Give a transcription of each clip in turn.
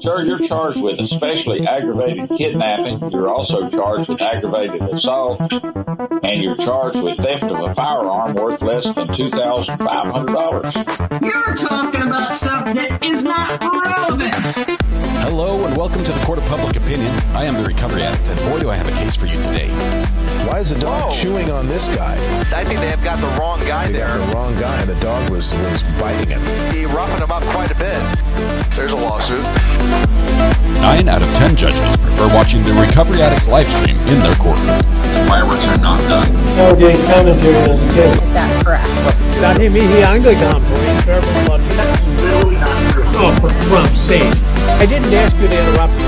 Sir, you're charged with especially aggravated kidnapping. You're also charged with aggravated assault, and you're charged with theft of a firearm worth less than $2,500. You're talking about stuff that is not relevant. Hello and welcome to the Court of Public Opinion. I am the Recovery Addict, and boy do I have a case for you today. Why is the dog chewing on this guy? I think they have got the wrong guy They there. got the wrong guy, and the dog was biting him. He roughened him up quite a bit. There's a lawsuit. 9 out of 10 judges prefer watching the Recovery Addict live stream in their courtroom. Fireworks are not done. No, getting commentary on the case. Is that correct? Dati mihianggagan po yung verbal blood. That's really not true. Oh, for Trump's sake. I didn't ask you to interrupt me.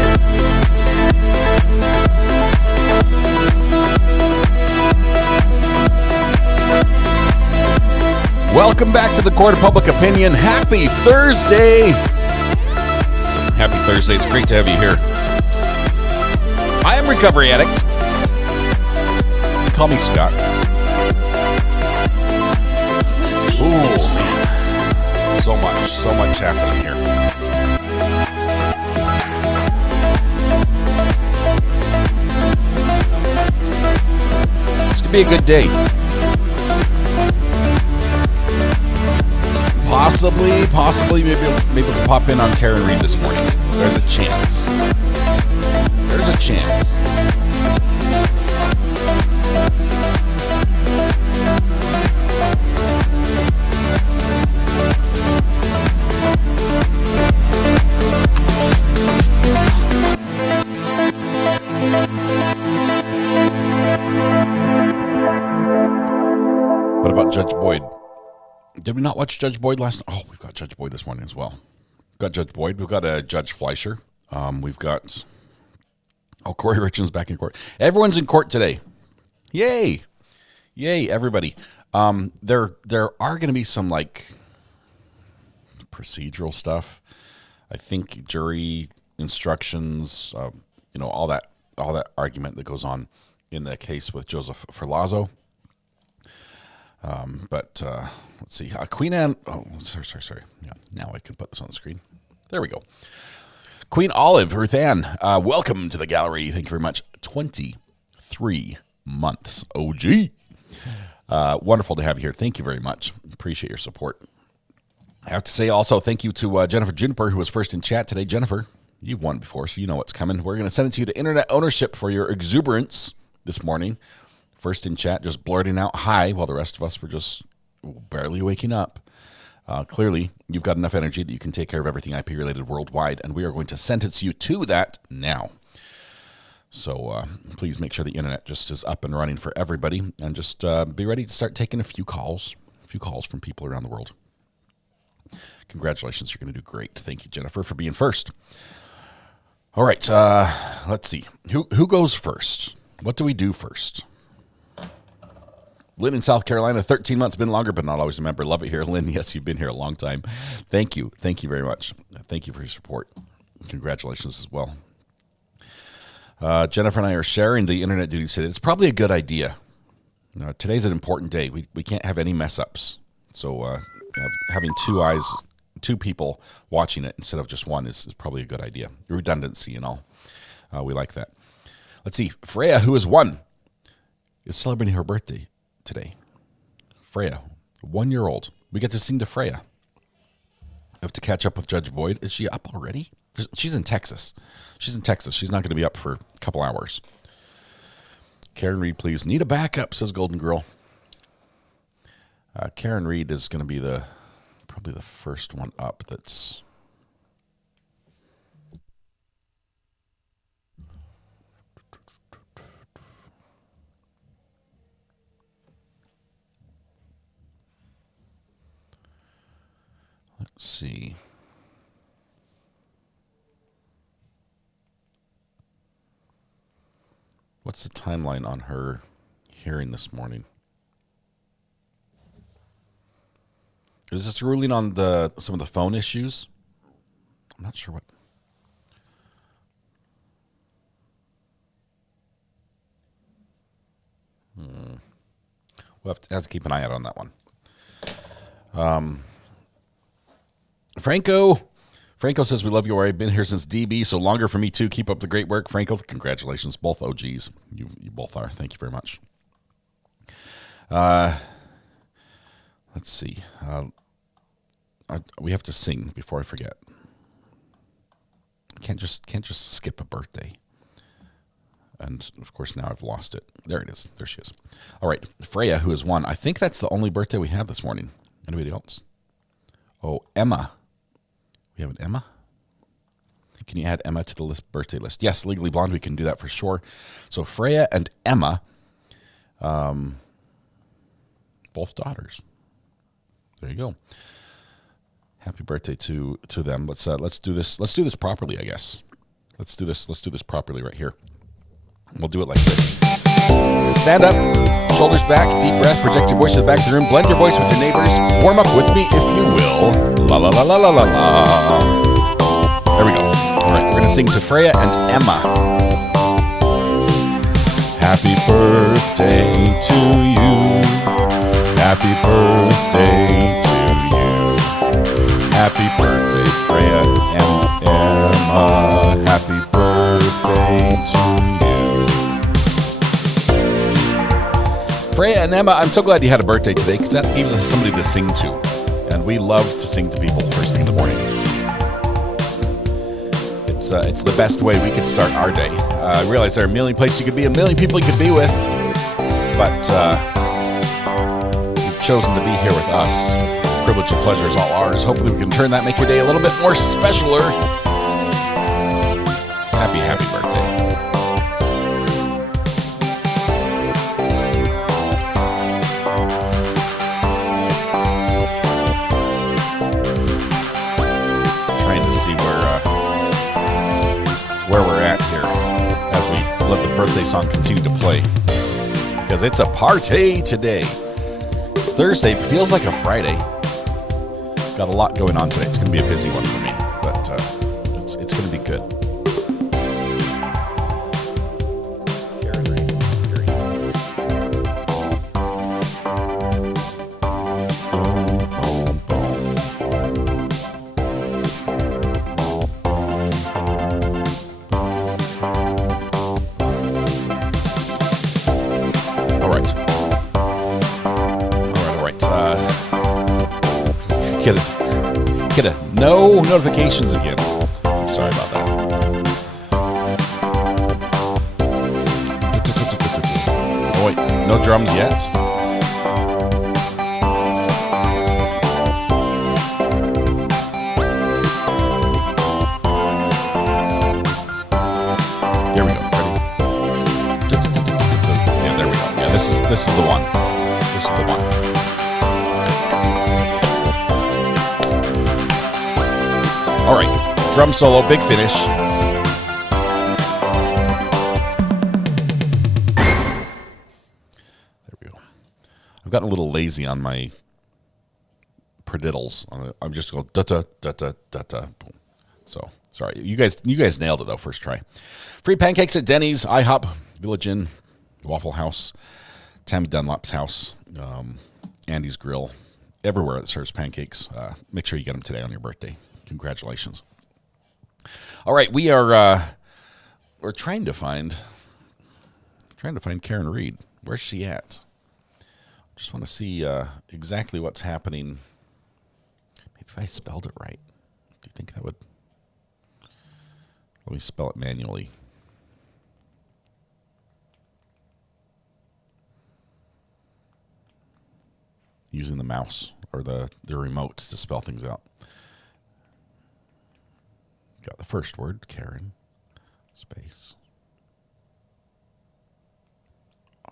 Welcome back to the Court of Public Opinion. Happy Thursday. Happy Thursday. It's great to have you here. I am Recovery Addict. Call me Scott. Ooh, man. So much happening here. It's going to be a good day. Possibly, maybe we'll pop in on Karen Reed this morning. There's a chance. What about Judge Boyd? Did we not watch Judge Boyd last night? Oh, we've got Judge Boyd this morning as well. We've got Judge Boyd. We've got Judge Fleischer. We've got... Corey Richards back in court. Everyone's in court today. Yay, everybody. There are going to be some, procedural stuff. I think jury instructions, all that argument that goes on in the case with Joseph Ferlazzo. But let's see. Queen Anne. Oh, sorry. Yeah, now I can put this on the screen. There we go. Queen Olive, Ruth Ann, welcome to the gallery. Thank you very much. 23 months. OG. Wonderful to have you here. Thank you very much. Appreciate your support. I have to say also thank you to Jennifer Juniper, who was first in chat today. Jennifer, you've won before, so you know what's coming. We're going to send it to you to internet ownership for your exuberance this morning. First in chat, just blurting out hi while the rest of us were just barely waking up. Clearly, you've got enough energy that you can take care of everything IP-related worldwide, and we are going to sentence you to that now. So please make sure the internet just is up and running for everybody, and just be ready to start taking a few calls from people around the world. Congratulations, you're going to do great. Thank you, Jennifer, for being first. All right, let's see. Who goes first? What do we do first? Lynn in South Carolina, 13 months, been longer, but not always a member. Love it here. Lynn, yes, you've been here a long time. Thank you. Thank you very much. Thank you for your support. Congratulations as well. Jennifer and I are sharing the internet duties today. It's probably a good idea. Today's an important day. We can't have any mess ups. So having two people watching it instead of just one is probably a good idea. Redundancy and all. We like that. Let's see. Freya, who is 1, is celebrating her birthday today. Freya, 1-year-old. We get to sing to Freya. I have to catch up with Judge Boyd. Is she up already? She's in Texas. She's not going to be up for a couple hours. Karen Reed, please. Need a backup, says Golden Girl. Karen Reed is going to be probably the first one up that's... Let's see. What's the timeline on her hearing this morning? Is this ruling on some of the phone issues? I'm not sure what. We'll have to keep an eye out on that one. Franco, Franco says, we love you. I've been here since DB, so longer for me too. Keep up the great work. Franco, congratulations. Both OGs. You both are. Thank you very much. Let's see. We have to sing before I forget. Can't just skip a birthday. And, of course, now I've lost it. There it is. There she is. All right. Freya, who has won. I think that's the only birthday we have this morning. Anybody else? Oh, Emma. We have an Emma? Can you add Emma to the birthday list? Yes, Legally Blonde, we can do that for sure. So Freya and Emma, both daughters. There you go. Happy birthday to them. Let's do this. Let's do this properly, I guess. Let's do this properly right here. We'll do it like this. Stand up, shoulders back, deep breath, project your voice to the back of the room, blend your voice with your neighbors, warm up with me if you will. La la la la la la la. There we go. All right, we're going to sing to Freya and Emma. Happy birthday to you. Happy birthday to you. Happy birthday, Freya and Emma. Happy birthday to you. Freya and Emma, I'm so glad you had a birthday today because that gives us somebody to sing to. And we love to sing to people first thing in the morning. It's the best way we could start our day. I realize there are a million places you could be, a million people you could be with. But you've chosen to be here with us. The privilege and pleasure is all ours. Hopefully we can turn that, make your day a little bit more specialer. Happy birthday. Where we're at here as we let the birthday song continue to play, because it's a party today. It's Thursday. It feels like a Friday. Got a lot going on today. It's going to be a busy one for me, but it's going to be good. Get a no notifications again. I'm sorry about that. Oh wait, no drums yet. Here we go. Ready? Yeah, there we go. Yeah, this is the one. This is the one. All right, drum solo, big finish. There we go. I've gotten a little lazy on my prediddles. I'm just going da-da-da-da-da-da. So, sorry. You guys nailed it, though, first try. Free pancakes at Denny's, IHOP, Village Inn, Waffle House, Tammy Dunlap's house, Andy's Grill, everywhere that serves pancakes. Make sure you get them today on your birthday. Congratulations. All right, we're trying to find Karen Reed. Where's she at? Just want to see exactly what's happening. Maybe if I spelled it right. Do you think that would? Let me spell it manually. Using the mouse or the remote to spell things out. Got the first word, Karen, space,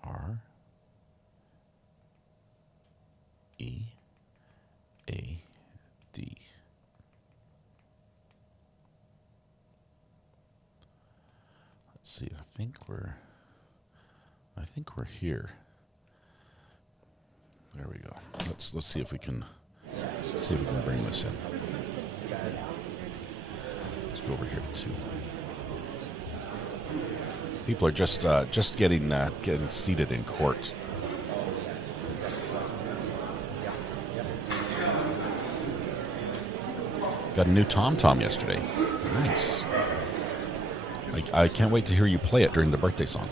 R, E, A, D. Let's see, I think we're here. There we go. Let's see if we can bring this in. Go over here to 2. People are just getting seated in court. Got a new Tom yesterday. Nice. I can't wait to hear you play it during the birthday song.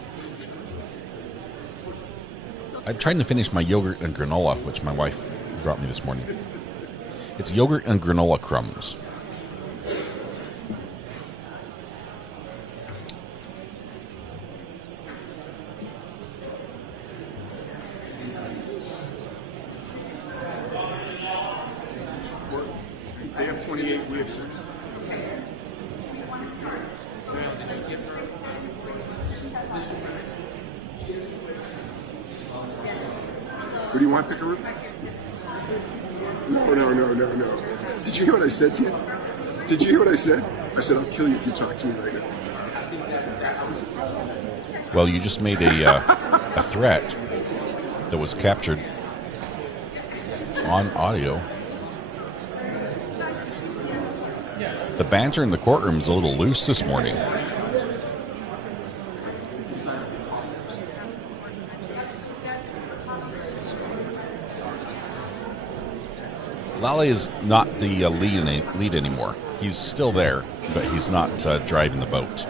I'm trying to finish my yogurt and granola, which my wife brought me this morning. It's yogurt and granola crumbs. They have 28, we have 6. What do you want, Pickles? No. Did you hear what I said to you? Did you hear what I said? I said, I'll kill you if you talk to me right now. Well, you just made a threat that was captured on audio. The banter in the courtroom is a little loose this morning. Lale is not the lead anymore. He's still there, but he's not driving the boat.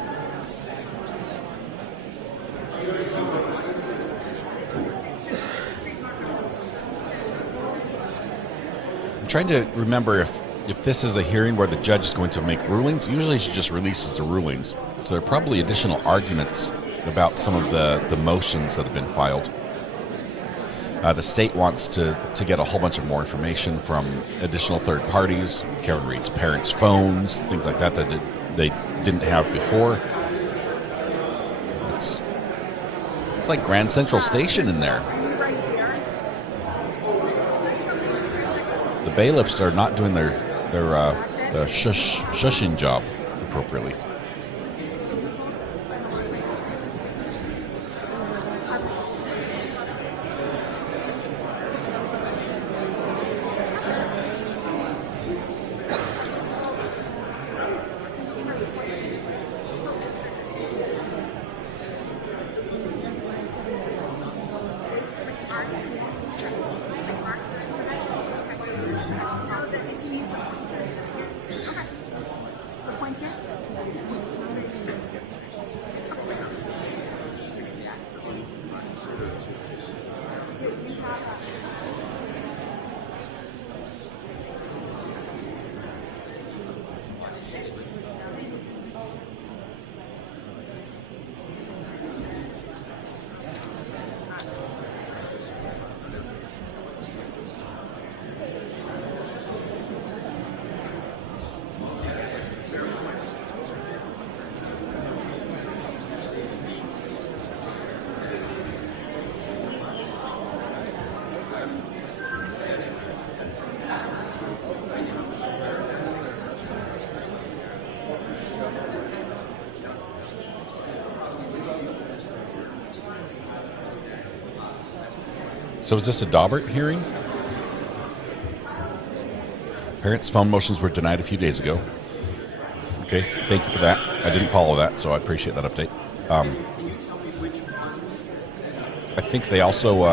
I'm trying to remember if this is a hearing where the judge is going to make rulings. Usually she just releases the rulings. So there are probably additional arguments about some of the motions that have been filed. The state wants to get a whole bunch of more information from additional third parties. Karen Reed's parents' phones, things like that they didn't have before. It's like Grand Central Station in there. The bailiffs are not doing their shushing job appropriately. So is this a Daubert hearing? Parents' phone motions were denied a few days ago. Okay, thank you for that. I didn't follow that, so I appreciate that update. I think they also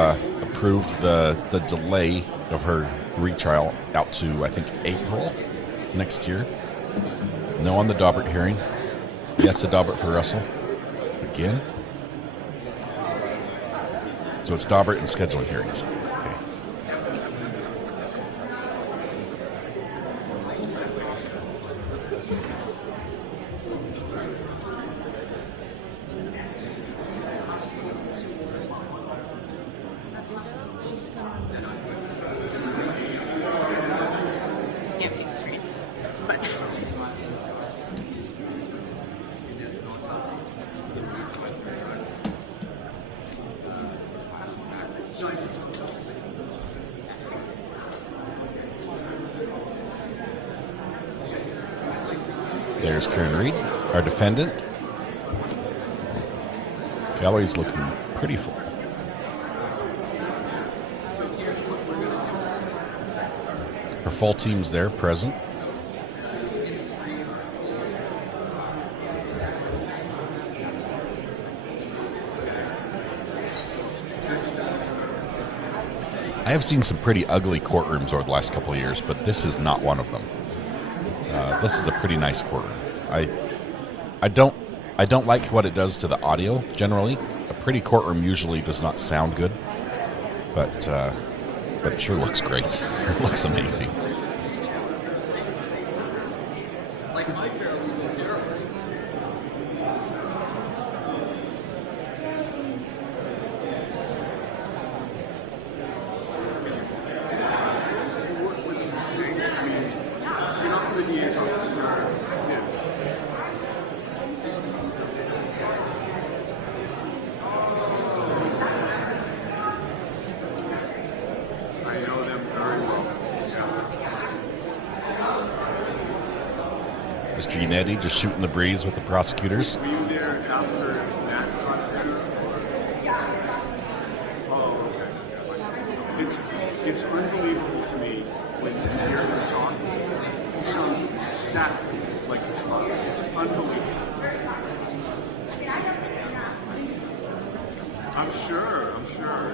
approved the delay of her retrial out to, I think, April next year. No on the Daubert hearing. Yes to Daubert for Russell. Again. So it's Daubert and scheduling hearings. Okay. Can't see the screen, but There's Karen Reed, our defendant. Gallery's looking pretty full. Her full team's there, present. I have seen some pretty ugly courtrooms over the last couple of years, but this is not one of them. This is a pretty nice courtroom. I don't like what it does to the audio generally. A pretty courtroom usually does not sound good, but it sure looks great. It looks amazing. Mr. Unetti just shooting the breeze with the prosecutors. Were you there after that conflict? Oh, okay. It's unbelievable to me when you hear him talk. He sounds exactly like his father. It's unbelievable. I'm sure.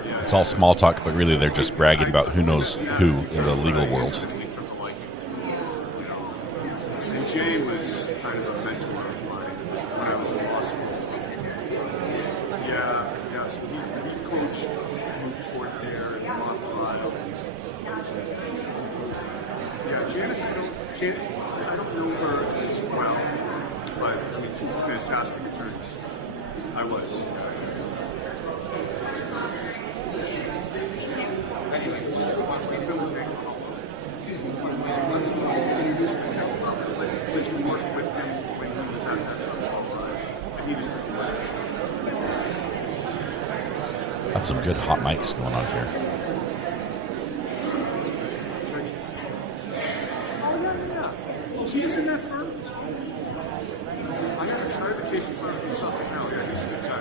Yeah. It's all small talk, but really they're just bragging about who knows who in the legal world. And Jay was kind of a mentor of mine when I was in law school. Yeah, so he coached moot court there and mock trial. Yeah, Janice, I don't know her as well, but I mean, two fantastic attorneys. I was. Got some good hot mics going on here. Oh, he is in that firm? I gotta try the case in front of Suffolk now. Yeah, he's a good guy.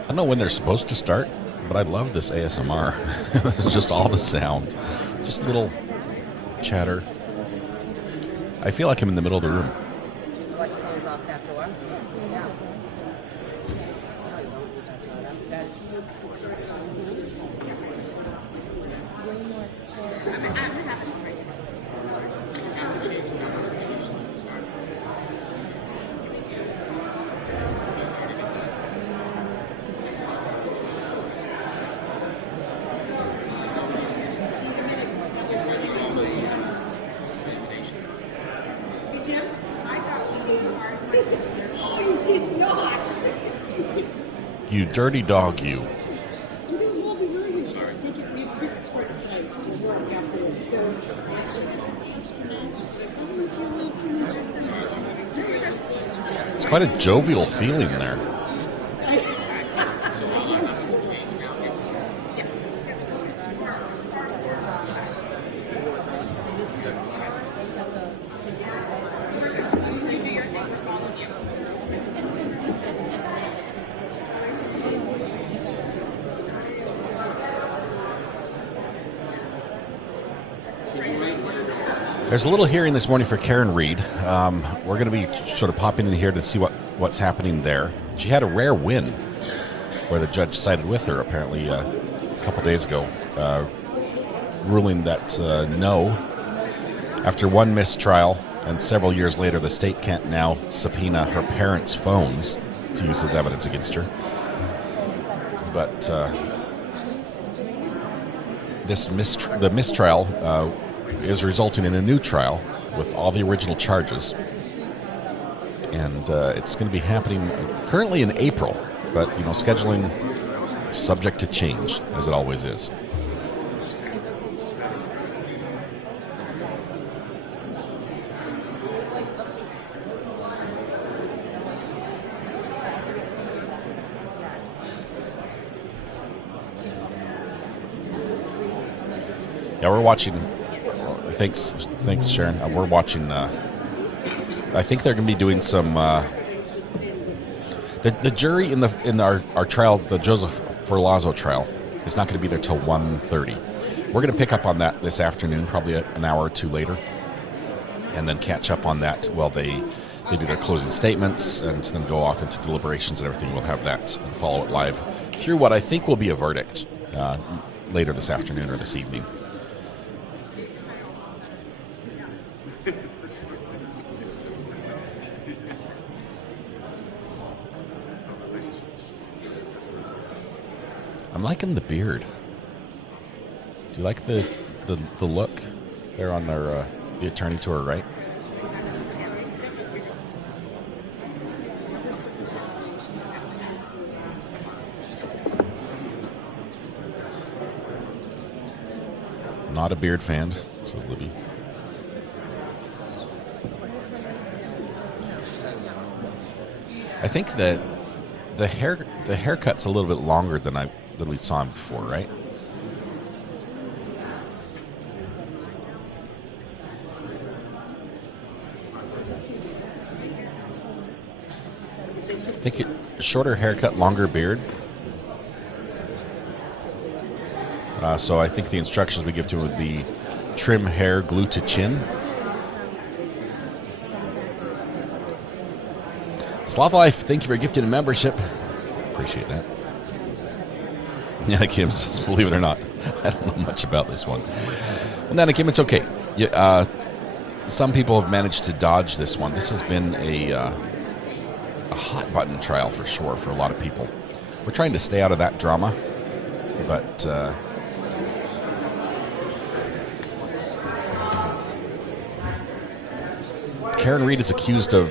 I don't know when they're supposed to start, but I love this ASMR. This is just all the sound. Just little chatter. I feel like I'm in the middle of the room. You dirty dog, you. It's quite a jovial feeling there. There's a little hearing this morning for Karen Reed. We're going to be sort of popping in here to see what's happening there. She had a rare win where the judge sided with her, apparently, a couple days ago, ruling that no. After one mistrial and several years later, the state can't now subpoena her parents' phones to use as evidence against her. But the mistrial is resulting in a new trial with all the original charges. And it's going to be happening currently in April, but, scheduling subject to change, as it always is. Yeah, we're watching. Thanks, Sharon. We're watching. I think they're going to be doing some. The jury in our trial, the Joseph Ferlazzo trial, is not going to be there till 1:30. We're going to pick up on that this afternoon, probably an hour or two later, and then catch up on that while they do their closing statements and then go off into deliberations and everything. We'll have that and follow it live through what I think will be a verdict later this afternoon or this evening. I'm liking the beard. Do you like the look there on our the attorney to her right? Not a beard fan, says Libby. I think that the haircut's a little bit longer than we saw him before, right? I think shorter haircut, longer beard. So I think the instructions we give to him would be trim hair, glue to chin. Slav Life, thank you for gifting a membership. Appreciate that. Nana Kim says, believe it or not, I don't know much about this one. Well, Nana Kim, it's okay. Some people have managed to dodge this one. This has been a hot button trial for sure for a lot of people. We're trying to stay out of that drama, but Karen Reed is accused of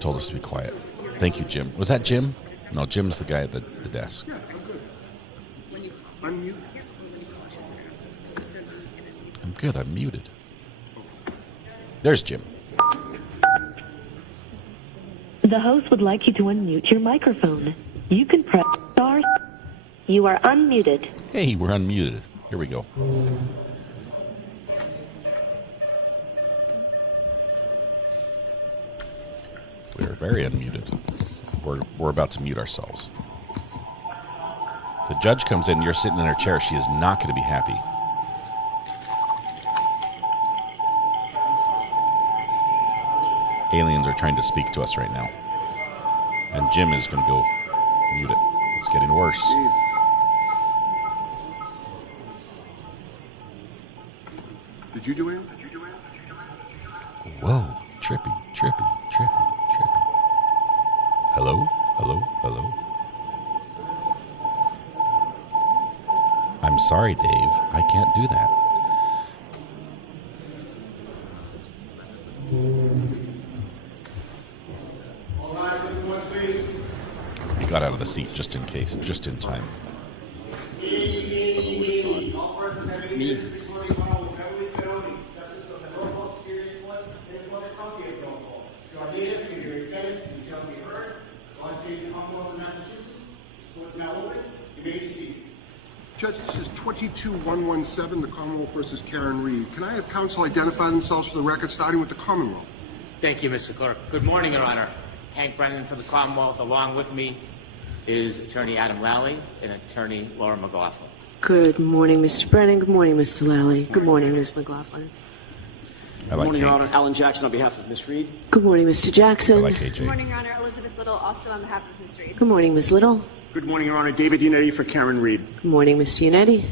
told us to be quiet. Thank you, Jim. Was that Jim? No, Jim's the guy at the desk. Yeah, I'm good. Unmute. I'm good. I'm muted. There's Jim. The host would like you to unmute your microphone. You can press star. You are unmuted. Hey, we're unmuted. Here we go. We're very unmuted. We're about to mute ourselves. If the judge comes in and you're sitting in her chair, she is not going to be happy. Aliens are trying to speak to us right now. And Jim is going to go mute it. It's getting worse. Did you do it? Whoa. Trippy. Hello? I'm sorry, Dave. I can't do that. He got out of the seat just in case, just in time. Judge, this is 22117, the Commonwealth versus Karen Reed. Can I have counsel identify themselves for the record, starting with the Commonwealth? Thank you, Mr. Clerk. Good morning, Your Honor. Hank Brennan for the Commonwealth, along with me, is Attorney Adam Lally and Attorney Laura McLaughlin. Good morning, Mr. Brennan. Good morning, Mr. Lally. Good morning, Ms. McLaughlin. Good morning, Your Honor. Alan Jackson on behalf of Ms. Reed. Good morning, Mr. Jackson. I like AJ. Good morning, Your Honor. Elizabeth Little, also on behalf of Ms. Reed. Good morning, Ms. Little. Good morning, Your Honor. David Unetti for Karen Reed. Good morning, Mr. Unetti.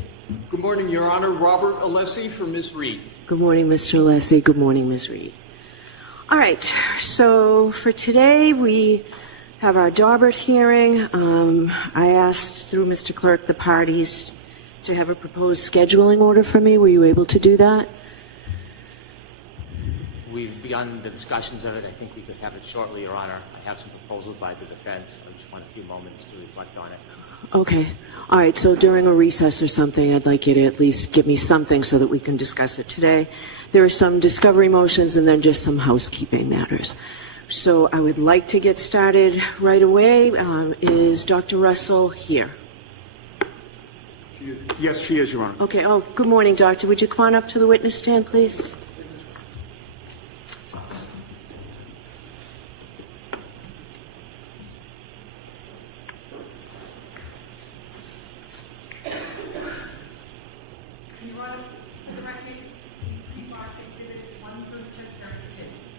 Good morning, Your Honor. Robert Alessi for Ms. Reed. Good morning, Mr. Alessi. Good morning, Ms. Reed. All right, so for today we have our Daubert hearing. I asked through Mr. Clerk the parties to have a proposed scheduling order for me. Were you able to do that? We've begun the discussions of it. I think we could have it shortly, Your Honor. I have some proposals by the defense. I just want a few moments to reflect on it. Okay. All right, so during a recess or something, I'd like you to at least give me something so that we can discuss it today. There are some discovery motions and then just some housekeeping matters. So I would like to get started right away. Is Dr. Russell here? Yes, she is, Your Honor. Okay. Oh, good morning, Doctor. Would you come on up to the witness stand, please?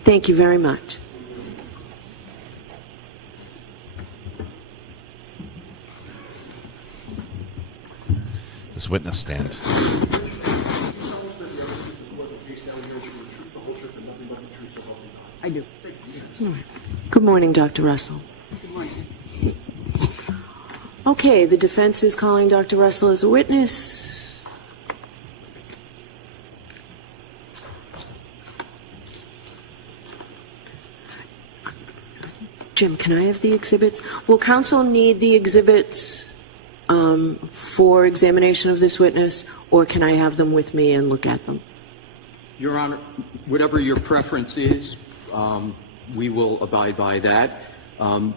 Thank you very much. This witness stand. I do. Good morning, Dr. Russell. Good morning. Okay, the defense is calling Dr. Russell as a witness. Jim, can I have the exhibits? Will counsel need the exhibits for examination of this witness, or can I have them with me and look at them? Your Honor, whatever your preference is, we will abide by that.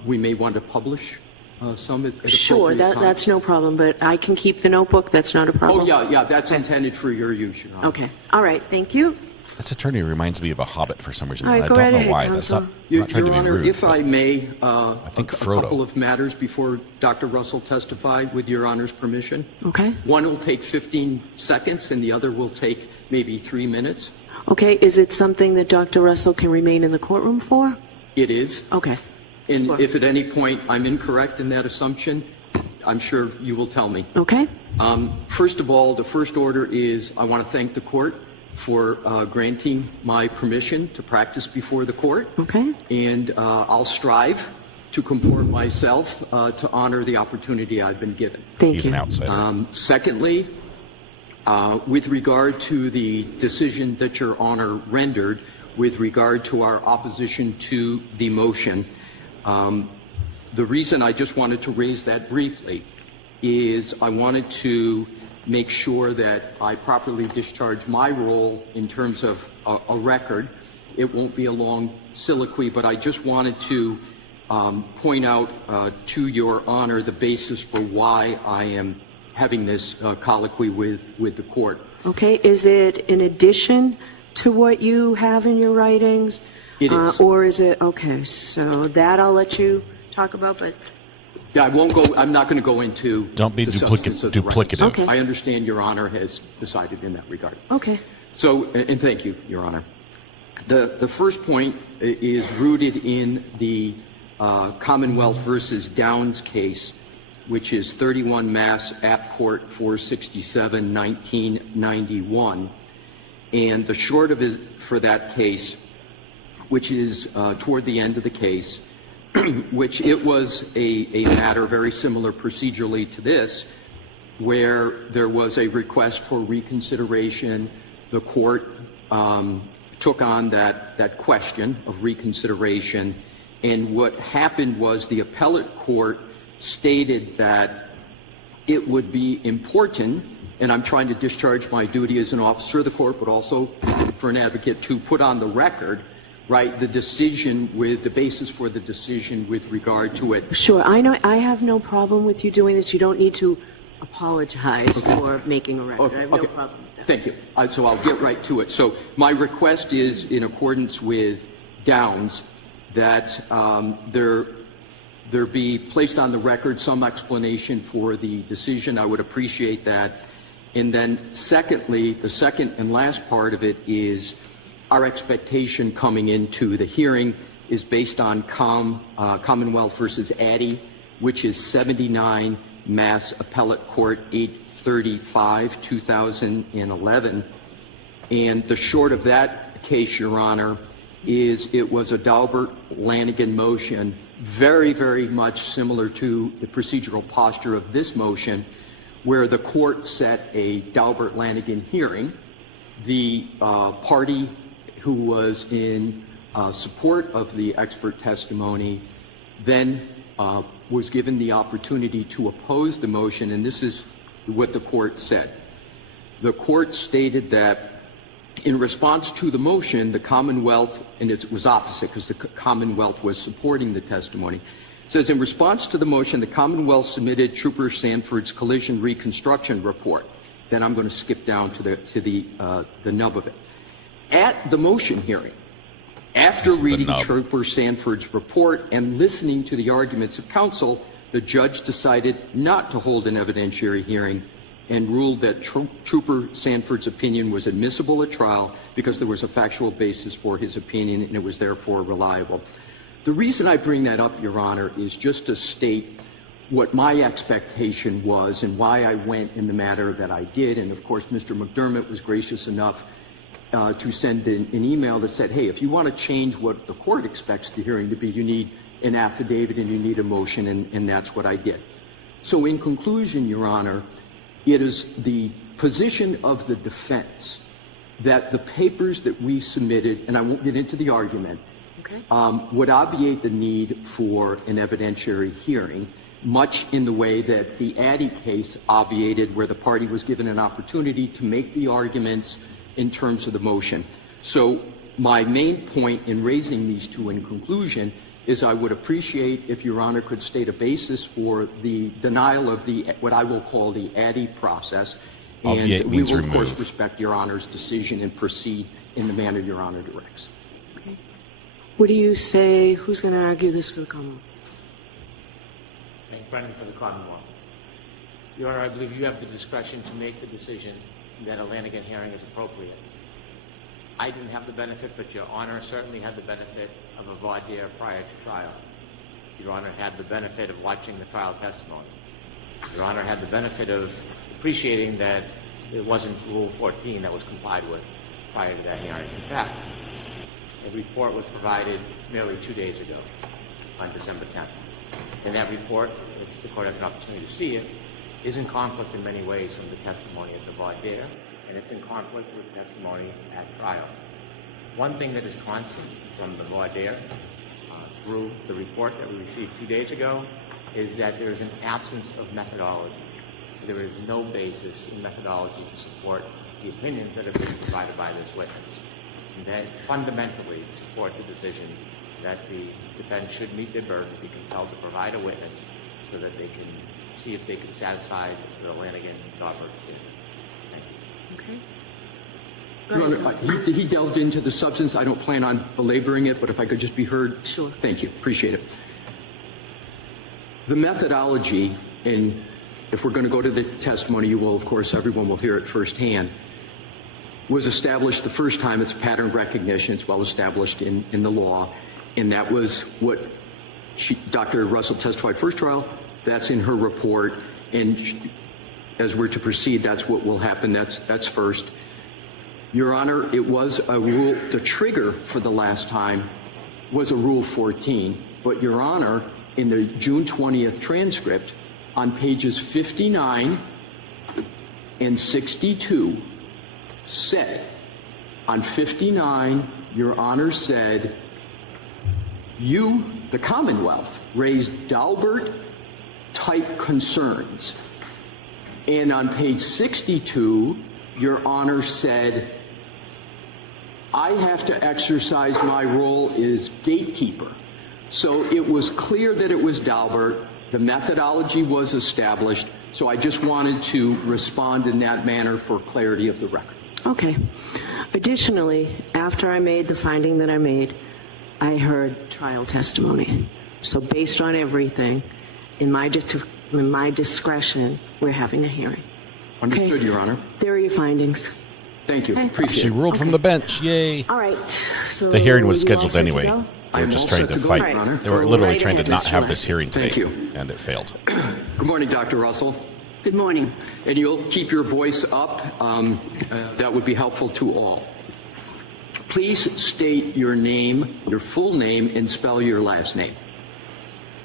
We may want to publish some at Sure, that's no problem, but I can keep the notebook. That's not a problem. Oh, yeah, that's intended for your use, Your Honor. Okay. All right. Thank you. This attorney reminds me of a hobbit for some reason. All right, I go don't right know ahead, why. counsel. I'm not trying Your to be Honor, rude. if I may, I think a Frodo. couple of matters before Dr. Russell testify, with Your Honor's permission. Okay. One will take 15 seconds, and the other will take maybe 3 minutes. Okay. Is it something that Dr. Russell can remain in the courtroom for? It is. Okay. And Sure. if at any point I'm incorrect in that assumption, I'm sure you will tell me. Okay. First of all, the first order is I want to thank the court for granting my permission to practice before the court. Okay. And I'll strive to comport myself to honor the opportunity I've been given. Thank He's you. an outsider. Secondly, with regard to the decision that Your Honor rendered with regard to our opposition to the motion, the reason I just wanted to raise that briefly is I wanted to make sure that I properly discharge my role in terms of a record. It won't be a long soliloquy, but I just wanted to point out to Your Honor the basis for why I am having this colloquy with the court. Okay. Is it in addition to what you have in your writings? It is. Or is it, okay, so that I'll let you talk about, but Yeah, I'm not going to go into Don't be the substance of the duplicative. writings. Okay. I understand Your Honor has decided in that regard. okay. So, and thank you, Your Honor. The first point is rooted in the Commonwealth versus Downs case, which is 31 Mass App Court 467, 1991. And the short of it for that case, which is toward the end of the case, which it was a matter very similar procedurally to this, where there was a request for reconsideration. The court took on that question of reconsideration, and what happened was the appellate court stated that it would be important, and I'm trying to discharge my duty as an officer of the court, but also for an advocate, to put on the record, right, the decision with the basis for the decision with regard to it. Sure. I know. I have no problem with you doing this. You don't need to apologize for making a record. I have no problem with that. Thank you. So I'll get right to it. So my request is, in accordance with Downs, that there there be placed on the record some explanation for the decision. I would appreciate that. And then secondly, the second and last part of it is our expectation coming into the hearing is based on Commonwealth versus Addy, which is 79 Mass Appellate Court 835, 2011. And the short of that case, Your Honor, is it was a Daubert-Lanigan motion, very, very much similar to the procedural posture of this motion, where the court set a Daubert-Lanigan hearing. The party who was in support of the expert testimony then was given the opportunity to oppose the motion, and this is what the court said. The court stated that in response to the motion, the Commonwealth, and it was opposite because the Commonwealth was supporting the testimony, it says, in response to the motion, the Commonwealth submitted Trooper Sanford's collision reconstruction report. Then I'm going to skip down to the nub of it. At the motion hearing, after reading Trooper Sanford's report and listening to the arguments of counsel, the judge decided not to hold an evidentiary hearing and ruled that Trooper Sanford's opinion was admissible at trial because there was a factual basis for his opinion and it was therefore reliable. The reason I bring that up, Your Honor, is just to state what my expectation was and why I went in the manner that I did. And of course, Mr. McDermott was gracious enough to send an email that said, hey, if you want to change what the court expects the hearing to be, you need an affidavit and you need a motion, and that's what I did. So in conclusion, Your Honor, it is the position of the defense that the papers that we submitted, and I won't get into the argument, would obviate the need for an evidentiary hearing, much in the way that the Addy case obviated, where the party was given an opportunity to make the arguments in terms of the motion. So my main point in raising these two in conclusion is I would appreciate if Your Honor could state a basis for the denial of the what I will call the Addy process, and we will of course respect Your Honor's decision and proceed in the manner Your Honor directs. Okay. What do you say? Who's going to argue this for the Commonwealth? Frank Brennan for the Commonwealth. Your Honor, I believe you have the discretion to make the decision that a Lanigan hearing is appropriate. I didn't have the benefit, but Your Honor certainly had the benefit of a voir dire prior to trial. Your Honor had the benefit of watching the trial testimony. Your Honor had the benefit of appreciating that it wasn't Rule 14 that was complied with prior to that hearing. In fact, a report was provided nearly 2 days ago on December 10th. And that report, if the court has an opportunity to see it, is in conflict in many ways from the testimony at the voir dire, and it's in conflict with testimony at trial. One thing that is constant from the voir dire through the report that we received 2 days ago is that there is an absence of methodologies. There is no basis in methodology to support the opinions that have been provided by this witness. And that fundamentally supports a decision that the defense should meet their burden to be compelled to provide a witness so that they can see if they can satisfy the Lanigan-Daubert standard. Thank you. Okay. Your Honor, he delved into the substance. I don't plan on belaboring it, but if I could just be heard. Sure. Thank you. Appreciate it. The methodology, and if we're going to go to the testimony, you will, of course, everyone will hear it firsthand, was established the first time. It's pattern recognition. It's well established in the law. And that was what Dr. Russell testified first trial. That's in her report. And as we're to proceed, that's what will happen. That's first. Your Honor, it was a rule. The trigger for the last time was a Rule 14. But Your Honor, in the June 20th transcript, on pages 59 and 62, said, on 59, Your Honor said, you, the Commonwealth, raised Daubert-type concerns. And on page 62, Your Honor said, I have to exercise my role as gatekeeper. So it was clear that it was Daubert. The methodology was established. So I just wanted to respond in that manner for clarity of the record. Okay. Additionally, after I made the finding that I made, I heard trial testimony. So based on everything, in my discretion, we're having a hearing. Understood, Okay. Your Honor. There are your findings. Thank you. Okay. Appreciate She it. ruled from the bench. Yay. All right. So The hearing was you all scheduled set to anyway. go? They were I'm just all trying set to to go, fight. Your Honor. They were literally Right trying to ahead, not Mr. have this hearing today. Thank you. And it failed. Good morning, Dr. Russell. Good morning. And you'll keep your voice up. That would be helpful to all. Please state your name, your full name, and spell your last name.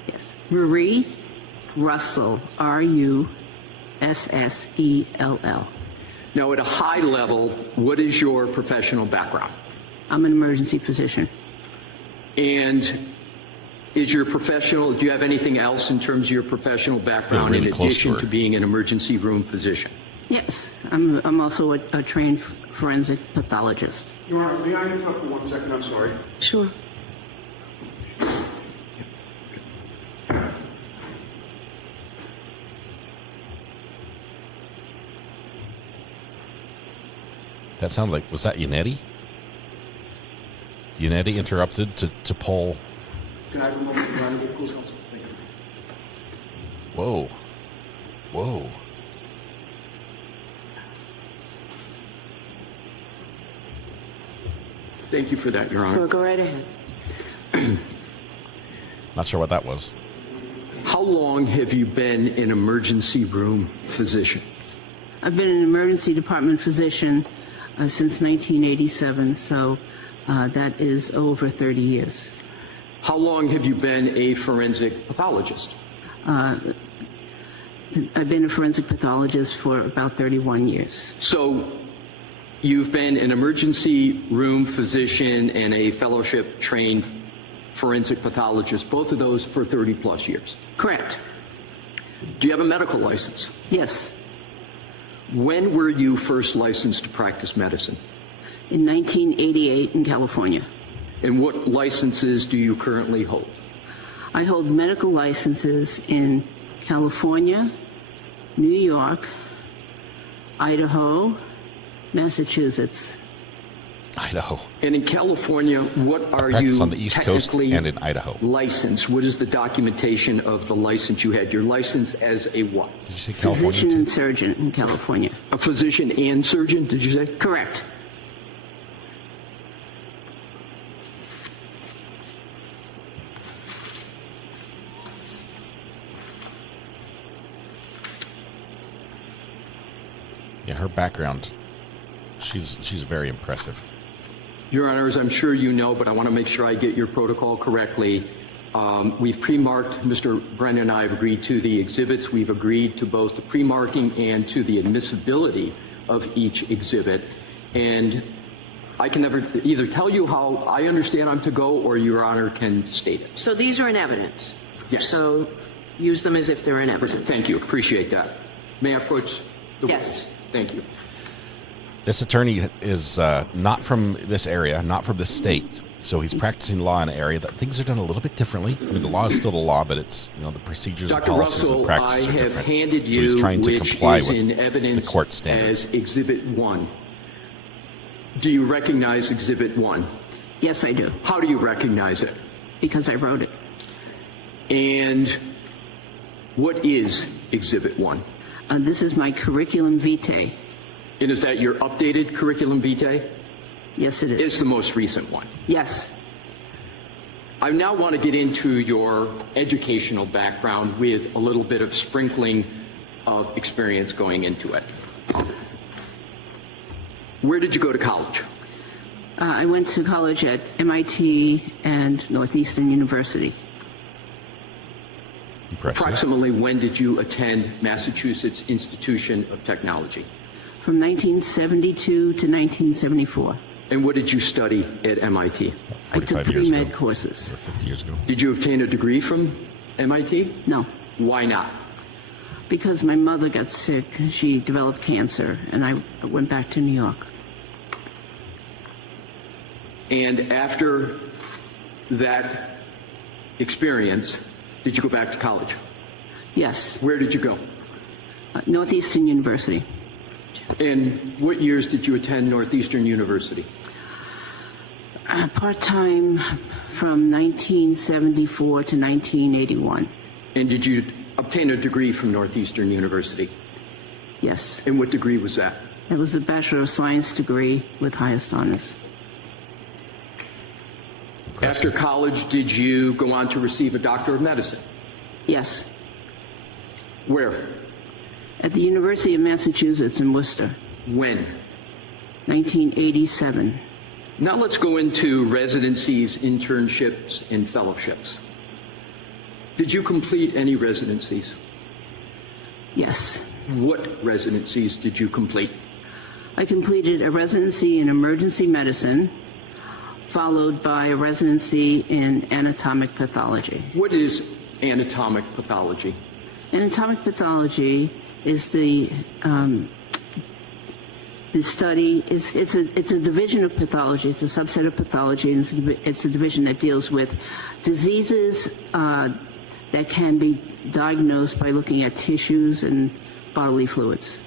Yes. Marie Russell, Russell. Now, at a high level, what is your professional background? I'm an emergency physician. And is your professional, do you have anything else in terms of your professional background really in close to addition her. to being an emergency room physician? Yes. I'm also a trained forensic pathologist. Your Honor, may I interrupt for 1 second? I'm sorry. Sure. That sounded like, was that Yannetti? Yannetti interrupted to poll. Can I have a moment, Your Honor? Pickles, counsel. Thank you. Whoa. Whoa. Thank you for that, Your Sure, Honor. go right ahead. Not sure what that was. How long have you been an emergency room physician? I've been an emergency department physician since 1987, so that is over 30 years. How long have you been a forensic pathologist? I've been a forensic pathologist for about 31 years. So you've been an emergency room physician and a fellowship trained forensic pathologist, both of those for 30 plus years. Correct. Do you have a medical license? Yes. When were you first licensed to practice medicine? In 1988 in California. And what licenses do you currently hold? I hold medical licenses in California, New York, Idaho, Massachusetts. Idaho. And in California, what are practice you on the East Coast technically and in Idaho. licensed? What is the documentation of the license you had? Your license as a what? Did you say California Physician too? and surgeon in California. A physician and surgeon, did you say? Correct. Yeah, her background, she's very impressive. Your Honors, I'm sure you know, but I want to make sure I get your protocol correctly. We've pre-marked, Mr. Brennan and I have agreed to the exhibits. We've agreed to both the pre-marking and to the admissibility of each exhibit. And I can never either tell you how I understand I'm to go or Your Honor can state it. So these are in evidence. Yes. So use them as if they're in evidence. Thank you. Appreciate that. May I approach the Yes. Thank you. This attorney is not from this area, not from this state. So he's practicing law in an area that things are done a little bit differently. I mean, the law is still the law, but it's, you know, the procedures and Dr. policies Russell, and practices I are have different. handed you So he's trying to which comply is with in the evidence court standards. as Exhibit 1. Do you recognize Exhibit 1? Yes, I do. How do you recognize it? Because I wrote it. And what is Exhibit 1? This is my curriculum vitae. And is that your updated curriculum vitae? Yes, it is. It's the most recent one. Yes. I now want to get into your educational background with a little bit of sprinkling of experience going into it. Where did you go to college? I went to college at MIT and Northeastern University. Impressive. Approximately when did you attend Massachusetts Institution of Technology? From 1972 to 1974. And what did you study at MIT? I took 45 years pre-med ago. courses. Or 50 years ago. Did you obtain a degree from MIT? No, Why not? because my mother got sick. She developed cancer, and I went back to New York. And after that experience, did you go back to college? Yes, Where did you go? Northeastern University. And what years did you attend Northeastern University? Part-time from 1974 to 1981. And did you obtain a degree from Northeastern University? Yes. And what degree was that? That was a Bachelor of Science degree with highest honors. After college, did you go on to receive a Doctor of Medicine? Yes. Where? At the University of Massachusetts in Worcester. When? 1987. Now let's go into residencies, internships, and fellowships. Did you complete any residencies? Yes. What residencies did you complete? I completed a residency in emergency medicine, followed by a residency in anatomic pathology. What is anatomic pathology? Anatomic pathology is the study. It's a division of pathology. It's a subset of pathology, and it's a division that deals with diseases that can be diagnosed by looking at tissues and bodily fluids.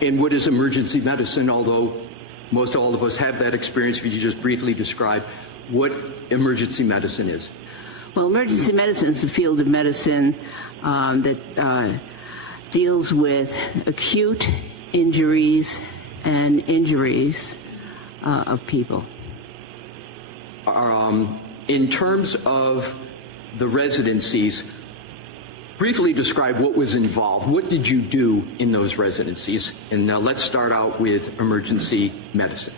And what is emergency medicine? Although most all of us have that experience, could you just briefly describe what emergency medicine is? Well, emergency medicine is the field of medicine that deals with acute injuries and injuries of people. In terms of the residencies, briefly describe what was involved. What did you do in those residencies? And now let's start out with emergency medicine.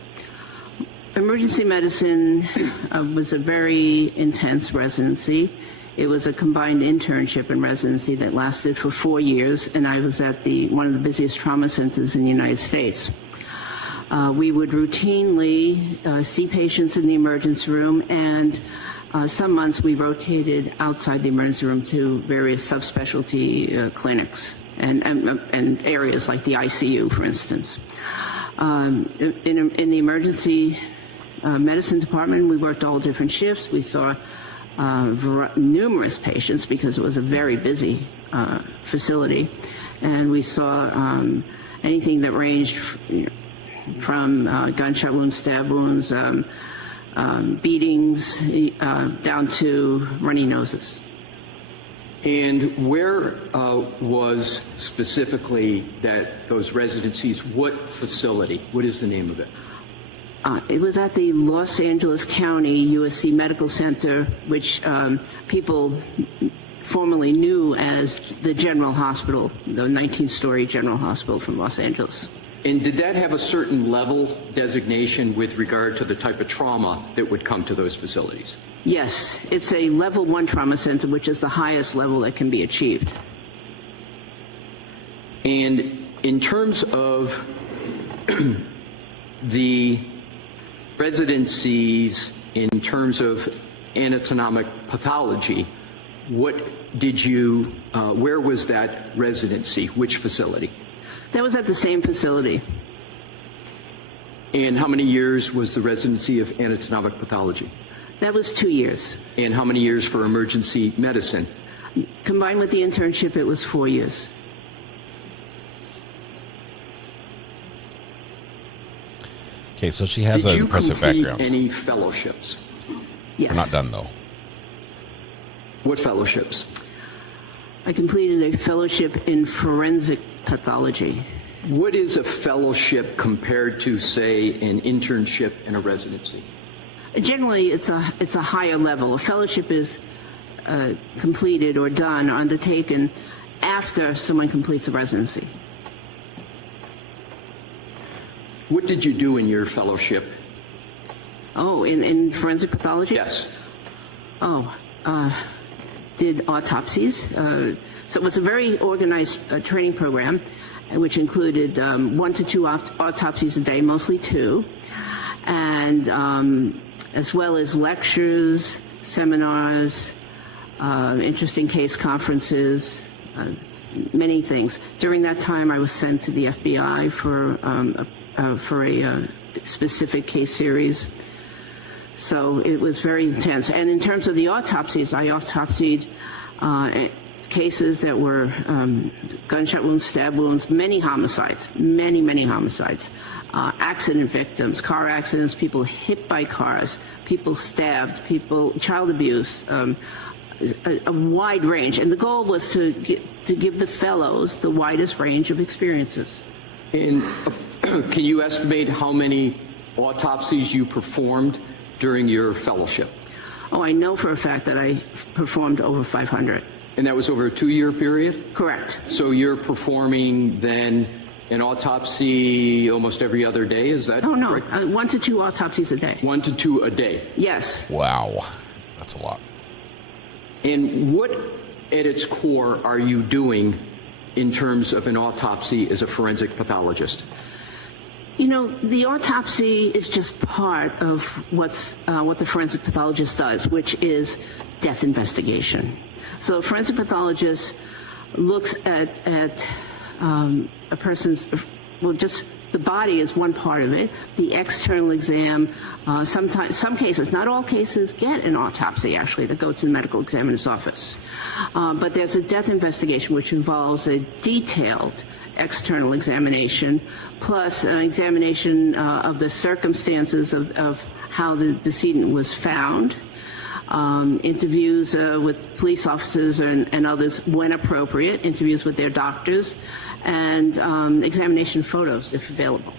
Emergency medicine was a very intense residency. It was a combined internship and residency that lasted for 4 years, and I was at one of the busiest trauma centers in the United States. We would routinely see patients in the emergency room, and some months we rotated outside the emergency room to various subspecialty clinics and areas like the ICU, for instance. In the emergency medicine department, we worked all different shifts. We saw numerous patients because it was a very busy facility, and we saw anything that ranged from gunshot wounds, stab wounds, beatings, down to runny noses. And where was specifically those residencies? What facility? What is the name of it? It was at the Los Angeles County USC Medical Center, which people formerly knew as the General Hospital, the 19-story General Hospital from Los Angeles. And did that have a certain level designation with regard to the type of trauma that would come to those facilities? Yes, it's a level 1 trauma center, which is the highest level that can be achieved. And in terms of the residencies, in terms of anatomic pathology, where was that residency? Which facility? That was at the same facility. And how many years was the residency of anatomic pathology? That was 2 years. And how many years for emergency medicine? Combined with the internship, it was 4 years. Okay, so she has an impressive background. Did you complete any fellowships? Yes. We're not done, though. What fellowships? I completed a fellowship in forensic pathology. What is a fellowship compared to, say, an internship and a residency? Generally, it's a higher level. A fellowship is completed or done, undertaken after someone completes a residency. What did you do in your fellowship? Oh, in forensic pathology? Yes. Oh, did autopsies. So it was a very organized training program, which included 1 to 2 autopsies a day, mostly 2, and as well as lectures, seminars, interesting case conferences, many things. During that time, I was sent to the FBI for a specific case series. So it was very intense. And in terms of the autopsies, I autopsied cases that were gunshot wounds, stab wounds, many homicides, many homicides. Accident victims, car accidents, people hit by cars, people stabbed, child abuse, a wide range. And the goal was to give the fellows the widest range of experiences. And can you estimate how many autopsies you performed during your fellowship? Oh, I know for a fact that I performed over 500. And that was over a 2-year period? Correct. So you're performing then an autopsy almost every other day, is that? Oh, no, right? 1 to 2 autopsies a day. 1 to 2 a day? Yes. Wow, that's a lot. And what, at its core, are you doing in terms of an autopsy as a forensic pathologist? You know, the autopsy is just part of what the forensic pathologist does, which is death investigation. So a forensic pathologist looks at a person's, well, just the body is one part of it. The external exam, sometimes, some cases, not all cases, get an autopsy actually that go to the medical examiner's office. But there's a death investigation which involves a detailed external examination plus an examination of the circumstances of how the decedent was found. Interviews with police officers and others when appropriate, interviews with their doctors, and examination photos if available.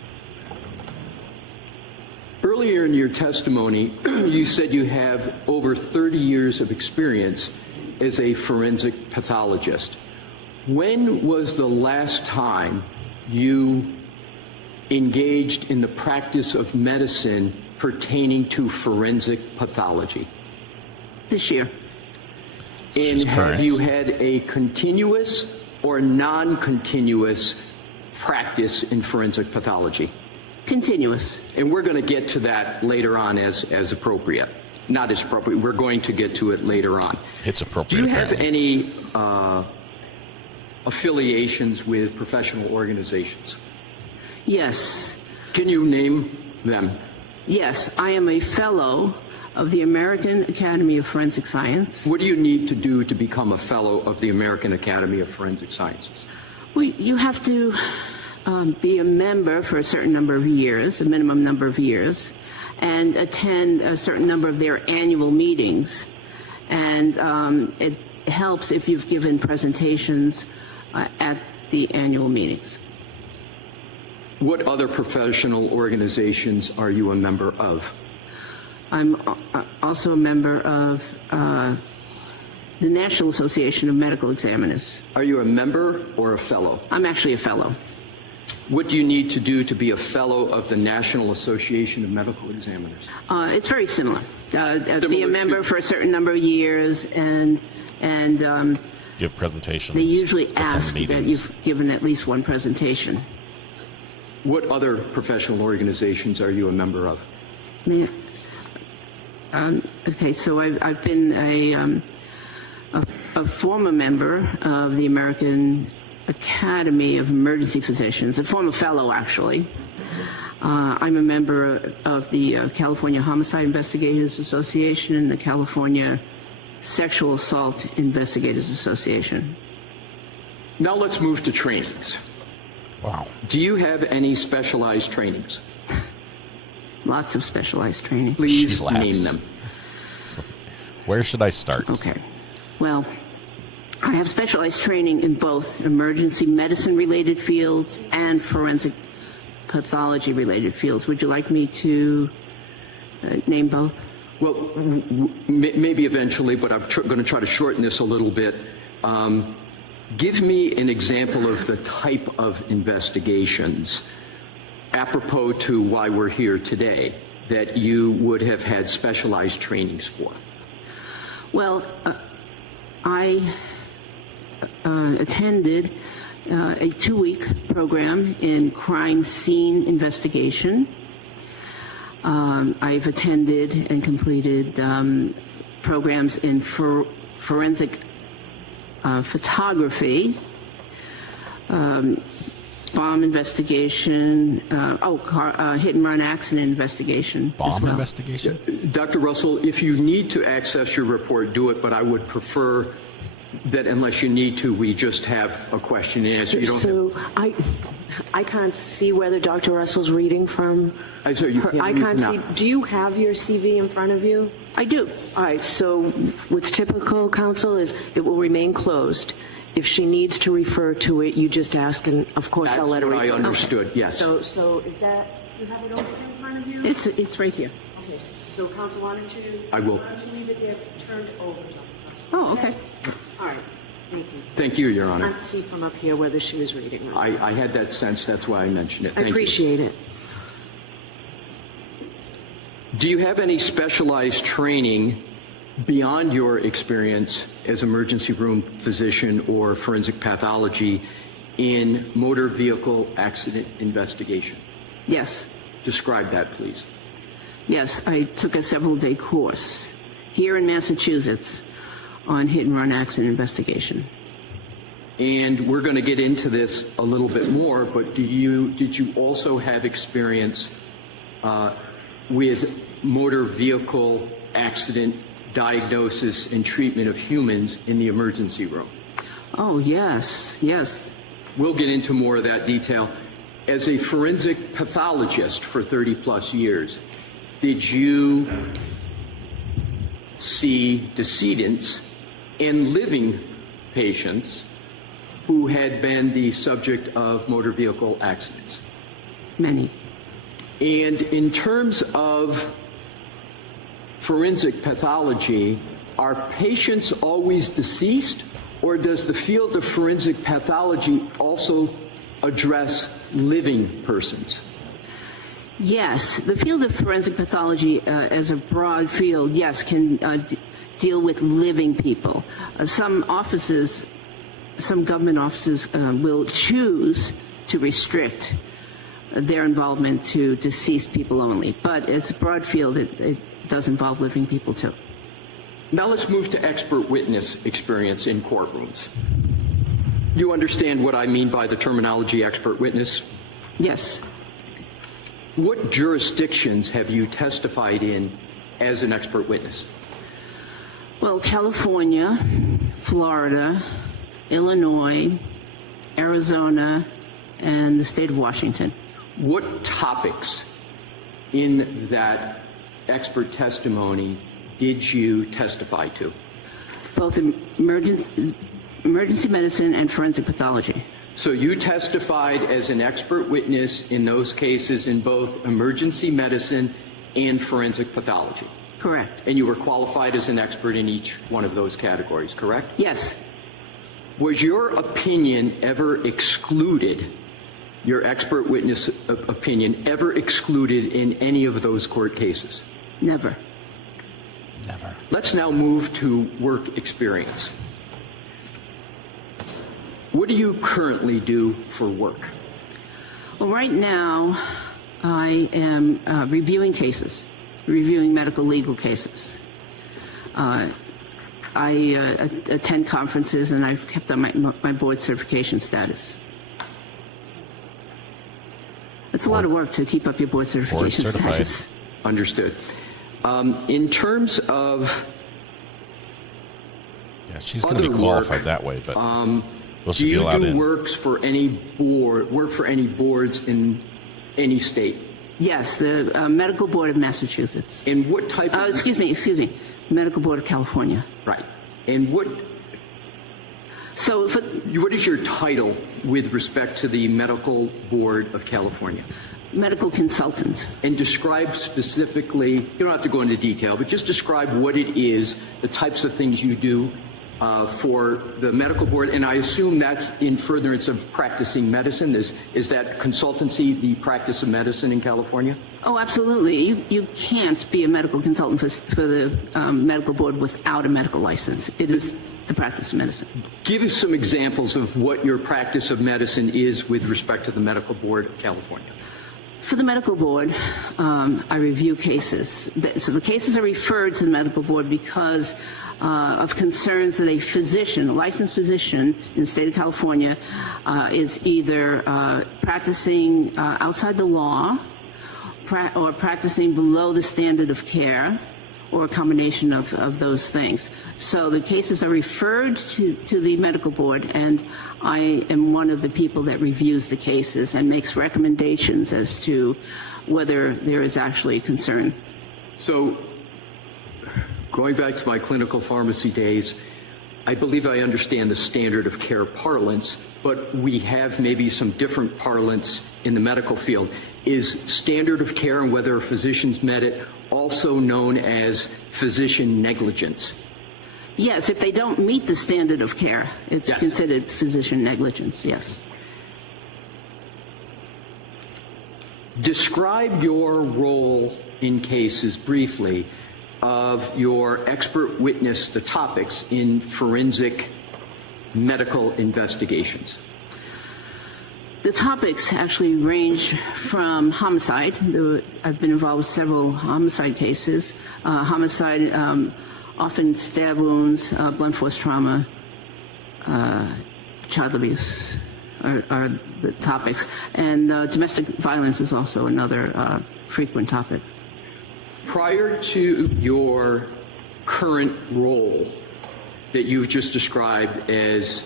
Earlier in your testimony, you said you have over 30 years of experience as a forensic pathologist. When was the last time you engaged in the practice of medicine pertaining to forensic pathology? This year. And have you had a continuous or non-continuous practice in forensic pathology? Continuous. And we're going to get to that later on as appropriate. Not as appropriate. We're going to get to it later on. It's appropriate. Do you have any affiliations with professional organizations? Yes. Can you name them? Yes. I am a fellow of the American Academy of Forensic Science. What do you need to do to become a fellow of the American Academy of Forensic Sciences? Well, you have to be a member for a certain number of years, a minimum number of years, and attend a certain number of their annual meetings. And it helps if you've given presentations at the annual meetings. What other professional organizations are you a member of? I'm also a member of the National Association of Medical Examiners. Are you a member or a fellow? I'm actually a fellow. What do you need to do to be a fellow of the National Association of Medical Examiners? It's very similar. Be a member for a certain number of years and give presentations. They usually ask that you've given at least one presentation. What other professional organizations are you a member of? Okay, so I've been a former member of the American Academy of Emergency Physicians, a former fellow, actually. I'm a member of the California Homicide Investigators Association and the California Sexual Assault Investigators Association. Now let's move to trainings. Wow. Do you have any specialized trainings? Lots of specialized training. Please name them. Where should I start? Okay. Well, I have specialized training in both emergency medicine related fields and forensic pathology related fields. Would you like me to name both? Well, maybe eventually, but I'm going to try to shorten this a little bit. Give me an example of the type of investigations, apropos to why we're here today, that you would have had specialized trainings for. Well, I attended a 2-week program in crime scene investigation. I've attended and completed programs in forensic photography, bomb investigation, hit and run accident investigation. Bomb investigation? Dr. Russell, if you need to access your report, do it, but I would prefer That unless you need to, we just have a question and answer. You don't So I can't see whether Dr. Russell's reading from I can't see. Do you have your CV in front of you? I do. All right. So what's typical, counsel, is it will remain closed. If she needs to refer to it, you just ask, and of course I'll let her refer. I understood. Okay. Yes. So is that, you have it open in front of you? It's right here. Okay. So counsel, why don't you? I will. Why don't you leave it there turned over, Dr. Russell? Oh, okay. All right. Thank you. Thank you, Your Honor. I can't see from up here whether she was reading or not. I had that sense. That's why I mentioned it. I appreciate it. Do you have any specialized training beyond your experience as emergency room physician or forensic pathology in motor vehicle accident investigation? Yes. Describe that, please. Yes, I took a several-day course here in Massachusetts on hit-and-run accident investigation. And we're going to get into this a little bit more, but did you also have experience with motor vehicle accident diagnosis and treatment of humans in the emergency room? Oh, yes, yes. We'll get into more of that detail. As a forensic pathologist for 30-plus years, did you see decedents and living patients who had been the subject of motor vehicle accidents? Many. And in terms of forensic pathology, are patients always deceased, or does the field of forensic pathology also address living persons? Yes, the field of forensic pathology as a broad field, yes, can deal with living people. Some offices, some government offices will choose to restrict their involvement to deceased people only, but it's a broad field. It does involve living people too. Now let's move to expert witness experience in courtrooms. You understand what I mean by the terminology expert witness? Yes. What jurisdictions have you testified in as an expert witness? Well, California, Florida, Illinois, Arizona, and the state of Washington. What topics in that expert testimony did you testify to? Both emergency medicine and forensic pathology. So you testified as an expert witness in those cases in both emergency medicine and forensic pathology? Correct. And you were qualified as an expert in each one of those categories, correct? Yes. Was your opinion ever excluded, your expert witness opinion ever excluded in any of those court cases? Never. Never. Let's now move to work experience. What do you currently do for work? Well, right now, I am reviewing cases, reviewing medical legal cases. I attend conferences, and I've kept on my board certification status. It's a lot of work to keep up your board certification status. Understood. In terms of she's going to be qualified that way, but will she be allowed in? Do you work for any boards in any state? Yes, the Medical Board of Massachusetts. And what type of... Excuse me, Medical Board of California. Right. And what... So, what is your title with respect to the Medical Board of California? Medical consultant. And describe specifically, you don't have to go into detail, but just describe what it is, the types of things you do for the medical board. And I assume that's in furtherance of practicing medicine. Is that consultancy the practice of medicine in California? Oh, absolutely. You can't be a medical consultant for the medical board without a medical license. It is the practice of medicine. Give us some examples of what your practice of medicine is with respect to the Medical Board of California. For the medical board, I review cases. So the cases are referred to the medical board because of concerns that a licensed physician in the state of California is either practicing outside the law or practicing below the standard of care, or a combination of those things. So the cases are referred to the medical board, and I am one of the people that reviews the cases and makes recommendations as to whether there is actually concern. So, going back to my clinical pharmacy days, I believe I understand the standard of care parlance, but we have maybe some different parlance in the medical field. Is standard of care and whether physicians met it also known as physician negligence? Yes, if they don't meet the standard of care, it's considered physician negligence, yes. Describe your role in cases briefly of your expert witness, the topics in forensic medical investigations. The topics actually range from homicide. I've been involved with several homicide cases. Homicide, often stab wounds, blunt force trauma, child abuse are the topics. And domestic violence is also another frequent topic. Prior to your current role that you've just described as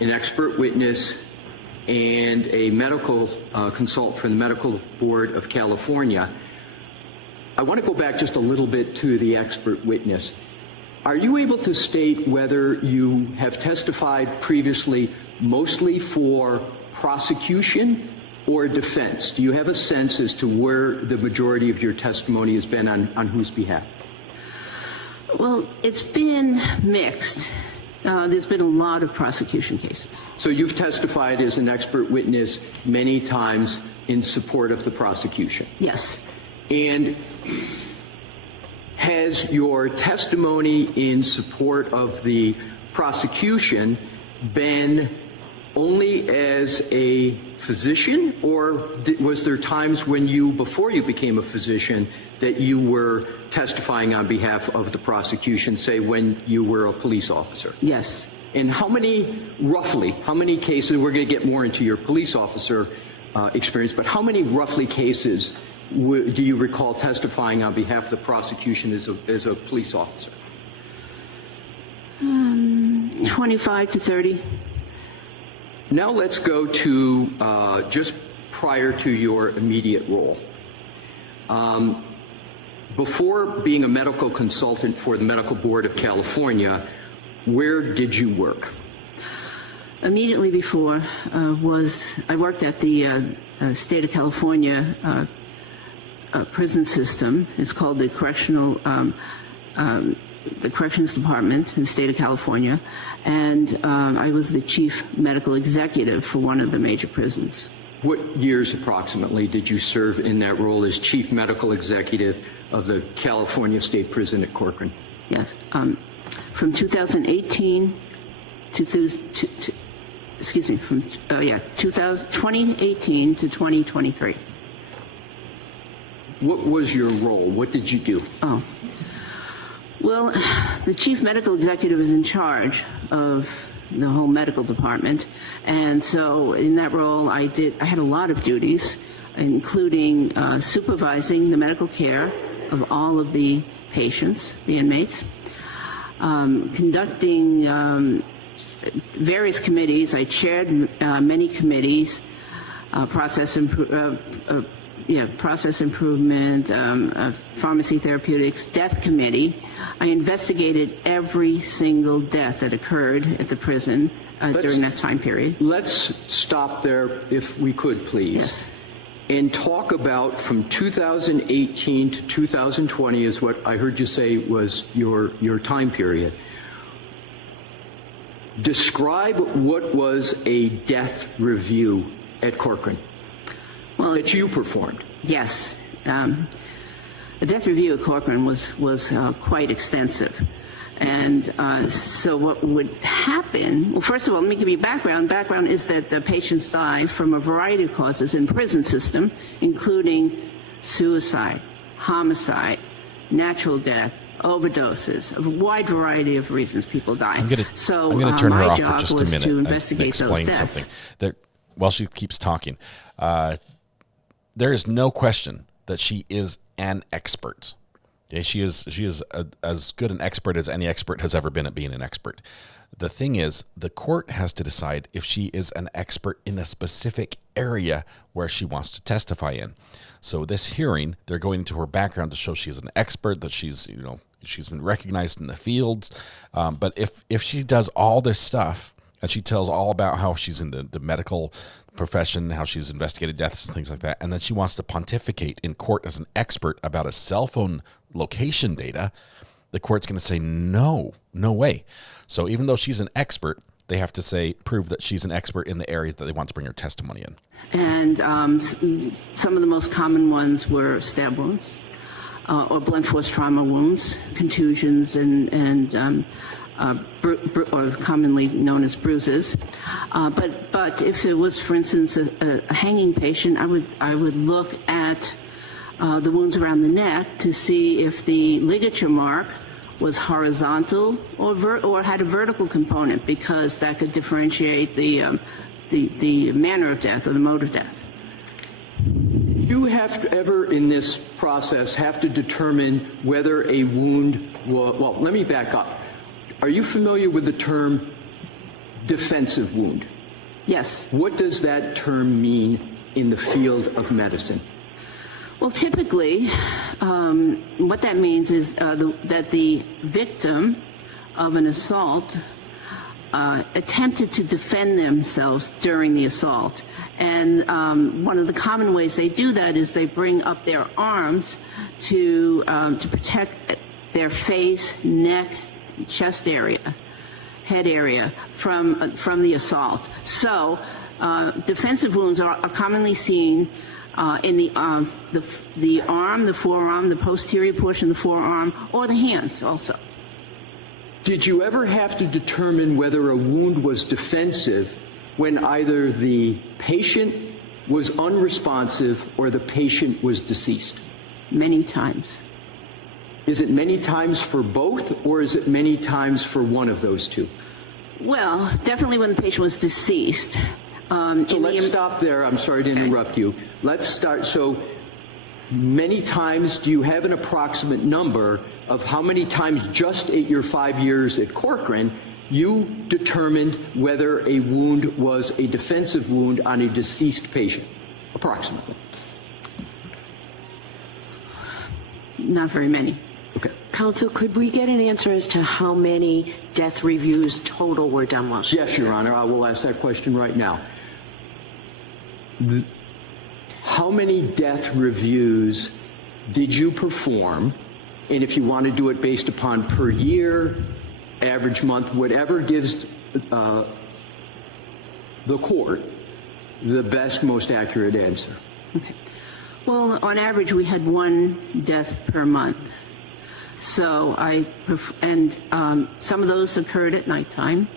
an expert witness and a medical consultant for the Medical Board of California, I want to go back just a little bit to the expert witness. Are you able to state whether you have testified previously mostly for prosecution or defense? Do you have a sense as to where the majority of your testimony has been on whose behalf? Well, it's been mixed. There's been a lot of prosecution cases. So you've testified as an expert witness many times in support of the prosecution? Yes. And has your testimony in support of the prosecution been only as a physician, or was there times when you, before you became a physician, that you were testifying on behalf of the prosecution, say when you were a police officer? Yes. And roughly, how many cases, we're going to get more into your police officer experience, but how many roughly cases do you recall testifying on behalf of the prosecution as a police officer? 25 to 30. Now let's go to just prior to your immediate role. Before being a medical consultant for the Medical Board of California, where did you work? Immediately before I worked at the state of California prison system. It's called the the Corrections Department in the state of California, and I was the chief medical executive for one of the major prisons. What years approximately did you serve in that role as chief medical executive of the California State Prison at Courtroom? Yes, from 2018 to 2018 to 2023. What was your role? What did you do? Oh. Well, the chief medical executive is in charge of the whole medical department, and so in that role I had a lot of duties, including supervising the medical care of all of the patients, the inmates, conducting various committees. I chaired many committees, process improvement, pharmacy therapeutics, death committee. I investigated every single death that occurred at the prison during that time period. Let's stop there, if we could, please. Yes. And talk about from 2018 to 2020 is what I heard you say was your time period. Describe what was a death review at Courtroom that you performed. Yes. The death review at Courtroom was quite extensive. And so what would happen, well, first of all, let me give you background. Background is that the patients die from a variety of causes in prison system, including suicide, homicide, natural death, overdoses, a wide variety of reasons people die. I'm going to turn her off for just a minute and explain something. While she keeps talking, there is no question that she is an expert. Yeah, she is as good an expert as any expert has ever been at being an expert. The thing is, the court has to decide if she is an expert in a specific area where she wants to testify in. So this hearing, they're going into her background to show she's an expert, that she's been recognized in the fields. But if she does all this stuff and she tells all about how she's in the medical profession, how she's investigated deaths and things like that, and then she wants to pontificate in court as an expert about a cell phone location data, the court's going to say no way. So even though she's an expert, they have to prove that she's an expert in the areas that they want to bring her testimony in. And some of the most common ones were stab wounds or blunt force trauma wounds, contusions, and or commonly known as bruises. But if it was, for instance, a hanging patient, I would look at the wounds around the neck to see if the ligature mark was horizontal or had a vertical component, because that could differentiate the manner of death or the mode of death. You have to ever in this process have to determine whether a wound well, let me back up. Are you familiar with the term defensive wound? Yes. What does that term mean in the field of medicine? Well, typically, what that means is that the victim of an assault attempted to defend themselves during the assault. And one of the common ways they do that is they bring up their arms to protect their face, neck, chest area, head area from the assault. So defensive wounds are commonly seen in the arm, the forearm, the posterior portion of the forearm, or the hands also. Did you ever have to determine whether a wound was defensive when either the patient was unresponsive or the patient was deceased? Many times. Is it many times for both, or is it many times for one of those two? Well, definitely when the patient was deceased. So let's stop there. I'm sorry to interrupt you. Let's start. So many times, do you have an approximate number of how many times just at your 5 years at Corcoran you determined whether a wound was a defensive wound on a deceased patient? Approximately. Not very many. Okay. Counsel, could we get an answer as to how many death reviews total were done last year? Yes, Your Honor. I will ask that question right now. How many death reviews did you perform? And if you want to do it based upon per year, average month, whatever gives the court the best, most accurate answer. Okay. Well, on average, we had one death per month. So some of those occurred at nighttime.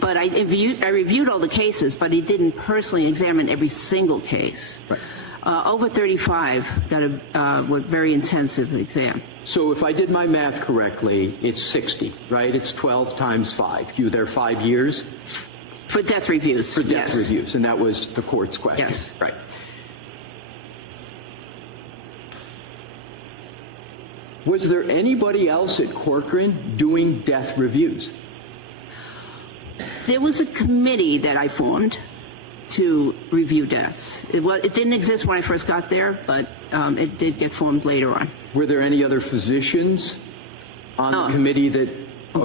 But I reviewed all the cases, but I didn't personally examine every single case. Right. Over 35 got a very intensive exam. So if I did my math correctly, it's 60, right? It's 12 times 5. You were there 5 years? For death reviews, For death yes. reviews, and that was the court's question. Yes. Right. Was there anybody else at Corcoran doing death reviews? There was a committee that I formed to review deaths. It didn't exist when I first got there, but it did get formed later on. Were there any other physicians on the committee that...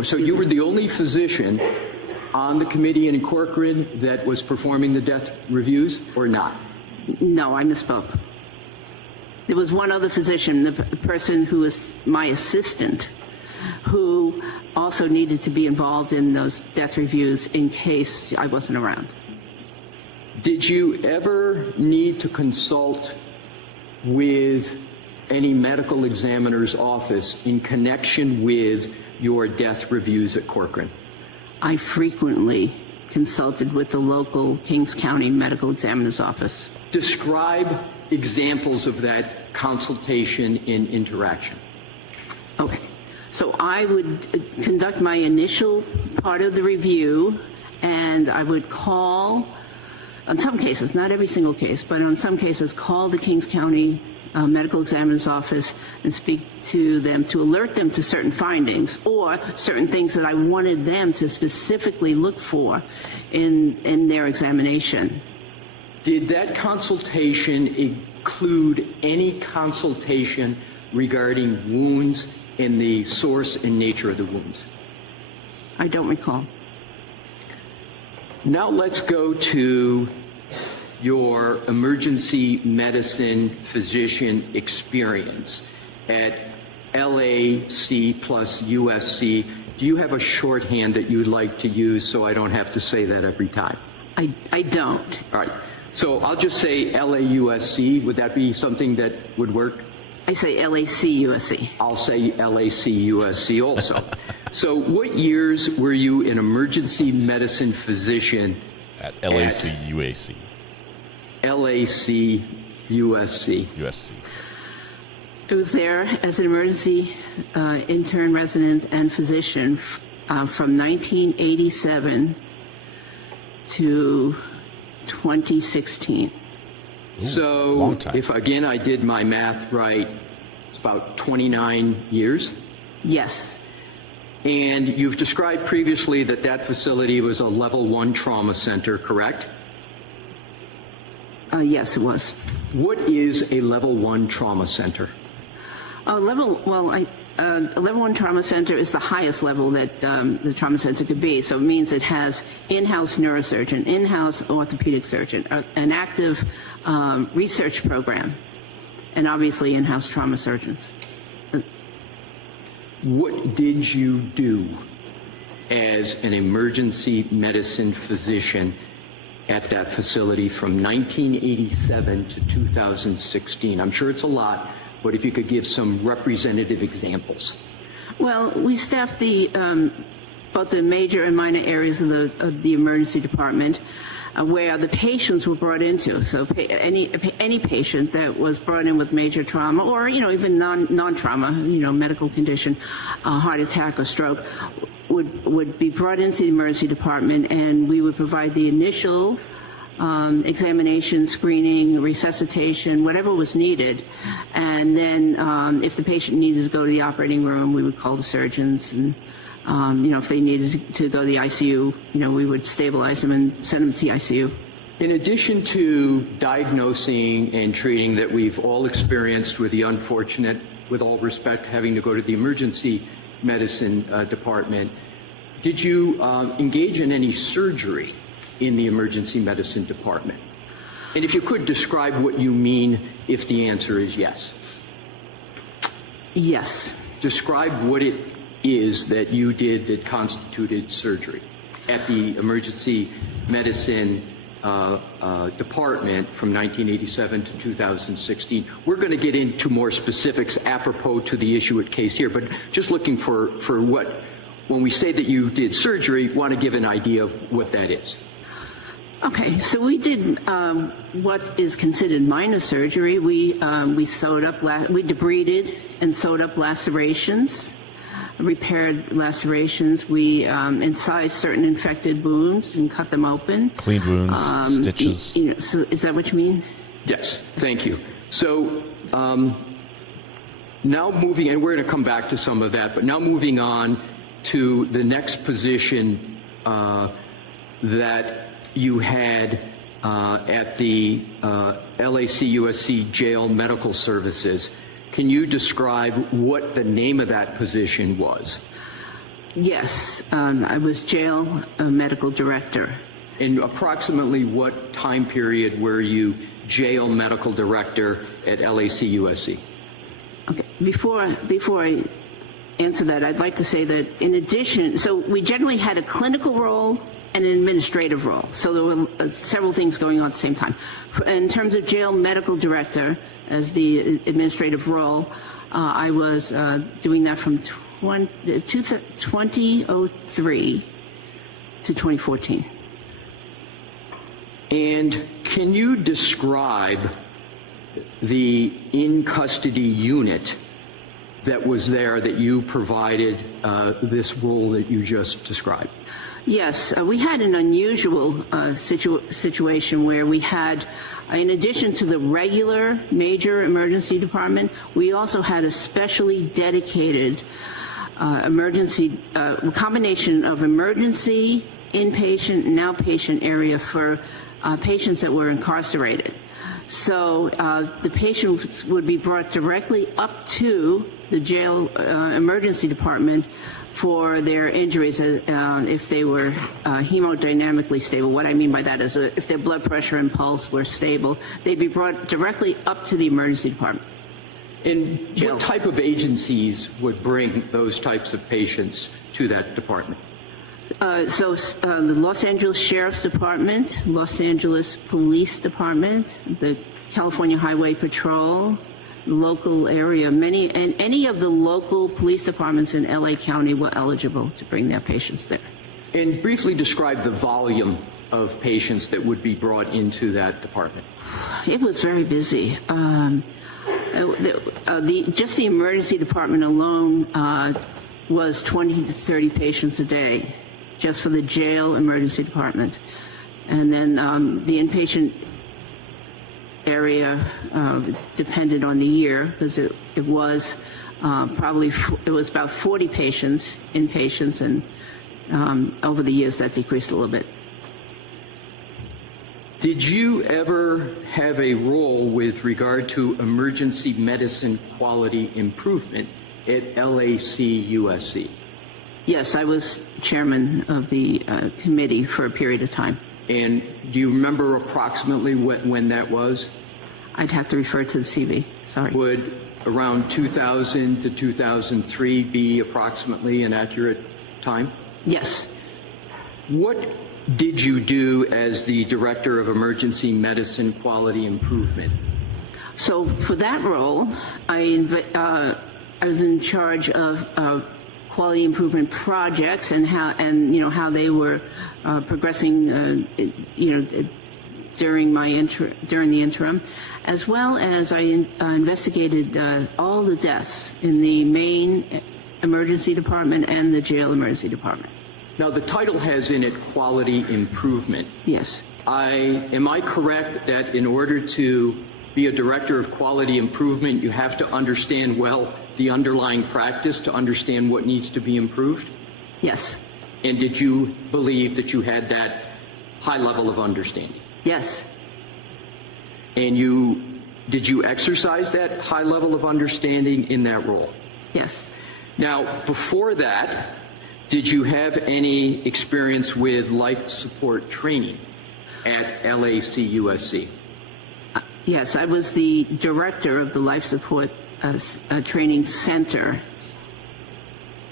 so you were the only physician on the committee in Corcoran that was performing the death reviews, or not? No, I misspoke. There was one other physician, the person who was my assistant, who also needed to be involved in those death reviews in case I wasn't around. Did you ever need to consult with any medical examiner's office in connection with your death reviews at Corcoran? I frequently consulted with the local Kings County Medical Examiner's Office. Describe examples of that consultation and interaction. Okay. So I would conduct my initial part of the review, and I would call, in some cases, not every single case, but in some cases, call the Kings County medical examiner's office and speak to them to alert them to certain findings or certain things that I wanted them to specifically look for in their examination. Did that consultation include any consultation regarding wounds and the source and nature of the wounds? I don't recall. Now let's go to your emergency medicine physician experience at LAC plus USC. Do you have a shorthand that you'd like to use so I don't have to say that every time? I don't. All right. So I'll just say LAUSC. Would that be something that would work? I say LAC-USC. I'll say LAC-USC also. So what years were you an emergency medicine physician at LAC-UAC? LAC-USC. USC. I was there as an emergency intern, resident, and physician from 1987 to 2016. So if, again, I did my math right, it's about 29 years? Yes. And you've described previously that that facility was a level 1 trauma center, correct? Yes, it was. What is a level 1 trauma center? A level 1 trauma center is the highest level that the trauma center could be. So it means it has in-house neurosurgeon, in-house orthopedic surgeon, an active research program, and obviously in-house trauma surgeons. What did you do as an emergency medicine physician at that facility from 1987 to 2016? I'm sure it's a lot, but if you could give some representative examples. Well, we staffed both the major and minor areas of the emergency department where the patients were brought into. So any patient that was brought in with major trauma or, even non-trauma, medical condition, heart attack or stroke, would be brought into the emergency department, and we would provide the initial examination, screening, resuscitation, whatever was needed. And then if the patient needed to go to the operating room, we would call the surgeons. And, if they needed to go to the ICU, we would stabilize them and send them to the ICU. In addition to diagnosing and treating that we've all experienced with the unfortunate, with all respect, having to go to the emergency medicine department, did you engage in any surgery in the emergency medicine department? And if you could describe what you mean if the answer is yes. Yes. Describe what it is that you did that constituted surgery at the emergency medicine department from 1987 to 2016. We're going to get into more specifics apropos to the issue at case here, but just looking for what, when we say that you did surgery, want to give an idea of what that is. Okay, so we did what is considered minor surgery. We sewed up, we debrided and sewed up lacerations, repaired lacerations. We incised certain infected wounds and cut them open. Cleaned wounds, stitches. So is that what you mean? Yes, thank you. So now moving, and we're going to come back to some of that, but now moving on to the next position that you had at the LAC-USC Jail Medical Services. Can you describe what the name of that position was? Yes, I was jail medical director. And approximately what time period were you jail medical director at LAC-USC? Okay, before I answer that, I'd like to say that in addition, so we generally had a clinical role and an administrative role. So there were several things going on at the same time. In terms of jail medical director, as the administrative role, I was doing that from 2003 to 2014. And can you describe the in-custody unit that was there that you provided this role that you just described? Yes, we had an unusual situation where we had, in addition to the regular major emergency department, we also had a specially dedicated combination of emergency, inpatient, and outpatient area for patients that were incarcerated. So the patients would be brought directly up to the jail emergency department for their injuries if they were hemodynamically stable. What I mean by that is if their blood pressure and pulse were stable, they'd be brought directly up to the emergency department. And what type of agencies would bring those types of patients to that department? The Los Angeles Sheriff's Department, Los Angeles Police Department, the California Highway Patrol, local area, any of the local police departments in LA County were eligible to bring their patients there. And briefly describe the volume of patients that would be brought into that department. It was very busy. Just the emergency department alone was 20 to 30 patients a day, just for the jail emergency department. And then the inpatient area depended on the year, because it was about 40 patients, inpatients, and over the years that decreased a little bit. Did you ever have a role with regard to emergency medicine quality improvement at LAC-USC? Yes, I was chairman of the committee for a period of time. And do you remember approximately when that was? I'd have to refer to the CV, sorry. Would around 2000 to 2003 be approximately an accurate time? Yes. What did you do as the Director of Emergency Medicine Quality Improvement? So for that role, I was in charge of quality improvement projects and how they were progressing during the interim, as well as I investigated all the deaths in the main emergency department and the jail emergency department. Now, the title has in it quality improvement. Yes. Am I correct that in order to be a director of quality improvement, you have to understand well the underlying practice to understand what needs to be improved? Yes. And did you believe that you had that high level of understanding? Yes. And did you exercise that high level of understanding in that role? Yes. Now, before that, did you have any experience with life support training at LAC-USC? Yes, I was the director of the Life Support Training Center.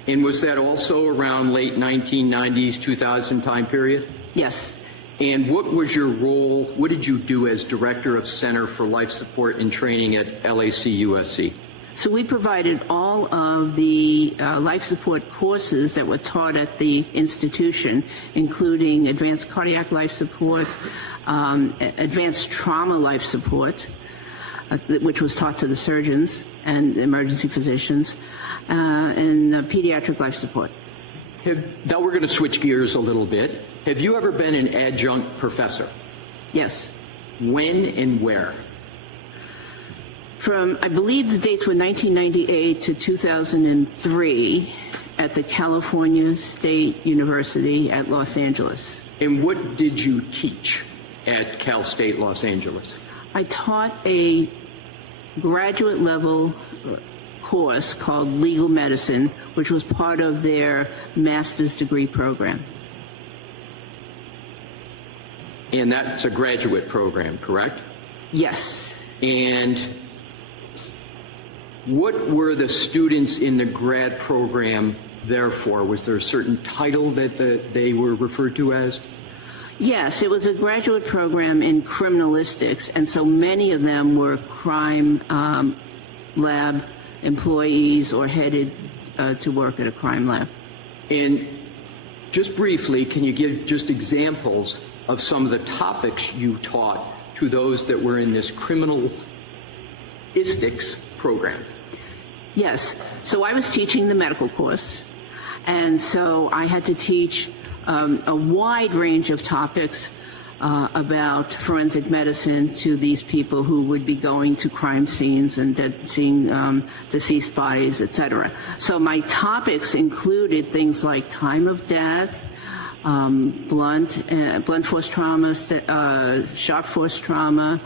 And was that also around late 1990s, 2000 time period? Yes. And what was your role, what did you do as director of Center for Life Support and Training at LAC-USC? So we provided all of the life support courses that were taught at the institution, including advanced cardiac life support, advanced trauma life support, which was taught to the surgeons and emergency physicians, and pediatric life support. Now we're going to switch gears a little bit. Have you ever been an adjunct professor? Yes. When and where? From, I believe the dates were 1998 to 2003 at the California State University at Los Angeles. And what did you teach at Cal State Los Angeles? I taught a graduate level course called Legal Medicine, which was part of their master's degree program. And that's a graduate program, correct? Yes. And what were the students in the grad program there for? Was there a certain title that they were referred to as? Yes, it was a graduate program in criminalistics, and so many of them were crime lab employees or headed to work at a crime lab. And just briefly, can you give just examples of some of the topics you taught to those that were in this criminalistics program? Yes. So I was teaching the medical course, and so I had to teach a wide range of topics about forensic medicine to these people who would be going to crime scenes and seeing deceased bodies, etc. So my topics included things like time of death, blunt force trauma, sharp force trauma,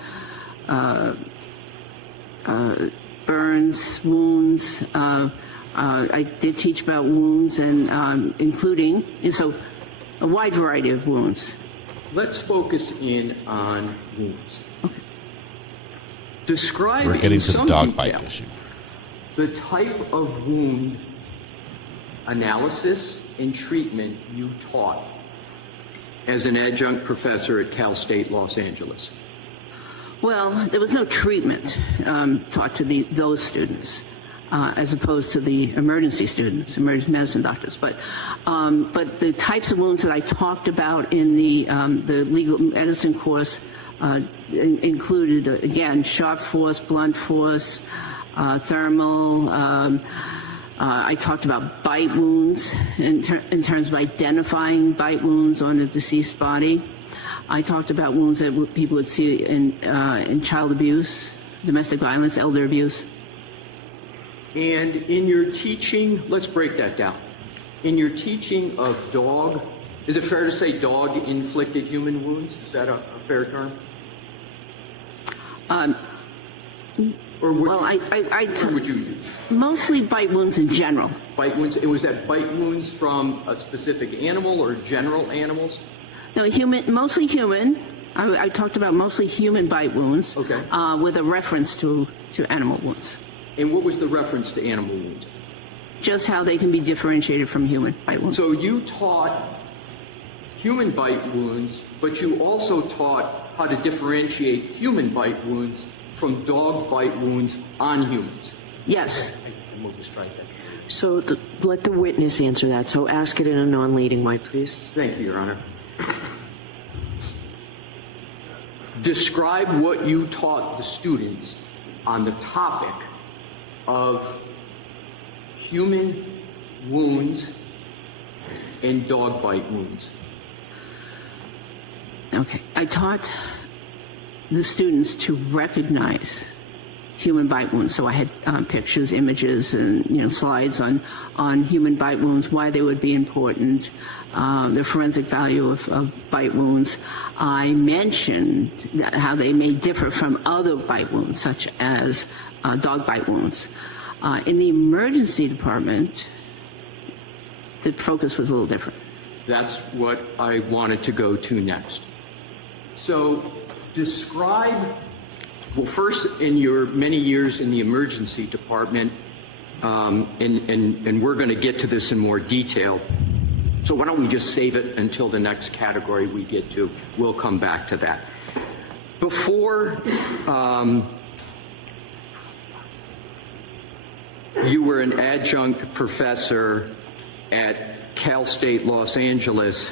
burns, wounds. I did teach about wounds and including a wide variety of wounds. Let's focus in on wounds. Okay. Describe We're getting in to the some dog detail bite issue. the type of wound analysis and treatment you taught as an adjunct professor at Cal State Los Angeles. Well, there was no treatment taught to those students. As opposed to the emergency students, emergency medicine doctors, but the types of wounds that I talked about in the legal medicine course included again sharp force, blunt force, thermal. I talked about bite wounds in terms of identifying bite wounds on a deceased body. I talked about wounds that people would see in child abuse, domestic violence, elder abuse. And in your teaching, let's break that down. In your teaching of dog, is it fair to say dog-inflicted human wounds? Is that a fair term? Or would you use? Mostly bite wounds in general. Bite wounds. Was that bite wounds from a specific animal or general animals? No, mostly human. I talked about mostly human bite wounds. Okay. With a reference to animal wounds. And what was the reference to animal wounds? Just how they can be differentiated from human bite wounds. So you taught human bite wounds, but you also taught how to differentiate human bite wounds from dog bite wounds on humans. Yes. So let the witness answer that. So ask it in a non-leading way, please. Thank you, Your Honor. Describe what you taught the students on the topic of human wounds and dog bite wounds. Okay. I taught the students to recognize human bite wounds. So I had pictures, images, and slides on human bite wounds, why they would be important, the forensic value of bite wounds. I mentioned how they may differ from other bite wounds, such as dog bite wounds. In the emergency department, the focus was a little different. That's what I wanted to go to next. So describe, well, first, in your many years in the emergency department, and we're going to get to this in more detail. So why don't we just save it until the next category we get to? We'll come back to that. Before you were an adjunct professor at Cal State Los Angeles,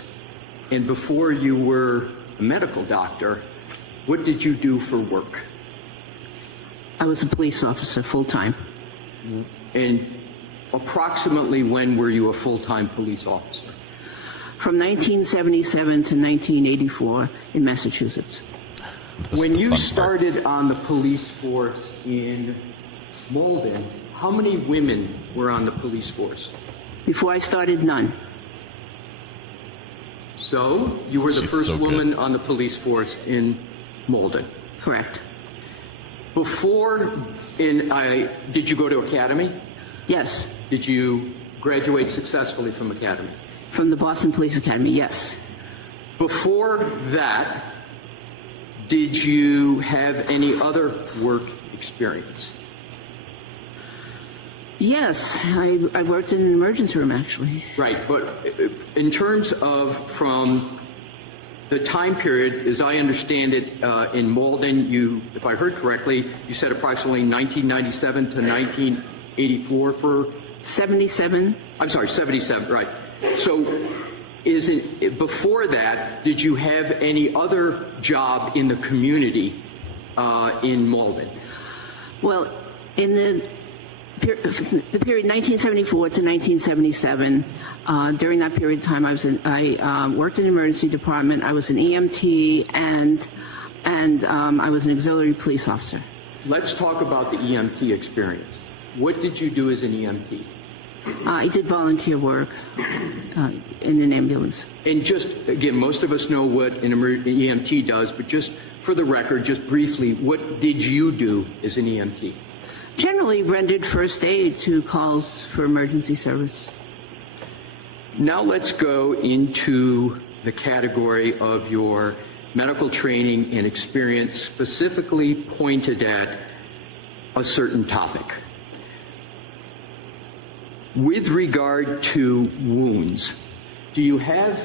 and before you were a medical doctor, what did you do for work? I was a police officer full-time. And approximately when were you a full-time police officer? From 1977 to 1984 in Massachusetts. When you started on the police force in Malden, how many women were on the police force? Before I started, none. So you were the first woman on the police force in Malden? Correct. Before, did you go to academy? Yes. Did you graduate successfully from academy? From the Boston Police Academy, yes. Before that, did you have any other work experience? Yes, I worked in an emergency room, actually. Right, but in terms of from the time period, as I understand it, in Malden, you, if I heard correctly, you said approximately 1997 to 1984 for? 77. I'm sorry, 77, right. So is it, before that, did you have any other job in the community in Malden? Well, in the the period 1974 to 1977. During that period of time, I worked in the emergency department. I was an EMT, and I was an auxiliary police officer. Let's talk about the EMT experience. What did you do as an EMT? I did volunteer work in an ambulance. And just, again, most of us know what an EMT does, but just for the record, just briefly, what did you do as an EMT? Generally rendered first aid to calls for emergency service. Now let's go into the category of your medical training and experience specifically pointed at a certain topic. With regard to wounds, do you have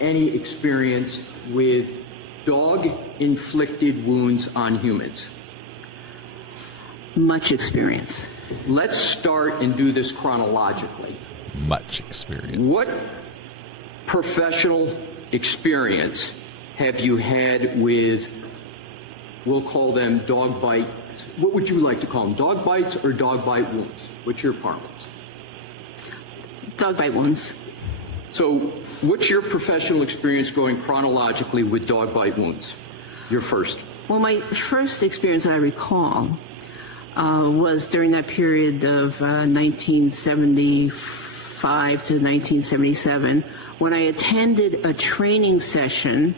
any experience with dog-inflicted wounds on humans? Much experience. Let's start and do this chronologically. Much experience. What professional experience have you had with, we'll call them dog bites? What would you like to call them? Dog bites or dog bite wounds? What's your parlance? Dog bite wounds. So what's your professional experience going chronologically with dog bite wounds? Your first. Well, my first experience I recall was during that period of 1975 to 1977 when I attended a training session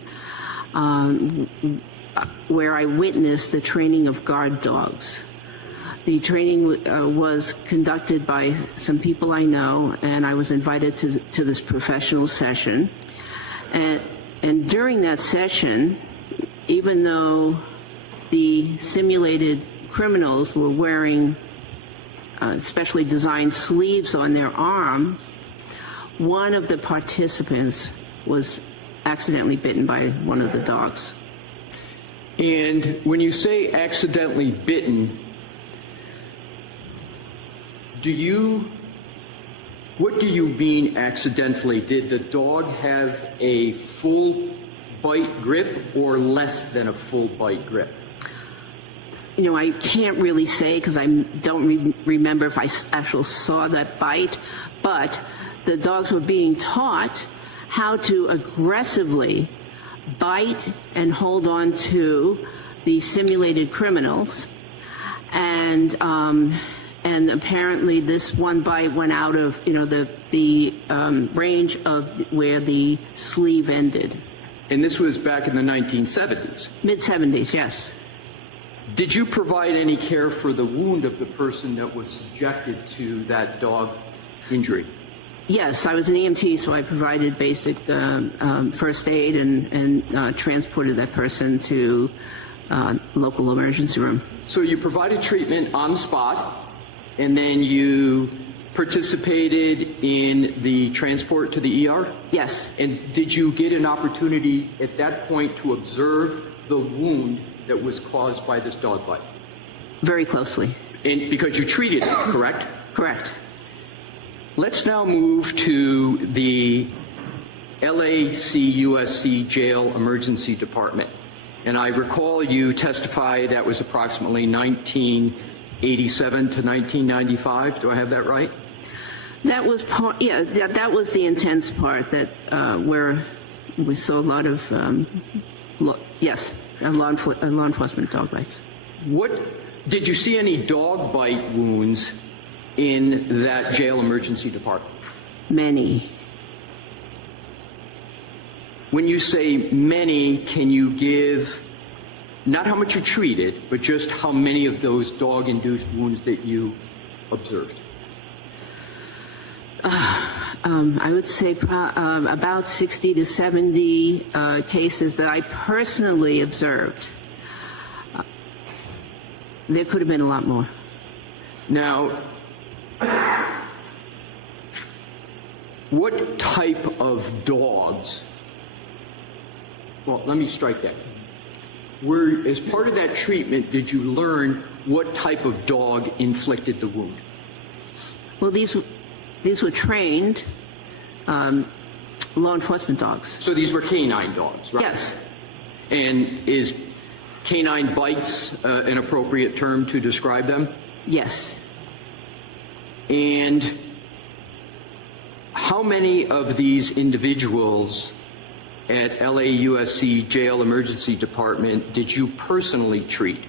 where I witnessed the training of guard dogs. The training was conducted by some people I know, and I was invited to this professional session. And during that session, even though the simulated criminals were wearing specially designed sleeves on their arms, one of the participants was accidentally bitten by one of the dogs. And when you say accidentally bitten, what do you mean accidentally? Did the dog have a full bite grip or less than a full bite grip? You know, I can't really say because I don't remember if I actually saw that bite, but the dogs were being taught how to aggressively bite and hold on to the simulated criminals, and apparently this one bite went out of the range of where the sleeve ended. And this was back in the 1970s? Mid-70s, yes. Did you provide any care for the wound of the person that was subjected to that dog injury? Yes, I was an EMT, so I provided basic first aid and transported that person to local emergency room. So you provided treatment on the spot, and then you participated in the transport to the ER? Yes. And did you get an opportunity at that point to observe the wound that was caused by this dog bite? Very closely. And because you treated it, correct? Correct. Let's now move to the LACUSC Jail Emergency Department. And I recall you testify that was approximately 1987 to 1995. Do I have that right? That was part, yeah, that was the intense part that where we saw a lot of, law enforcement dog bites. What, did you see any dog bite wounds in that jail emergency department? Many. When you say many, can you give, not how much you treated, but just how many of those dog-induced wounds that you observed? I would say about 60 to 70 cases that I personally observed. There could have been a lot more. Now, what type of dogs, well, let me strike that. As part of that treatment, did you learn what type of dog inflicted the wound? Well, these were trained law enforcement dogs. So these were canine dogs, right? Yes. And is canine bites an appropriate term to describe them? Yes. And how many of these individuals at LAUSC Jail Emergency Department did you personally treat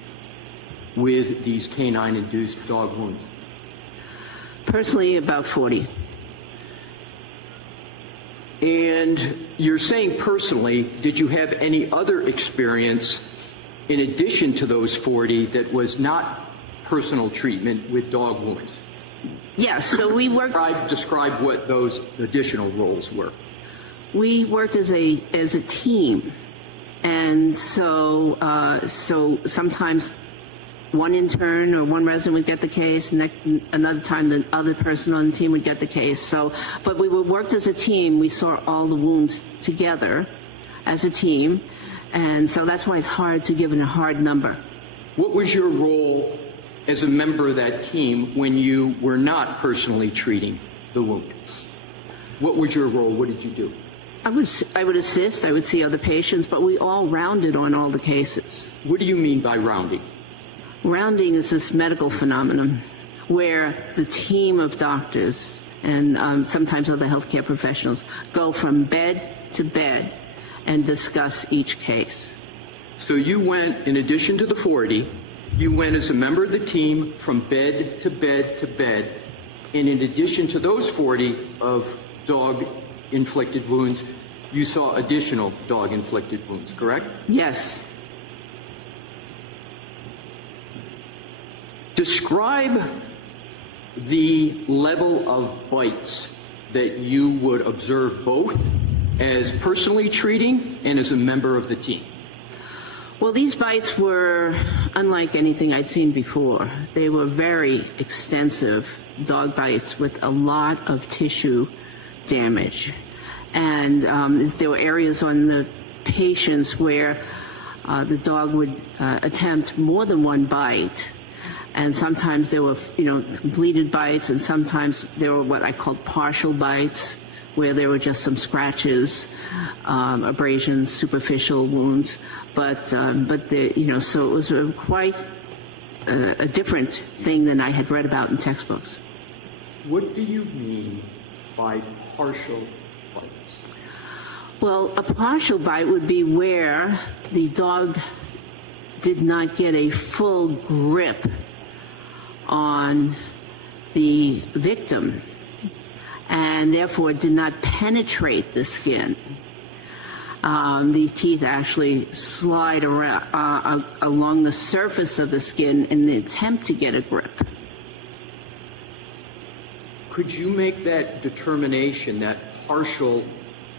with these canine-induced dog wounds? Personally, about 40. And you're saying personally, did you have any other experience in addition to those 40 that was not personal treatment with dog wounds? Yes, so we worked... Describe what those additional roles were. We worked as a team, and so sometimes one intern or one resident would get the case, and another time the other person on the team would get the case. So, but we worked as a team. We saw all the wounds together as a team, and so that's why it's hard to give it a hard number. What was your role as a member of that team when you were not personally treating the wound? What was your role? What did you do? I would assist. I would see other patients, but we all rounded on all the cases. What do you mean by rounding? Rounding is this medical phenomenon where the team of doctors and sometimes other healthcare professionals go from bed to bed and discuss each case. So you went, in addition to the 40, you went as a member of the team from bed to bed to bed, and in addition to those 40 of dog-inflicted wounds, you saw additional dog-inflicted wounds, correct? Yes. Describe the level of bites that you would observe both as personally treating and as a member of the team. Well, these bites were unlike anything I'd seen before. They were very extensive dog bites with a lot of tissue damage. And there were areas on the patients where the dog would attempt more than one bite. And sometimes there were, completed bites, and sometimes there were what I called partial bites, where there were just some scratches, abrasions, superficial wounds. But so it was quite a different thing than I had read about in textbooks. What do you mean by partial bites? Well, a partial bite would be where the dog did not get a full grip on the victim and therefore did not penetrate the skin. The teeth actually slide around, along the surface of the skin in the attempt to get a grip. Could you make that determination, that partial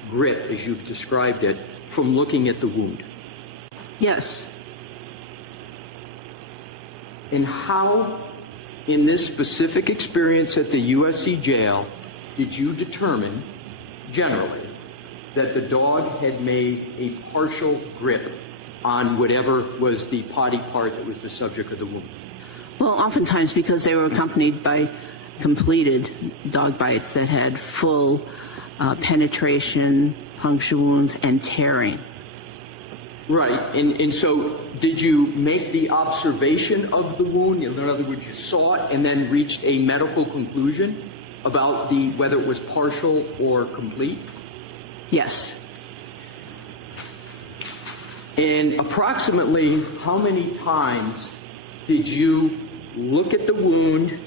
grip, as you've described it, from looking at the wound? Yes. And how, in this specific experience at the USC jail, did you determine, generally, that the dog had made a partial grip on whatever was the body part that was the subject of the wound? Well, oftentimes because they were accompanied by completed dog bites that had full penetration, puncture wounds, and tearing. Right, and so did you make the observation of the wound? In other words, you saw it and then reached a medical conclusion about whether it was partial or complete? Yes. And approximately how many times did you look at the wound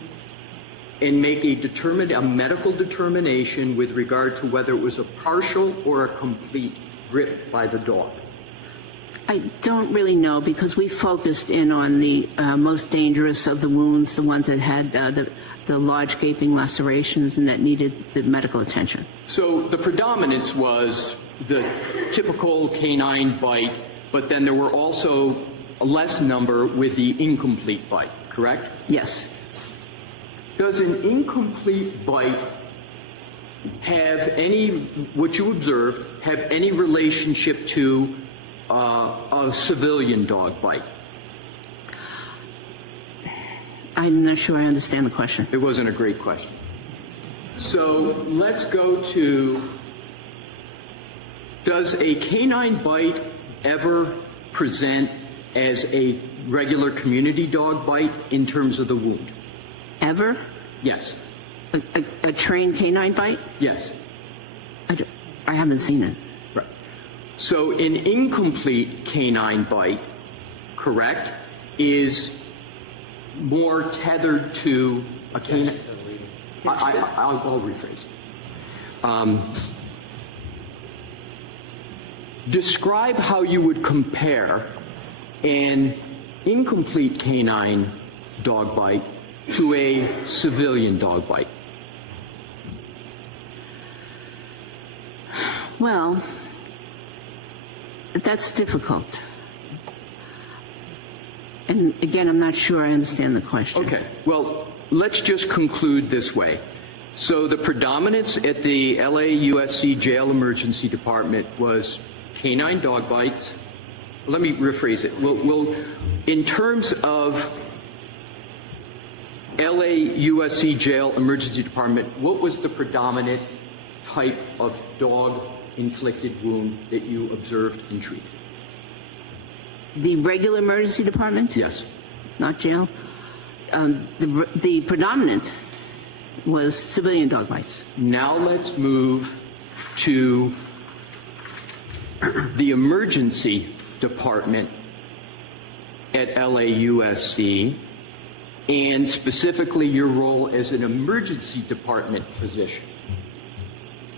and make a medical determination with regard to whether it was a partial or a complete grip by the dog? I don't really know, because we focused in on the most dangerous of the wounds, the ones that had the large gaping lacerations and that needed the medical attention. So the predominance was the typical canine bite, but then there were also a less number with the incomplete bite, correct? Yes. Does an incomplete bite have what you observed, have any relationship to a civilian dog bite? I'm not sure I understand the question. It wasn't a great question. So let's go to, does a canine bite ever present as a regular community dog bite in terms of the wound? Ever? Yes. A trained canine bite? Yes. I haven't seen it. Right. So an incomplete canine bite, correct, is more tethered to a canine. I'll rephrase. Describe how you would compare an incomplete canine dog bite to a civilian dog bite. Well, that's difficult. And again, I'm not sure I understand the question. Okay, well, let's just conclude this way. So the predominance at the LAUSC Jail Emergency Department was canine dog bites. Let me rephrase it. We'll in terms of LAUSC Jail Emergency Department, what was the predominant type of dog-inflicted wound that you observed and treated? The regular emergency department? Yes. Not jail? The predominant was civilian dog bites. Now let's move to the emergency department at LAUSC, and specifically your role as an emergency department physician.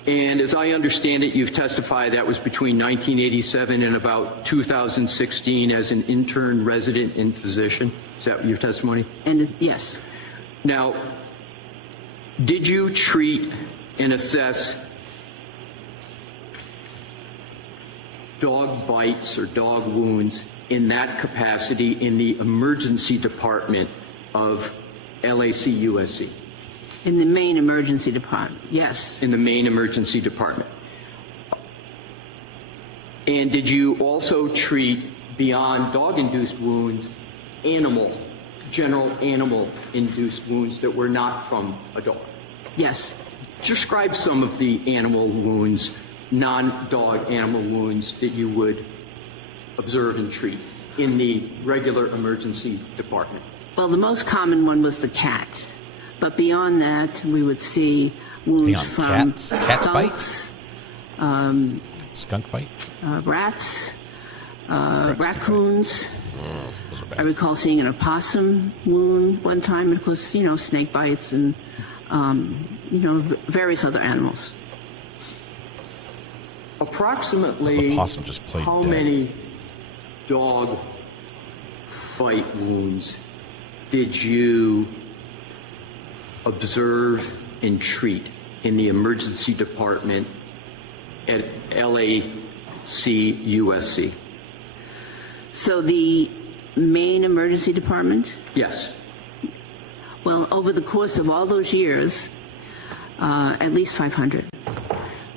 And as I understand it, you've testified that was between 1987 and about 2016 as an intern resident and physician. Is that your testimony? And yes. Now, did you treat and assess dog bites or dog wounds in that capacity in the emergency department of LACUSC? In the main emergency department, yes. In the main emergency department. And did you also treat, beyond dog-induced wounds, general animal-induced wounds that were not from a dog? Yes. Describe some of the animal wounds, non-dog animal wounds that you would observe and treat in the regular emergency department. Well, the most common one was the cat. But beyond that, we would see wounds from Cat's bite? Skunk bite? Rats, raccoons. Those are bad. I recall seeing an opossum wound one time. Of course, snake bites and, various other animals. Approximately Opossum just played how dead. many dog bite wounds did you observe and treat in the emergency department at LACUSC? So the main emergency department? Yes. Well, over the course of all those years, at least 500.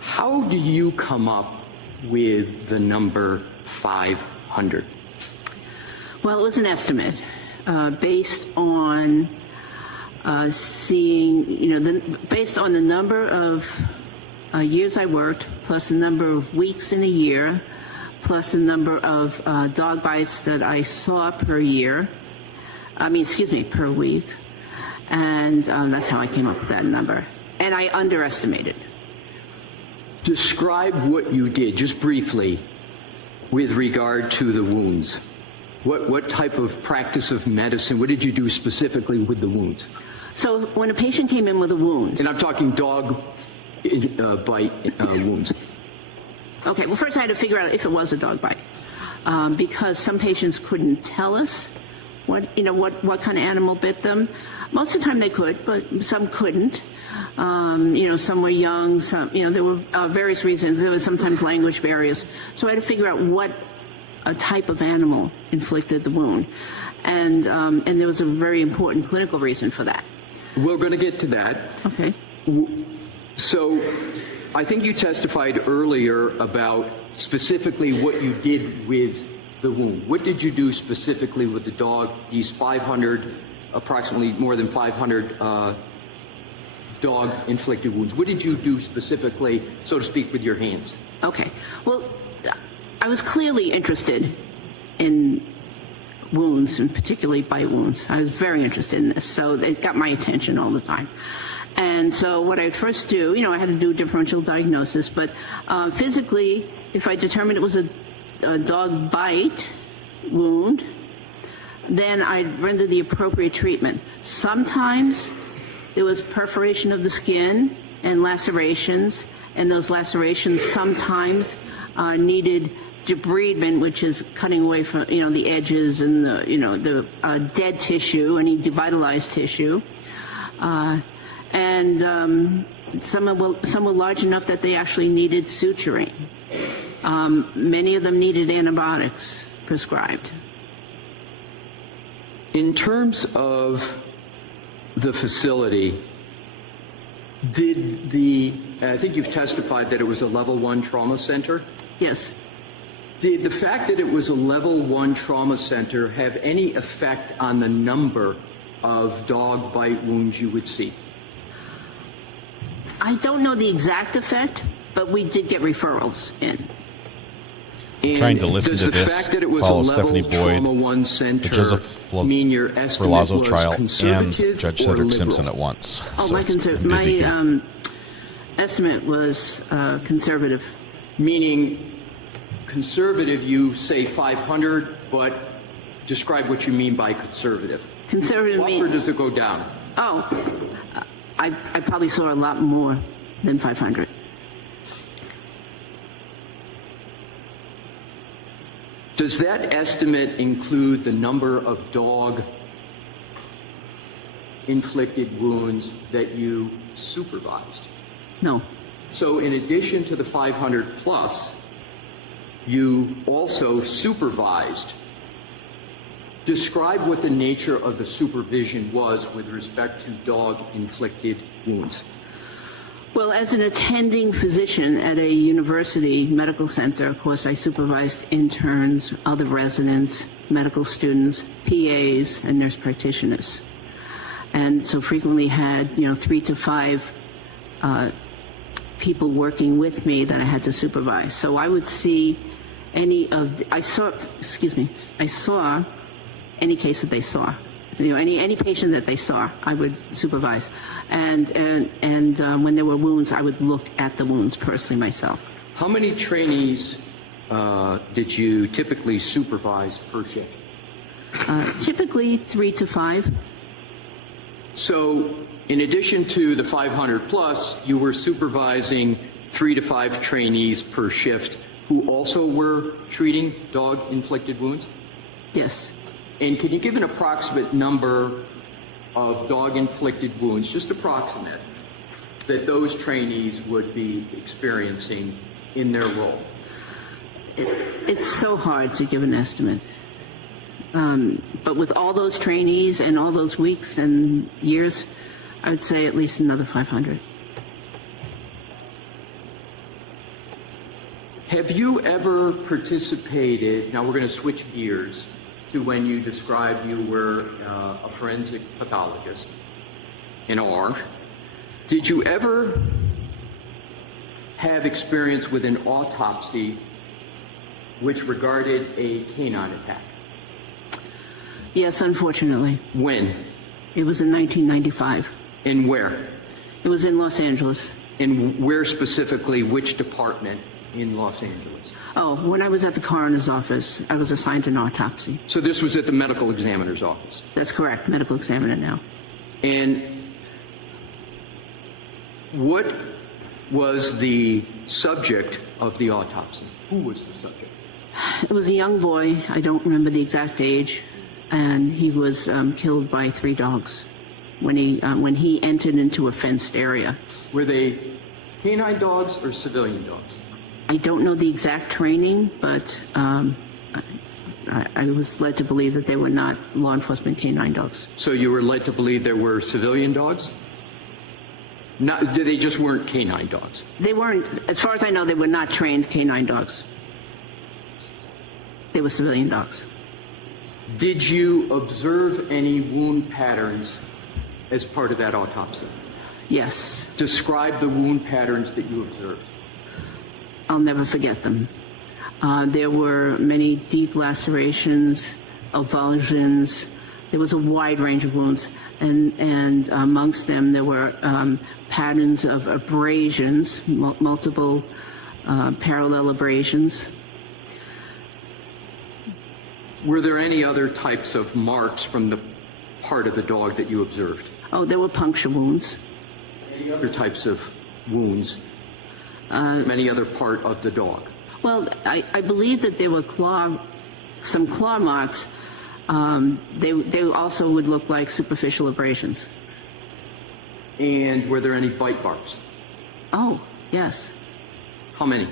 How do you come up with the number 500? Well, it was an estimate based on based on the number of years I worked, plus the number of weeks in a year, plus the number of dog bites that I saw per week. And that's how I came up with that number. And I underestimated. Describe what you did, just briefly, with regard to the wounds. What type of practice of medicine, what did you do specifically with the wounds? So when a patient came in with a wound... And I'm talking dog bite wounds. Okay, well, first I had to figure out if it was a dog bite. Because some patients couldn't tell us what kind of animal bit them. Most of the time they could, but some couldn't. Some were young, some, there were various reasons. There was sometimes language barriers. So I had to figure out what a type of animal inflicted the wound. And there was a very important clinical reason for that. We're going to get to that. Okay. So I think you testified earlier about specifically what you did with the wound. What did you do specifically with the dog, these 500, approximately more than 500 dog-inflicted wounds? What did you do specifically, so to speak, with your hands? Okay. Well, I was clearly interested in wounds, and particularly bite wounds. I was very interested in this, so it got my attention all the time. And so what I first do, I had to do a differential diagnosis, but physically, if I determined it was a dog bite wound, then I'd render the appropriate treatment. Sometimes there was perforation of the skin and lacerations, and those lacerations sometimes needed debridement, which is cutting away from the edges and the dead tissue, any devitalized tissue, and some were large enough that they actually needed suturing. Many of them needed antibiotics prescribed. In terms of the facility, I think you've testified that it was a level 1 trauma center? Yes. Did the fact that it was a level 1 trauma center have any effect on the number of dog bite wounds you would see? I don't know the exact effect, but we did get referrals in. And trying to listen to this, follow Stephanie Boyd, the Joseph Ferlazzo trial, and Judge Cedric Simpson at once. Oh, so my estimate was conservative. Meaning conservative, you say 500, but describe what you mean by conservative. Conservative means... Or does it go down? Oh, I probably saw a lot more than 500. Does that estimate include the number of dog-inflicted wounds that you supervised? No. So in addition to the 500 plus, you also supervised. Describe what the nature of the supervision was with respect to dog-inflicted wounds. Well, as an attending physician at a university medical center, of course, I supervised interns, other residents, medical students, PAs, and nurse practitioners. And so frequently had, 3 to 5 people working with me that I had to supervise. So I would see I saw any case that they saw. Any patient that they saw, I would supervise. And when there were wounds, I would look at the wounds personally myself. How many trainees did you typically supervise per shift? Typically 3 to 5. So in addition to the 500 plus, you were supervising 3 to 5 trainees per shift who also were treating dog-inflicted wounds? Yes. And can you give an approximate number of dog-inflicted wounds, just approximate, that those trainees would be experiencing in their role? It's so hard to give an estimate. But with all those trainees and all those weeks and years, I would say at least another 500. Have you ever participated, now we're going to switch gears, to when you described you were a forensic pathologist in OR. Did you ever have experience with an autopsy which regarded a canine attack? Yes, unfortunately. When? It was in 1995. And where? It was in Los Angeles. And where specifically, which department in Los Angeles? Oh, when I was at the coroner's office, I was assigned an autopsy. So this was at the medical examiner's office? That's correct, medical examiner now. And what was the subject of the autopsy? Who was the subject? It was a young boy, I don't remember the exact age, and he was killed by 3 dogs when he entered into a fenced area. Were they canine dogs or civilian dogs? I don't know the exact training, but I was led to believe that they were not law enforcement canine dogs. So you were led to believe there were civilian dogs? They just weren't canine dogs? They weren't, as far as I know, they were not trained canine dogs. They were civilian dogs. Did you observe any wound patterns as part of that autopsy? Yes. Describe the wound patterns that you observed. I'll never forget them. There were many deep lacerations, avulsions, There was a wide range of wounds, and amongst them there were patterns of abrasions, multiple parallel abrasions. Were there any other types of marks from the part of the dog that you observed? Oh, there were puncture wounds. Any other types of wounds from any other part of the dog? Well, I believe that there were some claw marks. They also would look like superficial abrasions. And were there any bite marks? Oh, yes. How many?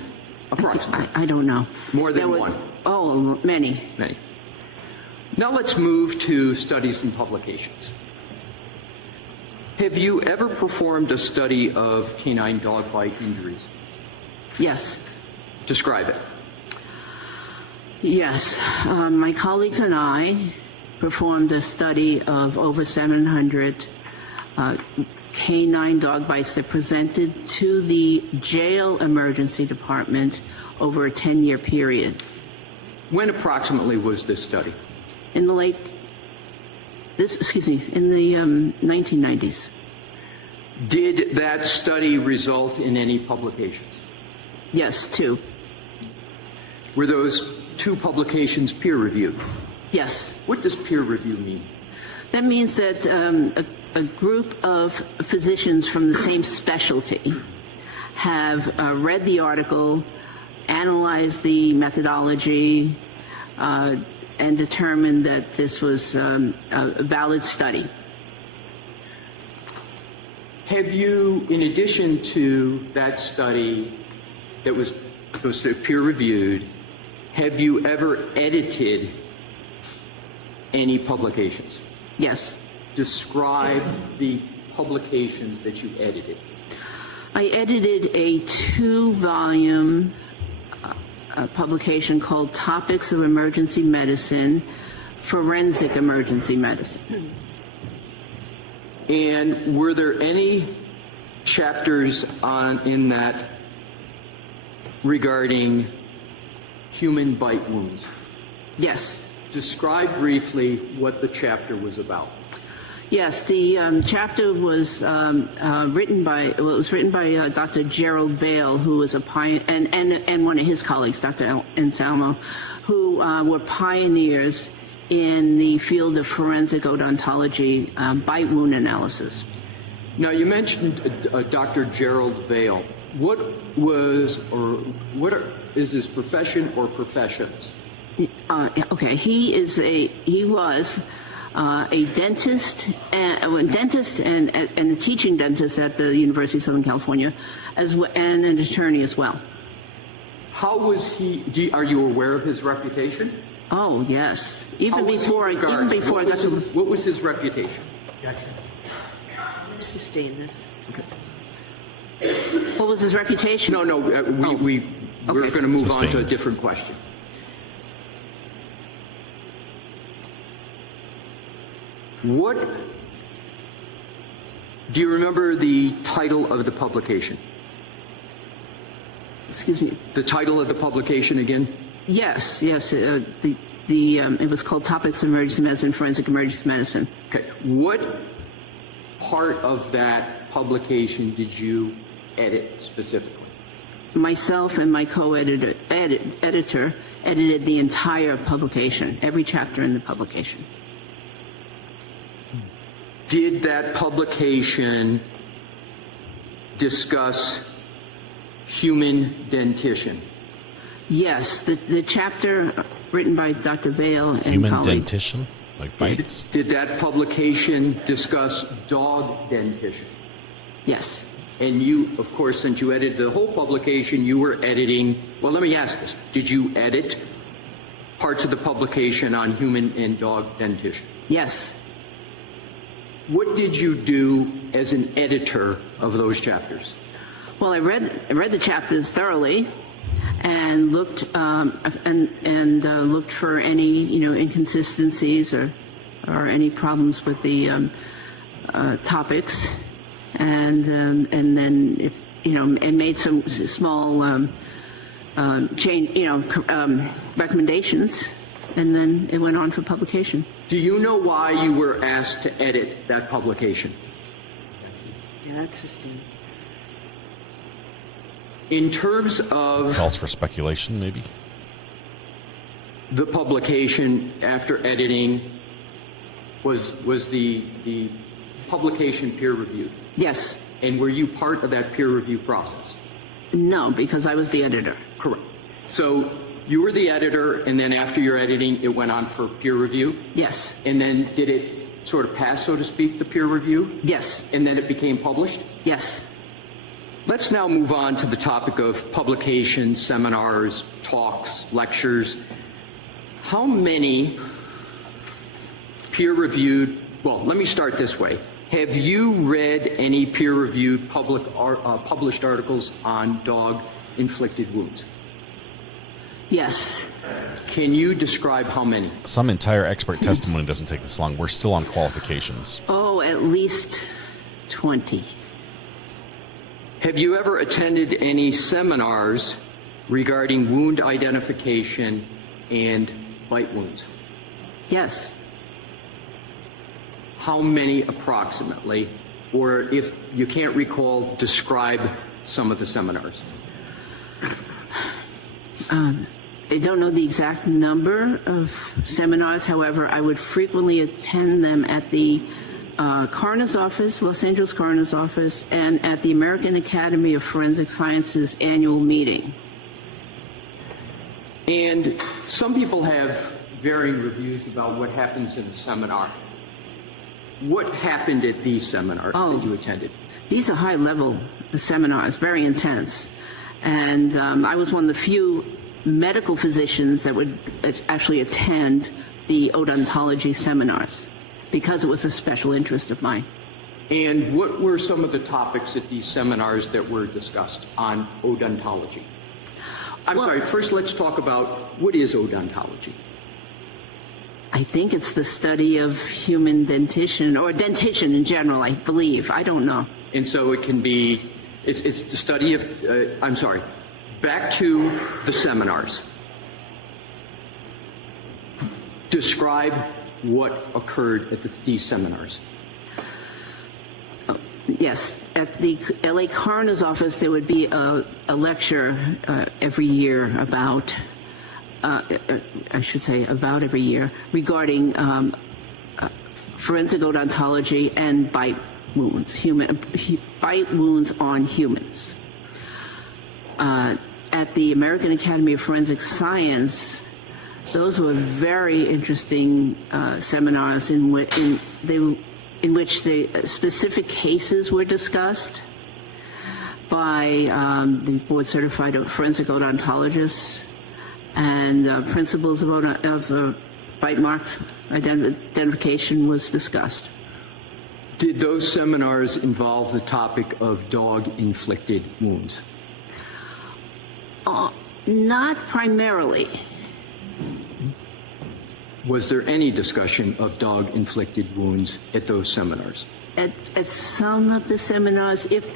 Approximately. I don't know. More than one? Oh, many. Many. Now let's move to studies and publications. Have you ever performed a study of canine dog bite injuries? Yes. Describe it. Yes. My colleagues and I performed a study of over 700 canine dog bites that presented to the jail emergency department over a 10-year period. When approximately was this study? In the in the 1990s. Did that study result in any publications? Yes, 2. Were those 2 publications peer-reviewed? Yes. What does peer review mean? That means that a group of physicians from the same specialty have read the article, analyzed the methodology, and determined that this was a valid study. Have you, in addition to that study that was peer-reviewed, have you ever edited any publications? Yes. Describe the publications that you edited. I edited a 2-volume publication called Topics of Emergency Medicine, Forensic Emergency Medicine. And were there any chapters in that regarding human bite wounds? Yes. Describe briefly what the chapter was about. Yes, the chapter was written by Dr. Gerald Vale, who was a pioneer, and one of his colleagues, Dr. Anselmo, who were pioneers in the field of forensic odontology, bite wound analysis. Now, you mentioned Dr. Gerald Vale. What is his profession or professions? Okay, he was a dentist, and a teaching dentist at the University of Southern California, and an attorney as well. How was he? Are you aware of his reputation? Oh yes, even before I got to. What was his reputation? Gotcha. Sustain this. Okay. What was his reputation? No, we're going to move on to a different question. What do you remember the title of the publication? Excuse me. The title of the publication again? Yes. It was called Topics of Emergency Medicine, Forensic Emergency Medicine. Okay. What part of that publication did you edit specifically? Myself and my co-editor edited the entire publication, every chapter in the publication. Did that publication discuss human dentition? Yes, the chapter written by Dr. Vale and human colleague. dentition, like bites. Did that publication discuss dog dentition? Yes. And you, of course, since you edited the whole publication, you were editing. Well, let me ask this: did you edit parts of the publication on human and dog dentition? Yes. What did you do as an editor of those chapters? Well, I read the chapters thoroughly, and looked looked for any inconsistencies or any problems with the topics, and then if and made some small recommendations and then it went on for publication. Do you know why you were asked to edit that publication? Yeah, that's sustained. In terms of... Calls for speculation, maybe? The publication after editing, was the publication peer-reviewed? Yes. And were you part of that peer review process? No, because I was the editor. Correct. So you were the editor, and then after your editing, it went on for peer review? Yes. And then did it sort of pass, so to speak, the peer review? Yes. And then it became published? Yes. Let's now move on to the topic of publications, seminars, talks, lectures. How many peer-reviewed, well, let me start this way. Have you read any peer-reviewed published articles on dog-inflicted wounds? Yes. Can you describe how many? Some entire expert testimony doesn't take this long. We're still on qualifications. Oh, at least 20. Have you ever attended any seminars regarding wound identification and bite wounds? Yes. How many approximately? Or if you can't recall, describe some of the seminars. I don't know the exact number of seminars. However, I would frequently attend them at the coroner's office, Los Angeles Coroner's Office, and at the American Academy of Forensic Sciences annual meeting. And some people have varying reviews about what happens in a seminar. What happened at these seminars that you attended? These are high-level seminars, very intense. And I was one of the few medical physicians that would actually attend the odontology seminars because it was a special interest of mine. And what were some of the topics at these seminars that were discussed on odontology? Sorry, first let's talk about what is odontology? I think it's the study of human dentition, or dentition in general, I believe. I don't know. And so it can be, it's the study of, back to the seminars. Describe what occurred at these seminars. Yes, at the LA Coroner's Office, there would be a lecture every year about, every year, regarding forensic odontology and bite wounds, bite wounds on humans. At the American Academy of Forensic Science, those were very interesting seminars in which the specific cases were discussed by the board-certified forensic odontologists, and principles of bite marks identification was discussed. Did those seminars involve the topic of dog-inflicted wounds? Not primarily. Was there any discussion of dog-inflicted wounds at those seminars? At some of the seminars, if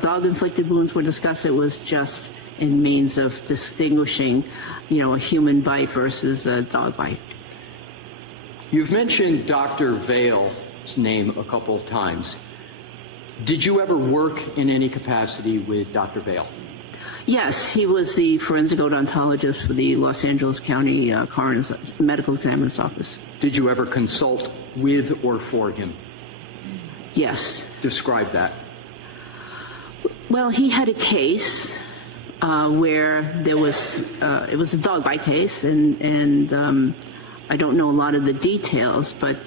dog-inflicted wounds were discussed, it was just in means of distinguishing, a human bite versus a dog bite. You've mentioned Dr. Vale's name a couple of times. Did you ever work in any capacity with Dr. Vale? Yes, he was the forensic odontologist for the Los Angeles County Coroner's Medical Examiner's Office. Did you ever consult with or for him? Yes. Describe that. Well, he had a case where there was, it was a dog bite case, and I don't know a lot of the details, but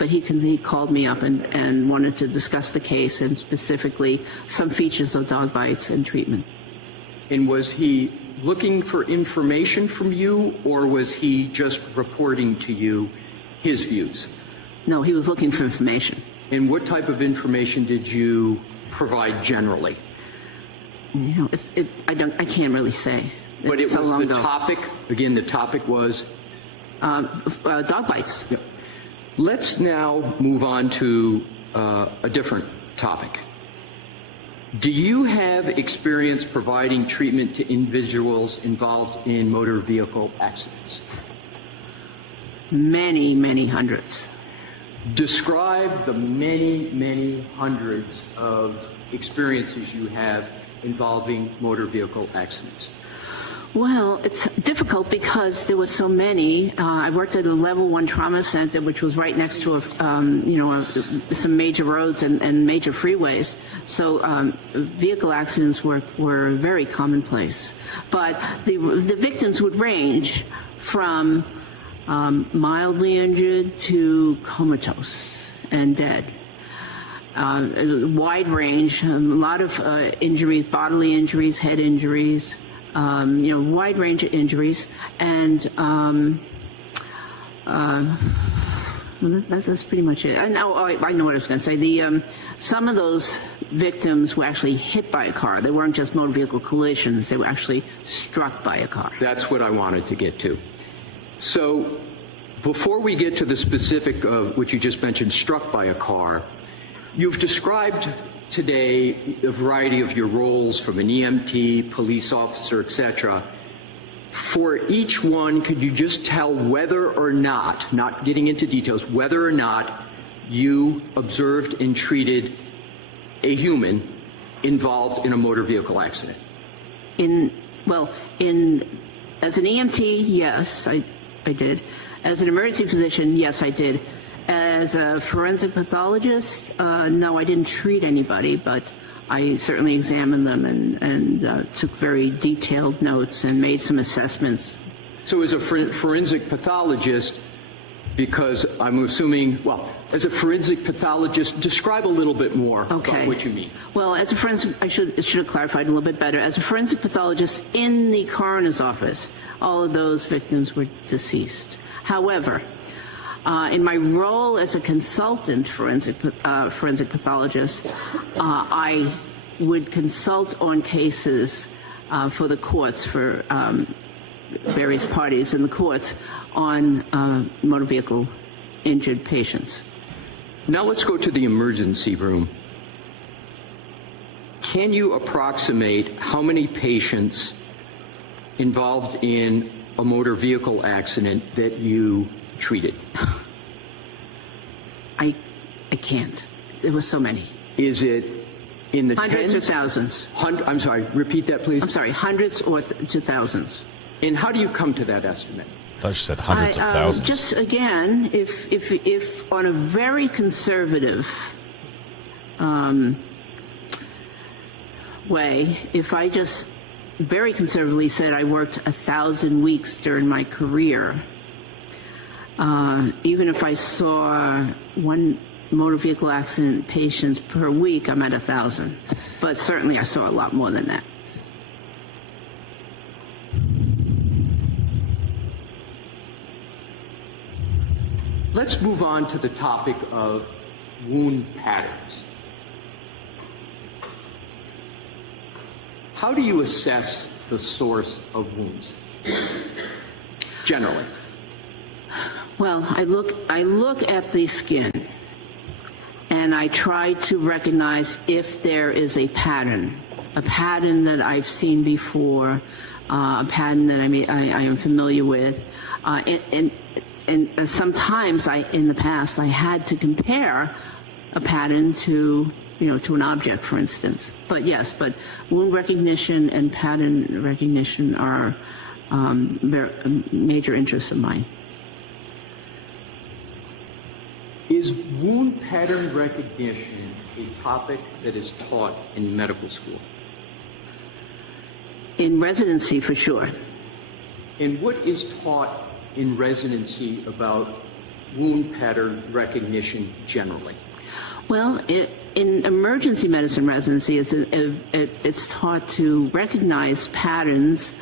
he called me up and wanted to discuss the case and specifically some features of dog bites and treatment. And was he looking for information from you, or was he just reporting to you his views? No, he was looking for information. And what type of information did you provide generally? I can't really say. But it was the topic. Again, the topic was dog bites. Yep. Let's now move on to a different topic. Do you have experience providing treatment to individuals involved in motor vehicle accidents? Many, many hundreds. Describe the many, many hundreds of experiences you have involving motor vehicle accidents. Well, it's difficult because there were so many. I worked at a level 1 trauma center, which was right next to some major roads and major freeways. So vehicle accidents were very commonplace. But the victims would range from mildly injured to comatose and dead. A wide range, a lot of injuries, bodily injuries, head injuries. Wide range of injuries, and that's pretty much it. I know what I was going to say. Some of those victims were actually hit by a car. They weren't just motor vehicle collisions. They were actually struck by a car. That's what I wanted to get to. So before we get to the specific of which you just mentioned, struck by a car, you've described today a variety of your roles from an EMT, police officer, etc. For each one, could you just tell whether or not getting into details, whether or not you observed and treated a human involved in a motor vehicle accident? As an EMT, yes, I did. As an emergency physician, yes, I did. As a forensic pathologist, no, I didn't treat anybody, but I certainly examined them and took very detailed notes and made some assessments. So as a forensic pathologist, because I'm assuming, as a forensic pathologist, describe a little bit more about what you mean. Well, as a forensic, I should have clarified a little bit better. As a forensic pathologist in the coroner's office, all of those victims were deceased. However, in my role as a consultant forensic pathologist, I would consult on cases for the courts, for various parties in the courts on motor vehicle injured patients. Now let's go to the emergency room. Can you approximate how many patients involved in a motor vehicle accident that you treated? I can't. There were so many. Is it in the hundreds tens? or thousands? I'm sorry, repeat that, please. I'm sorry, hundreds or to thousands. And how do you come to that estimate? I thought you said hundreds of thousands. Just again, if on a very conservative way, if I just very conservatively said I worked 1,000 weeks during my career, even if I saw one motor vehicle accident patients per week, I'm at 1,000. But certainly I saw a lot more than that. Let's move on to the topic of wound patterns. How do you assess the source of wounds, generally? Well, I look at the skin, and I try to recognize if there is a pattern that I've seen before, a pattern that I am familiar with, and sometimes in the past I had to compare a pattern to an object, for instance. But yes, wound recognition and pattern recognition are major interests of mine. Is wound pattern recognition a topic that is taught in medical school? In residency, for sure. And what is taught in residency about wound pattern recognition generally? Well, in emergency medicine residency, it's taught to recognize patterns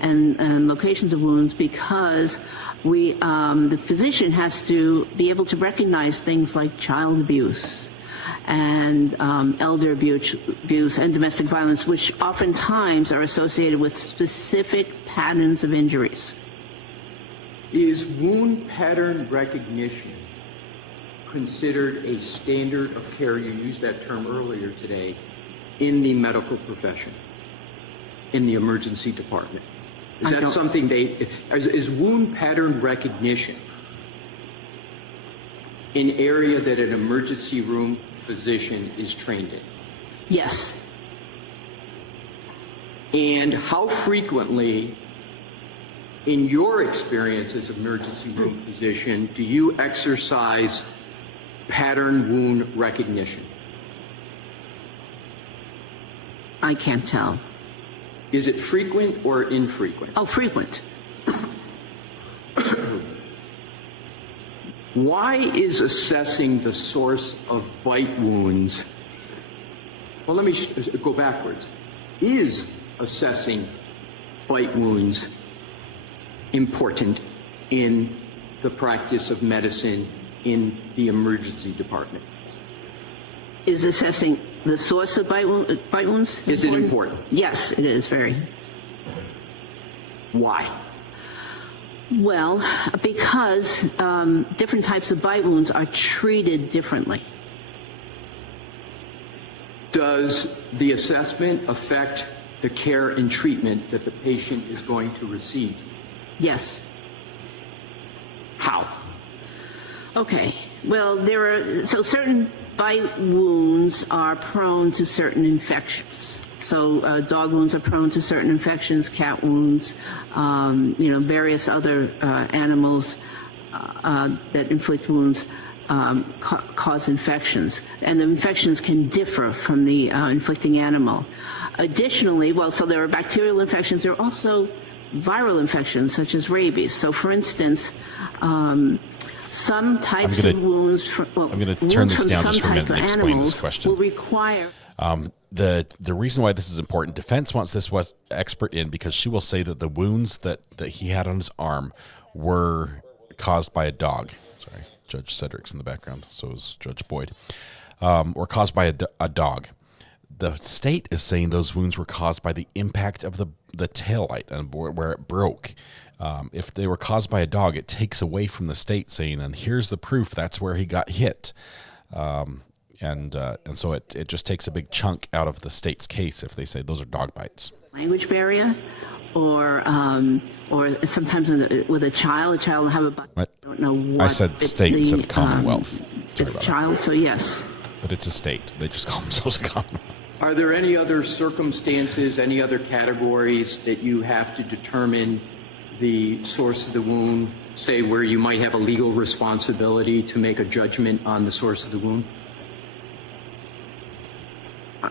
and locations of wounds because the physician has to be able to recognize things like child abuse and elder abuse and domestic violence, which oftentimes are associated with specific patterns of injuries. Is wound pattern recognition considered a standard of care, you used that term earlier today, in the medical profession, in the emergency department? Is that something is wound pattern recognition an area that an emergency room physician is trained in? Yes. And how frequently, in your experience as an emergency room physician, do you exercise pattern wound recognition? I can't tell. Is it frequent or infrequent? Oh, frequent. Why is assessing the source of bite wounds, well, let me go backwards. Is assessing bite wounds important in the practice of medicine in the emergency department? Is assessing the source of bite wounds? Is it important? Yes, it is very. Why? Well, because different types of bite wounds are treated differently. Does the assessment affect the care and treatment that the patient is going to receive? Yes. How? Okay. Well, certain bite wounds are prone to certain infections. So dog wounds are prone to certain infections, cat wounds, various other animals that inflict wounds cause infections. And the infections can differ from the inflicting animal. Additionally, so there are bacterial infections. There are also viral infections, such as rabies. So, for instance, some types of wounds... I'm going to turn this down just for a minute and explain this question. Will require... The reason why this is important, defense wants this expert in because she will say that the wounds that he had on his arm were caused by a dog. Sorry, Judge Cedric's in the background, so is Judge Boyd. Were caused by a dog. The state is saying those wounds were caused by the impact of the tail light and where it broke. If they were caused by a dog, it takes away from the state saying, and here's the proof that's where he got hit. And so it just takes a big chunk out of the state's case if they say those are dog bites. Language barrier, or sometimes with a child will have a bite. What? I don't know what. I said state instead of Commonwealth. It's a child, so yes. But it's a state. They just call themselves a Commonwealth. Are there any other circumstances, any other categories that you have to determine the source of the wound, say where you might have a legal responsibility to make a judgment on the source of the wound?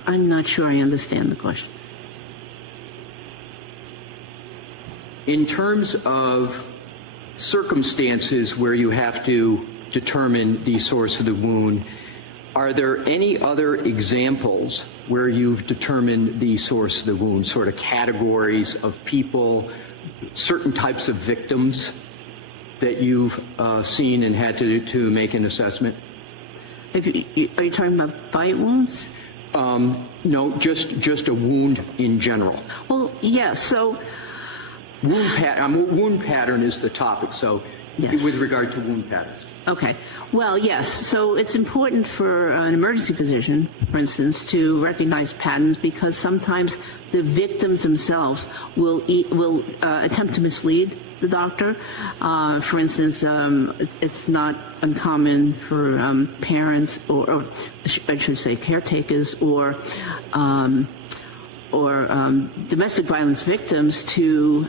I'm not sure I understand the question. In terms of circumstances where you have to determine the source of the wound, are there any other examples where you've determined the source of the wound, sort of categories of people, certain types of victims that you've seen and had to make an assessment? Are you talking about bite wounds? No, just a wound in general. Well, yes. So wound pattern is the topic. So yes. With regard to wound patterns. Okay. Well, yes. So it's important for an emergency physician, for instance, to recognize patterns because sometimes the victims themselves will attempt to mislead the doctor. For instance, it's not uncommon for parents or I should say caretakers or domestic violence victims to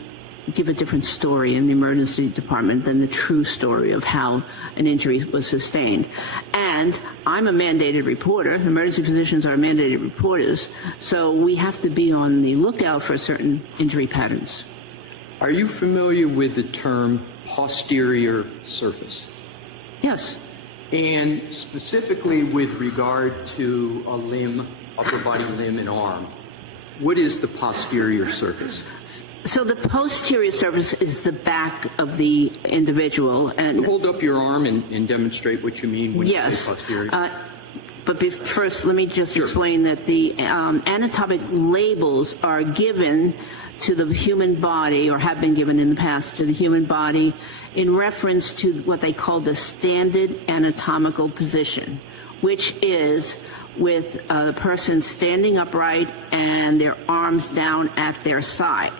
give a different story in the emergency department than the true story of how an injury was sustained. And I'm a mandated reporter. Emergency physicians are mandated reporters, so we have to be on the lookout for certain injury patterns. Are you familiar with the term posterior surface? Yes. And specifically with regard to a limb, upper body limb and arm, what is the posterior surface? So the posterior surface is the back of the individual. And hold up your arm and demonstrate what you mean when you say posterior. But first, let me just explain that the anatomic labels are given to the human body, or have been given in the past to the human body, in reference to what they call the standard anatomical position, which is with the person standing upright and their arms down at their side.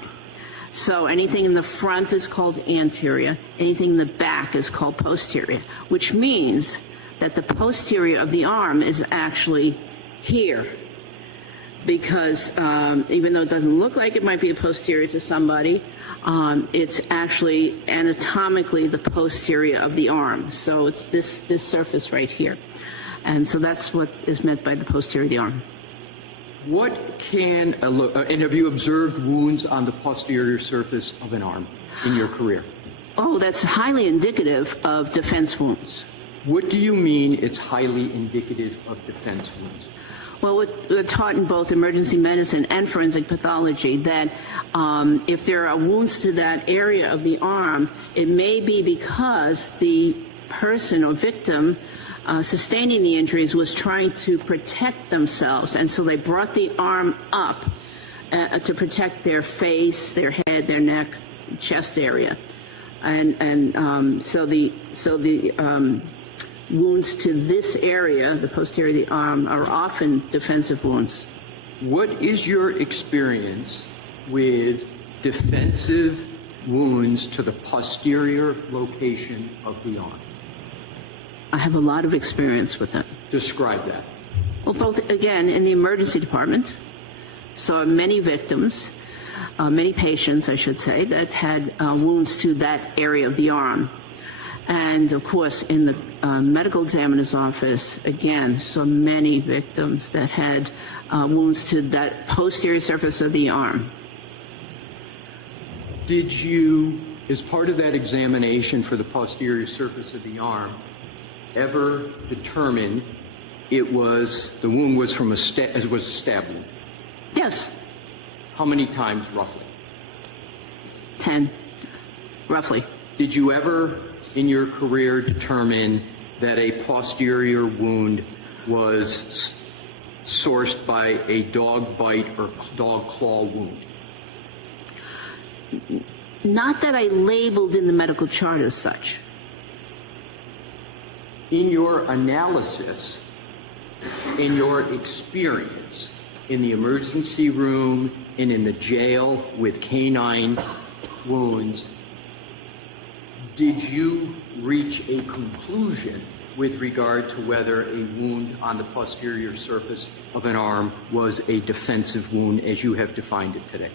So anything in the front is called anterior, anything in the back is called posterior, which means that the posterior of the arm is actually here. Because even though it doesn't look like it might be a posterior to somebody, it's actually anatomically the posterior of the arm. So it's this surface right here. And so that's what is meant by the posterior of the arm. What can, and have you observed wounds on the posterior surface of an arm in your career? Oh, that's highly indicative of defense wounds. What do you mean it's highly indicative of defense wounds? Well, we're taught in both emergency medicine and forensic pathology that if there are wounds to that area of the arm, it may be because the person or victim sustaining the injuries was trying to protect themselves, and so they brought the arm up to protect their face, their head, their neck, chest area, and so the wounds to this area, the posterior of the arm, are often defensive wounds. What is your experience with defensive wounds to the posterior location of the arm? I have a lot of experience with that. Describe that. Well, both, again, in the emergency department, saw many victims, many patients, I should say, that had wounds to that area of the arm. And, of course, in the medical examiner's office, again, saw many victims that had wounds to that posterior surface of the arm. Did you, as part of that examination for the posterior surface of the arm, ever determine the wound was from a stab wound? Yes. How many times, roughly? 10, roughly. Did you ever, in your career, determine that a posterior wound was sourced by a dog bite or dog claw wound? Not that I labeled in the medical chart as such. In your analysis, in your experience in the emergency room and in the jail with canine wounds, did you reach a conclusion with regard to whether a wound on the posterior surface of an arm was a defensive wound as you have defined it today?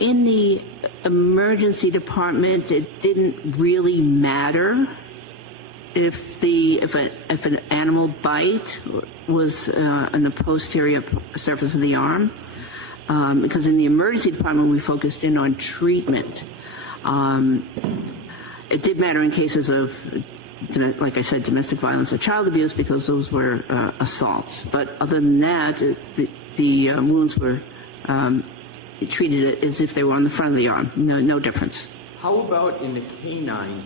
In the emergency department, it didn't really matter if an animal bite was on the posterior surface of the arm, because in the emergency department we focused in on treatment. It did matter in cases of, like I said, domestic violence or child abuse, because those were assaults. But other than that, the wounds were treated as if they were on the front of the arm. No difference. How about in the canine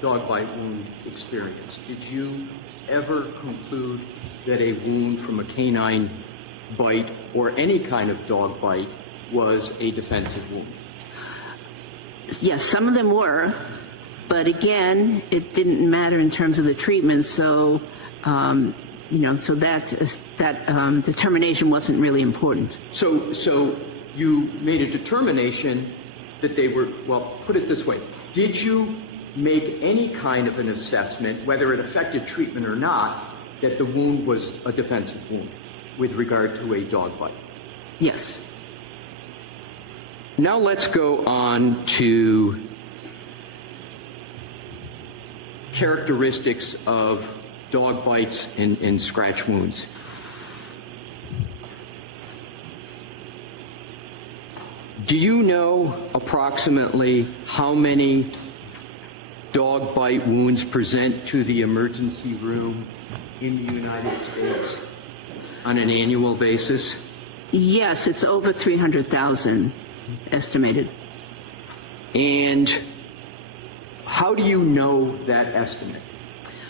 dog bite wound experience? Did you ever conclude that a wound from a canine bite or any kind of dog bite was a defensive wound? Yes, some of them were, but again, it didn't matter in terms of the treatment. So, so that determination wasn't really important. So you made a determination that they were, well, put it this way. Did you make any kind of an assessment, whether it affected treatment or not, that the wound was a defensive wound with regard to a dog bite? Yes. Now let's go on to characteristics of dog bites and scratch wounds. Do you know approximately how many dog bite wounds present to the emergency room in the United States on an annual basis? Yes, it's over 300,000 estimated. And how do you know that estimate?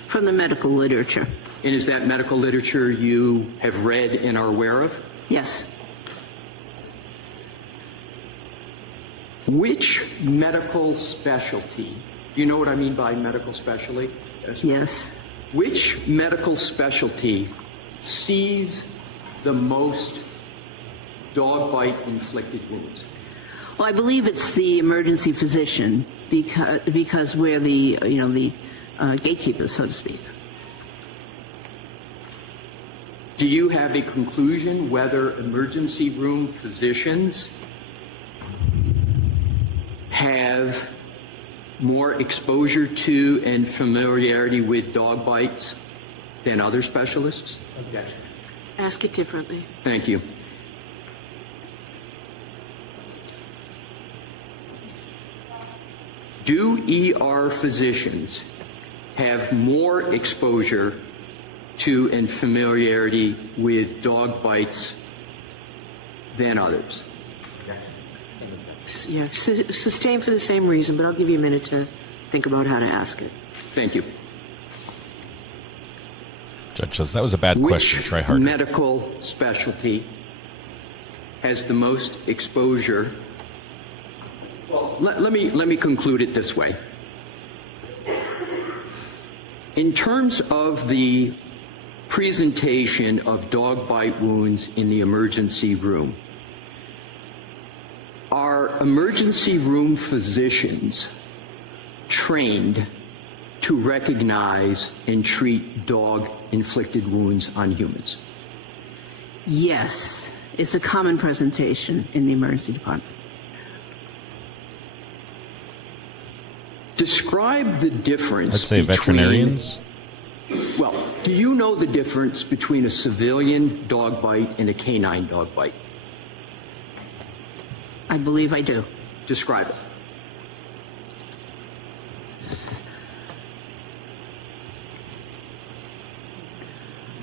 From the medical literature. And is that medical literature you have read and are aware of? Yes. Which medical specialty, do you know what I mean by medical specialty? Yes. Which medical specialty sees the most dog bite inflicted wounds? Well, I believe it's the emergency physician because we're the gatekeepers, so to speak. Do you have a conclusion whether emergency room physicians have more exposure to and familiarity with dog bites than other specialists? Objection. Ask it differently. Thank you. Do ER physicians have more exposure to and familiarity with dog bites than others? Yeah, sustain for the same reason, but I'll give you a minute to think about how to ask it. Thank you. Judge says that was a bad question. Try harder. Which medical specialty has the most exposure? Well, let me conclude it this way. In terms of the presentation of dog bite wounds in the emergency room, are emergency room physicians trained to recognize and treat dog-inflicted wounds on humans? Yes, it's a common presentation in the emergency department. Describe the difference. Let's say veterinarians. Well, do you know the difference between a civilian dog bite and a canine dog bite? I believe I do. Describe it.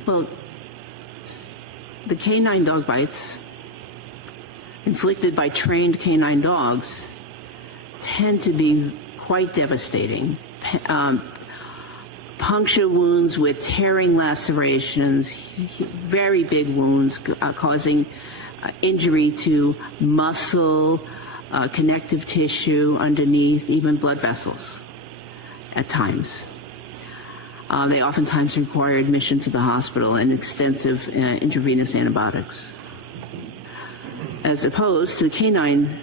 Well, the canine dog bites inflicted by trained canine dogs tend to be quite devastating. Puncture wounds with tearing lacerations, very big wounds causing injury to muscle, connective tissue underneath, even blood vessels at times. They oftentimes require admission to the hospital and extensive intravenous antibiotics. As opposed to the canine,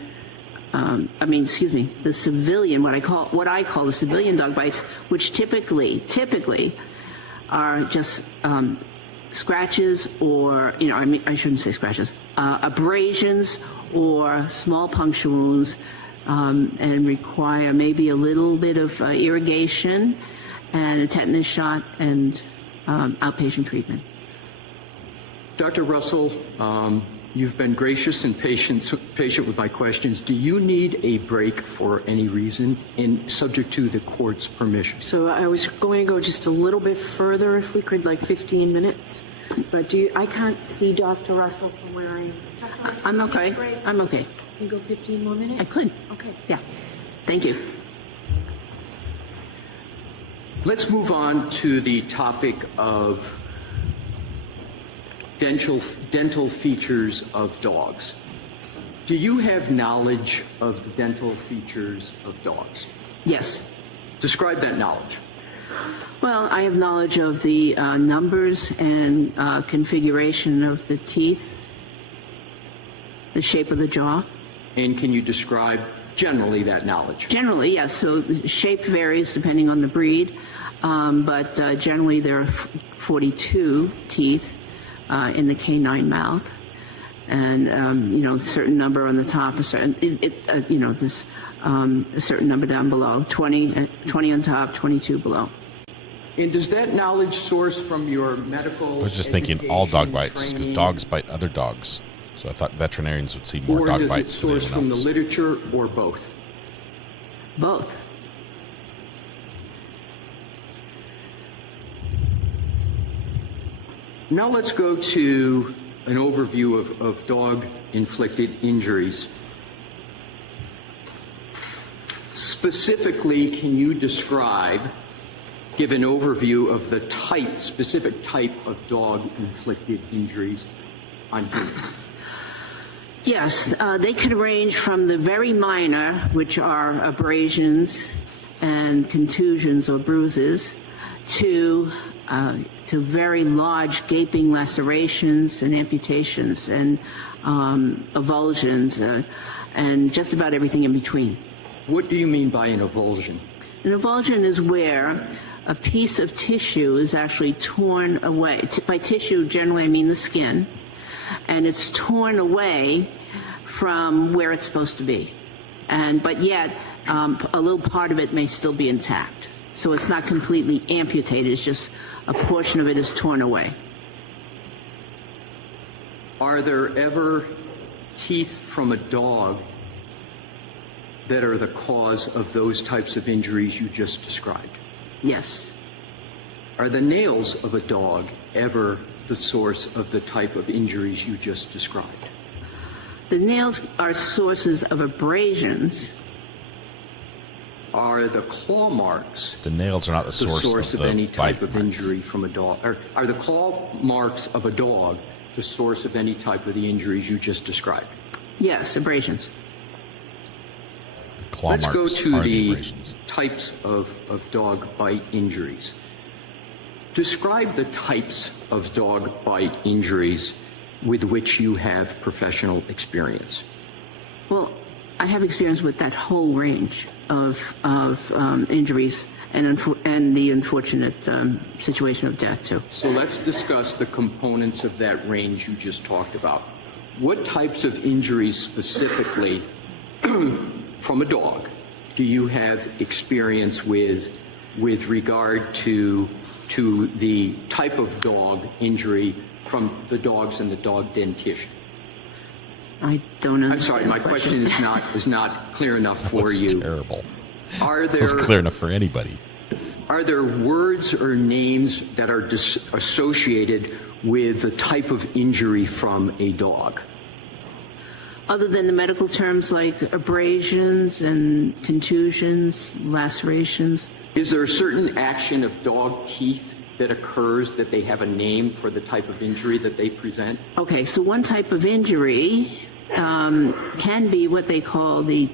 the civilian, what I call the civilian dog bites, which typically are just scratches or, I shouldn't say scratches, abrasions or small puncture wounds, and require maybe a little bit of irrigation and a tetanus shot and outpatient treatment. Dr. Russell, you've been gracious and patient with my questions. Do you need a break for any reason, and subject to the court's permission? So I was going to go just a little bit further, if we could, like 15 minutes. But I can't see Dr. Russell from where I am. I'm okay. I'm okay. Can you go 15 more minutes? I could. Okay. Yeah. Thank you. Let's move on to the topic of dental features of dogs. Do you have knowledge of the dental features of dogs? Yes. Describe that knowledge. Well, I have knowledge of the numbers and configuration of the teeth, the shape of the jaw. And can you describe generally that knowledge? Generally, yes. So the shape varies depending on the breed, but generally there are 42 teeth in the canine mouth, and a certain number on the top, a certain number down below, 20 on top, 22 below. And does that knowledge source from your medical? I was just thinking all dog bites, because dogs bite other dogs. So I thought veterinarians would see more dog bites than anyone else. Or does it source from the literature, or both? Both. Now let's go to an overview of dog-inflicted injuries. Specifically, can you give an overview of the specific type of dog-inflicted injuries on humans? Yes, they can range from the very minor, which are abrasions and contusions or bruises, to to very large gaping lacerations and amputations and avulsions and just about everything in between. What do you mean by an avulsion? An avulsion is where a piece of tissue is actually torn away. By tissue, generally I mean the skin, and it's torn away from where it's supposed to be. But yet, a little part of it may still be intact. So it's not completely amputated, it's just a portion of it is torn away. Are there ever teeth from a dog that are the cause of those types of injuries you just described? Yes. Are the nails of a dog ever the source of the type of injuries you just described? The nails are sources of abrasions. Are the claw marks the nails are not the source of the any type of mark. injury from a dog? Or are the claw marks of a dog the source of any type of the injuries you just described? Yes, abrasions. Claw Let's go marks to are the abrasions. types of dog bite injuries. Describe the types of dog bite injuries with which you have professional experience. Well, I have experience with that whole range of injuries and the unfortunate situation of death, too. So let's discuss the components of that range you just talked about. What types of injuries specifically from a dog do you have experience with regard to the type of dog injury from the dogs and the dog dentition? I don't understand. I'm sorry, my question is not clear enough for you. Terrible. Are there? It was clear enough for anybody. Are there words or names that are associated with the type of injury from a dog? Other than the medical terms like abrasions and contusions, lacerations. Is there a certain action of dog teeth that occurs that they have a name for the type of injury that they present? Okay, so one type of injury can be what they call the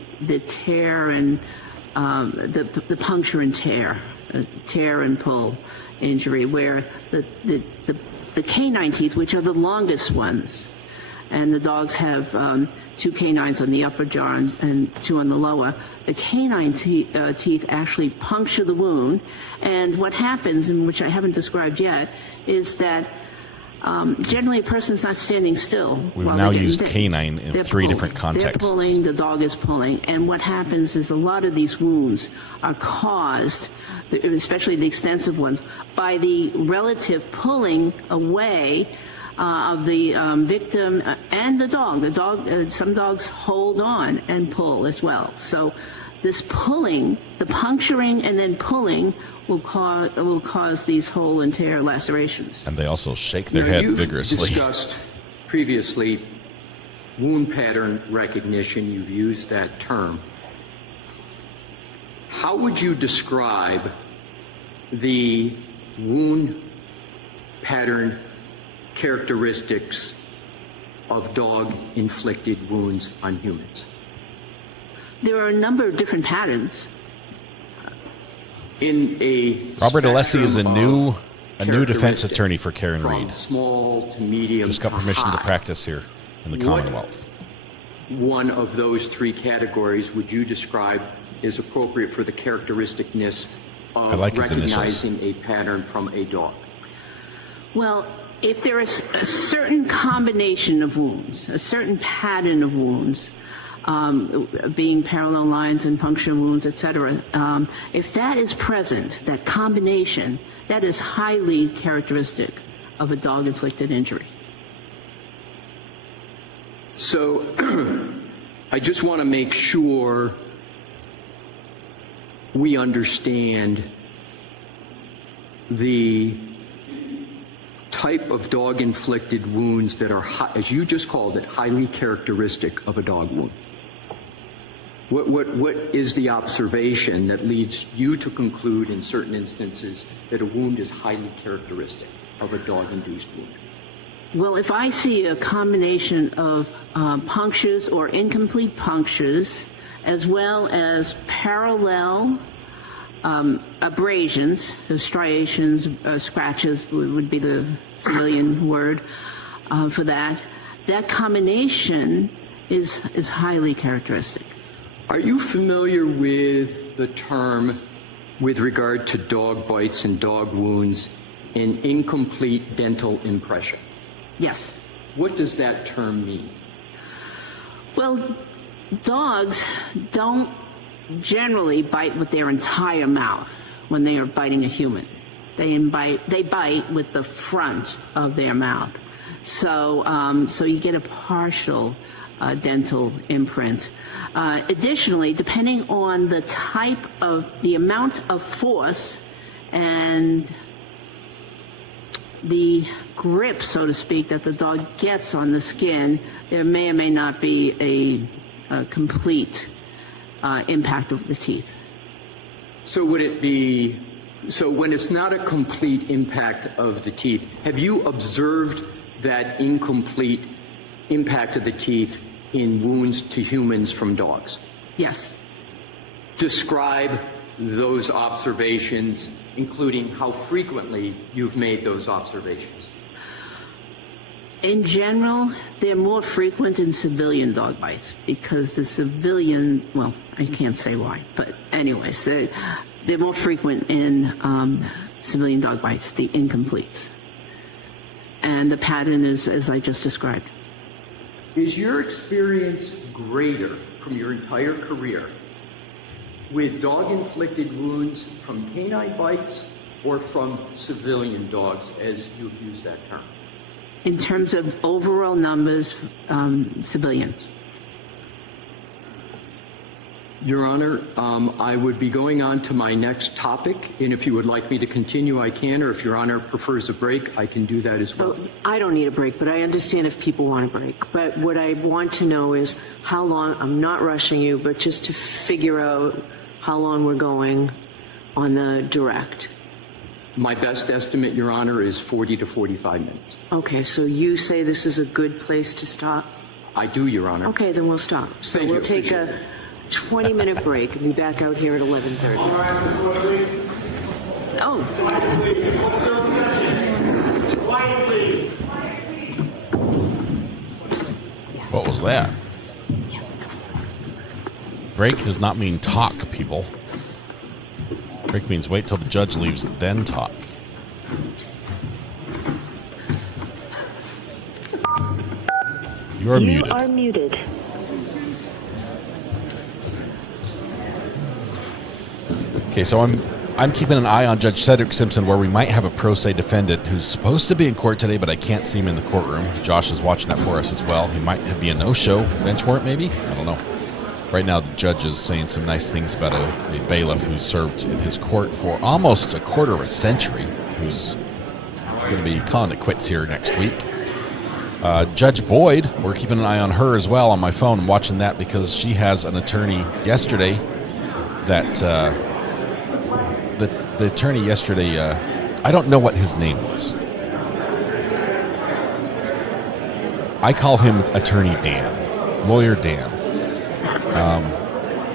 tear and the puncture and tear and pull injury, where the canine teeth, which are the longest ones, and the dogs have 2 canines on the upper jaw and 2 on the lower. The canine teeth actually puncture the wound, and what happens, and which I haven't described yet, is that generally a person's not standing still. We've now used canine in 3 different contexts. They're pulling, the dog is pulling, and what happens is a lot of these wounds are caused, especially the extensive ones, by the relative pulling away of the victim and the dog. The dog, some dogs hold on and pull as well. So this pulling, the puncturing and then pulling will cause these hole and tear lacerations. And they also shake their head vigorously. You've discussed previously wound pattern recognition. You've used that term. How would you describe the wound pattern characteristics of dog-inflicted wounds on humans? There are a number of different patterns. In a Robert Alessi is a new defense attorney for Karen Reed. Small to medium. Just got permission to practice here in the Commonwealth. One of those 3 categories would you describe is appropriate for the characteristicness of recognizing a pattern from a dog? Well, if there is a certain combination of wounds, a certain pattern of wounds, being parallel lines and puncture wounds, etc., if that is present, that combination, that is highly characteristic of a dog-inflicted injury. So I just want to make sure we understand the type of dog-inflicted wounds that are, as you just called it, highly characteristic of a dog wound. What is the observation that leads you to conclude in certain instances that a wound is highly characteristic of a dog-induced wound? Well, if I see a combination of punctures or incomplete punctures, as well as parallel abrasions, striations, scratches would be the civilian word for that. That combination is highly characteristic. Are you familiar with the term, with regard to dog bites and dog wounds, an incomplete dental impression? Yes. What does that term mean? Well, dogs don't generally bite with their entire mouth when they are biting a human. They bite with the front of their mouth. So you get a partial dental imprint. Additionally, depending on the type of, the amount of force and the grip, so to speak, that the dog gets on the skin, there may or may not be a complete impact of the teeth. So would it be, so when it's not a complete impact of the teeth, have you observed that incomplete impact of the teeth in wounds to humans from dogs? Yes. Describe those observations, including how frequently you've made those observations. In general, they're more frequent in civilian dog bites because the civilian, well, I can't say why, but anyways, they're more frequent in civilian dog bites, the incompletes. And the pattern is as I just described. Is your experience greater from your entire career with dog-inflicted wounds from canine bites or from civilian dogs, as you've used that term? In terms of overall numbers, civilians. Your Honor, I would be going on to my next topic, and if you would like me to continue, I can, or if Your Honor prefers a break, I can do that as well. I don't need a break, but I understand if people want a break. But what I want to know is how long, I'm not rushing you, but just to figure out how long we're going on the direct. My best estimate, Your Honor, is 40 to 45 minutes. Okay, so you say this is a good place to stop? I do, Your Honor. Okay, then we'll stop. So Thank you. We'll take a 20-minute break and be back out here at 11:30. Oh. What was that? Break does not mean talk, people. Break means wait till the judge leaves, then talk. You are muted. You are muted. Okay, so I'm keeping an eye on Judge Cedric Simpson, where we might have a pro se defendant who's supposed to be in court today, but I can't see him in the courtroom. Josh is watching that for us as well. He might be a no-show bench warrant, maybe? I don't know. Right now, the judge is saying some nice things about a bailiff who served in his court for almost a quarter of a century, who's going to be calling it quits here next week. Judge Boyd, we're keeping an eye on her as well on my phone. I'm watching that because she has an attorney yesterday that the attorney yesterday, I don't know what his name was. I call him Attorney Dan, Lawyer Dan.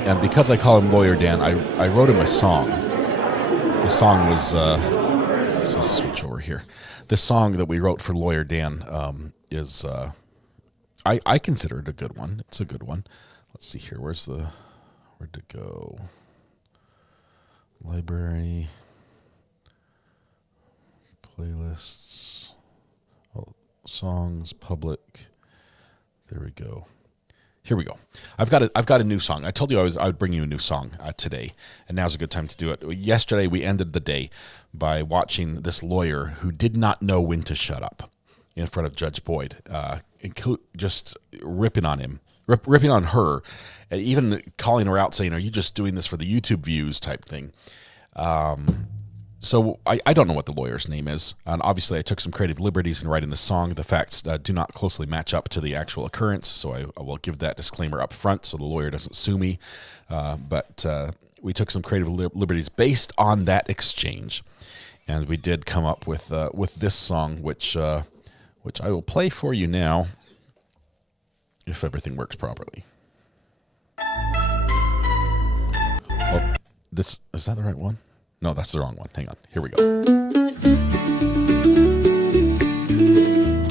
And because I call him Lawyer Dan, I wrote him a song. The song was, let's switch over here. The song that we wrote for Lawyer Dan is, I consider it a good one. It's a good one. Let's see here. Where'd it go? Library, playlists, songs, public. There we go. Here we go. I've got a new song. I told you I would bring you a new song today, and now's a good time to do it. Yesterday we ended the day by watching this lawyer who did not know when to shut up in front of Judge Boyd, just ripping on him, ripping on her, and even calling her out, saying, "Are you just doing this for the YouTube views?" type thing. So I don't know what the lawyer's name is, and obviously I took some creative liberties in writing the song. The facts do not closely match up to the actual occurrence, so I will give that disclaimer up front so the lawyer doesn't sue me. But we took some creative liberties based on that exchange, and we did come up with this song, which I will play for you now, if everything works properly. Well, This is that the right one? No, that's the wrong one. Hang on. Here we go.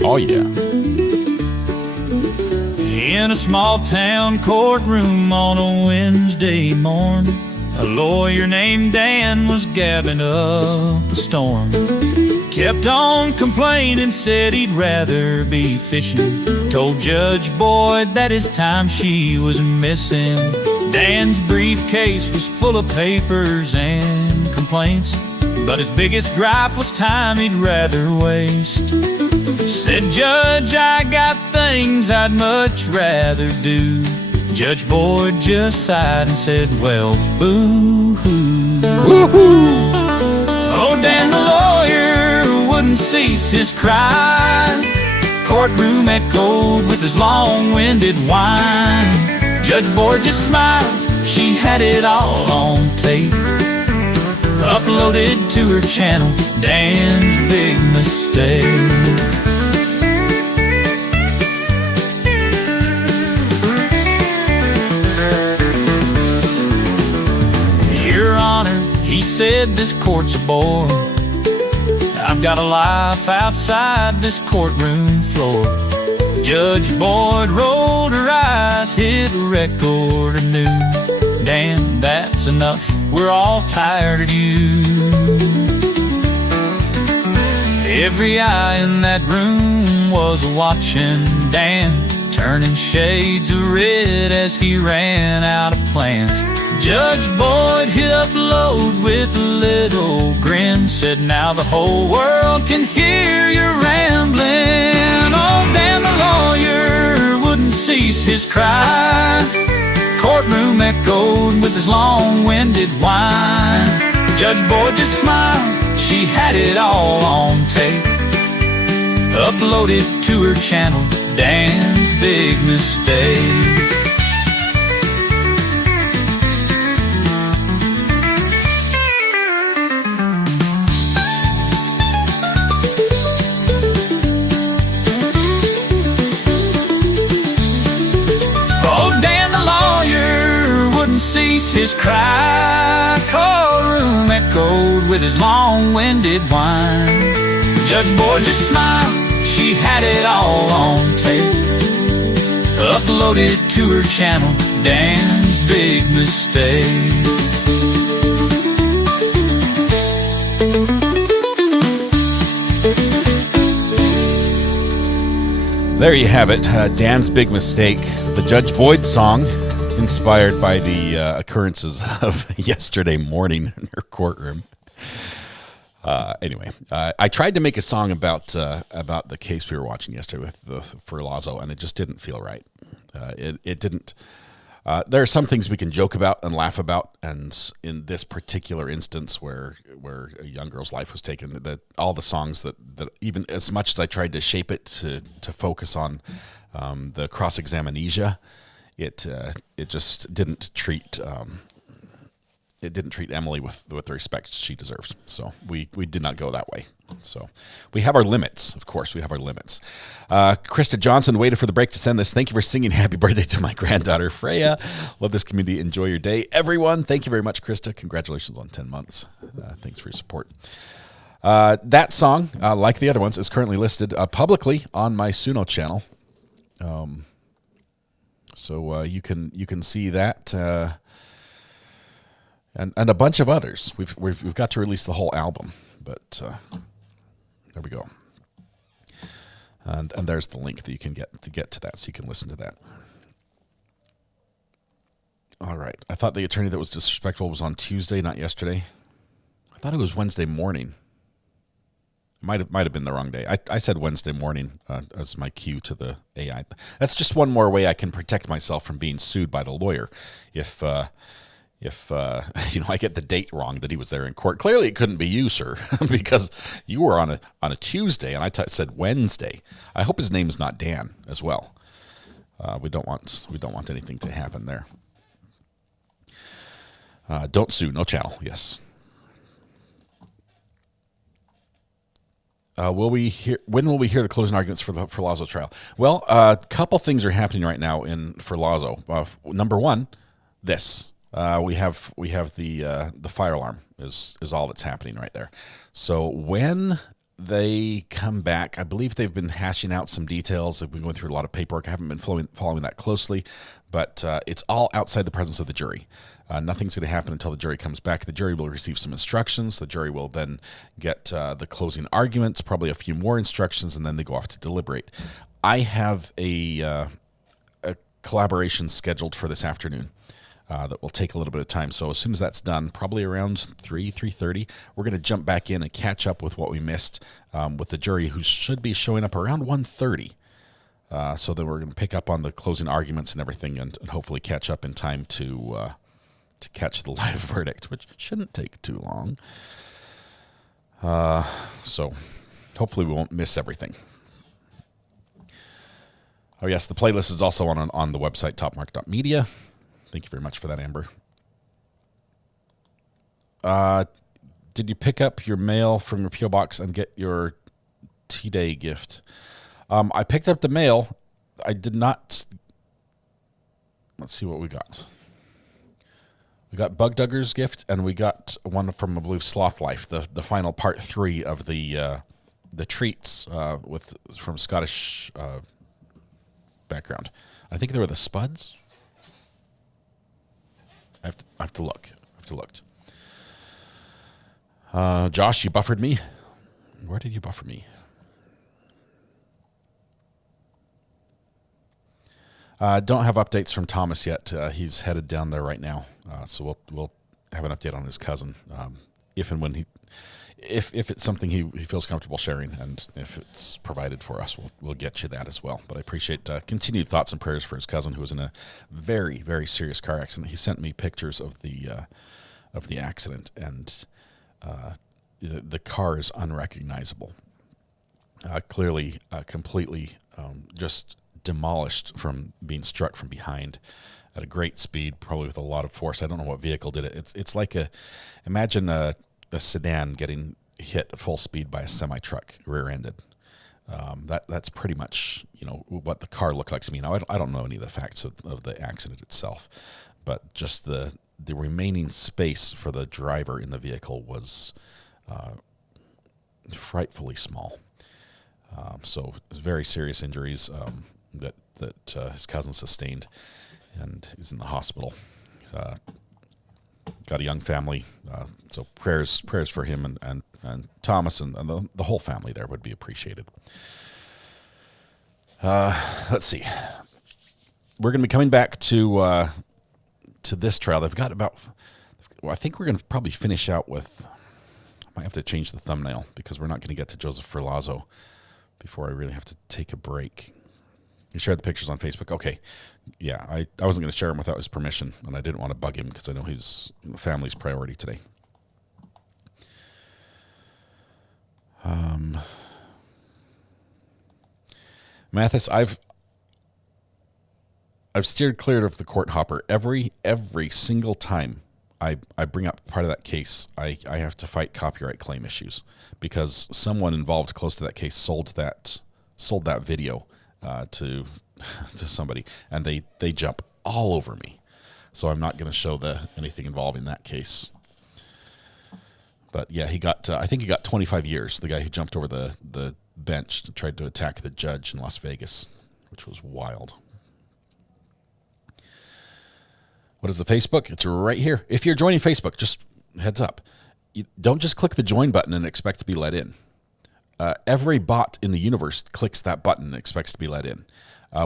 Oh, yeah. In a small town courtroom on a Wednesday morn, a lawyer named Dan was gabbing up a storm. Kept on complaining, said he'd rather be fishing. Told Judge Boyd that his time she was missing. Dan's briefcase was full of papers and complaints, but his biggest gripe was time he'd rather waste. Said, Judge, I got things I'd much rather do. Judge Boyd just sighed and said, well, boo-hoo. Woo-hoo. Oh, Dan the lawyer wouldn't cease his cry. Courtroom echoed with his long-winded whine. Judge Boyd just smiled, she had it all on tape. Uploaded to her channel, Dan's big mistake. Your Honor, he said this court's a bore. I've got a life outside this courtroom floor. Judge Boyd rolled her eyes, hit record anew. Dan, that's enough, we're all tired of you. Every eye in that room was watching Dan, turning shades of red as he ran out of plans. Judge Boyd hit upload with a little grin, said now the whole world can hear you rambling. Oh, Dan the lawyer wouldn't cease his cry. Courtroom echoed with his long-winded whine. Judge Boyd just smiled, she had it all on tape. Uploaded to her channel, Dan's big mistake. Cease his cry. Courtroom echoed with his long-winded whine. Judge Boyd just smiled, she had it all on tape. Uploaded to her channel, Dan's big mistake. There you have it, Dan's big mistake, the Judge Boyd song, inspired by the occurrences of yesterday morning in her courtroom. Anyway, I tried to make a song about the case we were watching yesterday for Lazo, and it just didn't feel right. It didn't. There are some things we can joke about and laugh about, and in this particular instance where a young girl's life was taken, that all the songs that even as much as I tried to shape it to focus on the cross-examnesia, it just didn't treat Emily with the respect she deserves. So we did not go that way. So we have our limits, of course. We have our limits. Krista Johnson waited for the break to send this. Thank you for singing happy birthday to my granddaughter, Freya. Love this community. Enjoy your day, everyone. Thank you very much, Krista. Congratulations on 10 months. Thanks for your support. That song, like the other ones, is currently listed publicly on my Suno channel. So you can see that and a bunch of others. We've got to release the whole album, but there we go. And there's the link that you can get to that, so you can listen to that. All right. I thought the attorney that was disrespectful was on Tuesday, not yesterday. I thought it was Wednesday morning. Might have been the wrong day. I said Wednesday morning as my cue to the AI. That's just one more way I can protect myself from being sued by the lawyer. If I get the date wrong that he was there in court. Clearly, it couldn't be you, sir, because you were on a Tuesday, and I said Wednesday. I hope his name is not Dan as well. We don't want anything to happen there. Don't sue, no channel. Yes. When will we hear the closing arguments for Lazo trial? Well, a couple things are happening right now for Lazo. Number one, this. We have the fire alarm is all that's happening right there. So when they come back, I believe they've been hashing out some details. They've been going through a lot of paperwork. I haven't been following that closely, but it's all outside the presence of the jury. Nothing's going to happen until the jury comes back. The jury will receive some instructions. The jury will then get the closing arguments, probably a few more instructions, and then they go off to deliberate. I have a collaboration scheduled for this afternoon. That will take a little bit of time. So as soon as that's done, probably around 3:30, we're going to jump back in and catch up with what we missed with the jury, who should be showing up around 1:30. So then we're going to pick up on the closing arguments and everything, and hopefully catch up in time to catch the live verdict, which shouldn't take too long. So hopefully we won't miss everything. Oh yes, the playlist is also on the website topmark.media. Thank you very much for that, Amber. Did you pick up your mail from your P.O. box and get your T-Day gift? I picked up the mail. I did not. Let's see what we got. We got Bug Dugger's gift, and we got one from, I believe, Sloth Life, the final part 3 of the treats from Scottish background. I think they were the Spuds. I have to look. Josh, you buffered me. Where did you buffer me? Don't have updates from Thomas yet. He's headed down there right now, so we'll have an update on his cousin if and when if it's something he feels comfortable sharing, and if it's provided for us, we'll get you that as well. But I appreciate continued thoughts and prayers for his cousin, who was in a very, very serious car accident. He sent me pictures of the accident, and the car is unrecognizable. Clearly, completely just demolished from being struck from behind at a great speed, probably with a lot of force. I don't know what vehicle did it. It's like imagine a sedan getting hit at full speed by a semi-truck, rear-ended. That's pretty much what the car looked like to me. Now I don't know any of the facts of the accident itself, but just the remaining space for the driver in the vehicle was frightfully small. So it was very serious injuries that his cousin sustained, and is in the hospital. Got a young family, so prayers for him and Thomas and the whole family there would be appreciated. Let's see. We're going to be coming back to this trial. They've got I think we're going to probably finish out with. I might have to change the thumbnail because we're not going to get to Joseph Ferlazzo before I really have to take a break. You shared the pictures on Facebook. Okay. Yeah, I wasn't going to share them without his permission, and I didn't want to bug him because I know his family's priority today. Mathis, I've steered clear of the court hopper every single time I bring up part of that case. I have to fight copyright claim issues because someone involved close to that case sold that video to somebody, and they jump all over me. So I'm not going to show anything involving that case. But yeah, I think he got 25 years. The guy who jumped over the bench to try to attack the judge in Las Vegas, which was wild. What is the Facebook? It's right here. If you're joining Facebook, just heads up. You don't just click the join button and expect to be let in. Every bot in the universe clicks that button and expects to be let in.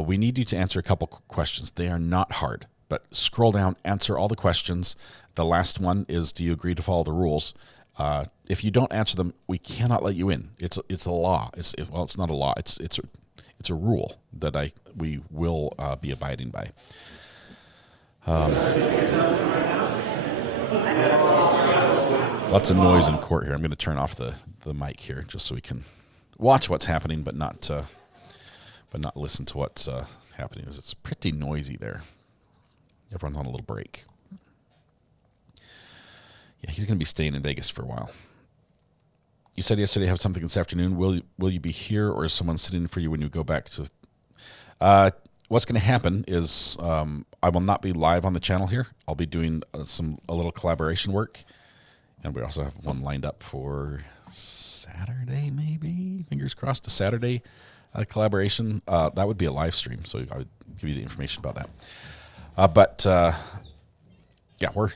We need you to answer a couple questions. They are not hard, but scroll down, answer all the questions. The last one is, do you agree to follow the rules? If you don't answer them, we cannot let you in. It's a law. It's not a law. It's a rule that we will be abiding by. Lots of noise in court here. I'm going to turn off the mic here just so we can watch what's happening, but not listen to what's happening. It's pretty noisy there. Everyone's on a little break. Yeah, he's going to be staying in Vegas for a while. You said yesterday you have something this afternoon. Will you be here, or is someone sitting for you when you go back to? what's going to happen is I will not be live on the channel here. I'll be doing a little collaboration work, and we also have one lined up for Saturday, maybe. Fingers crossed, a Saturday collaboration. That would be a live stream, so I would give you the information about that. Yeah, we're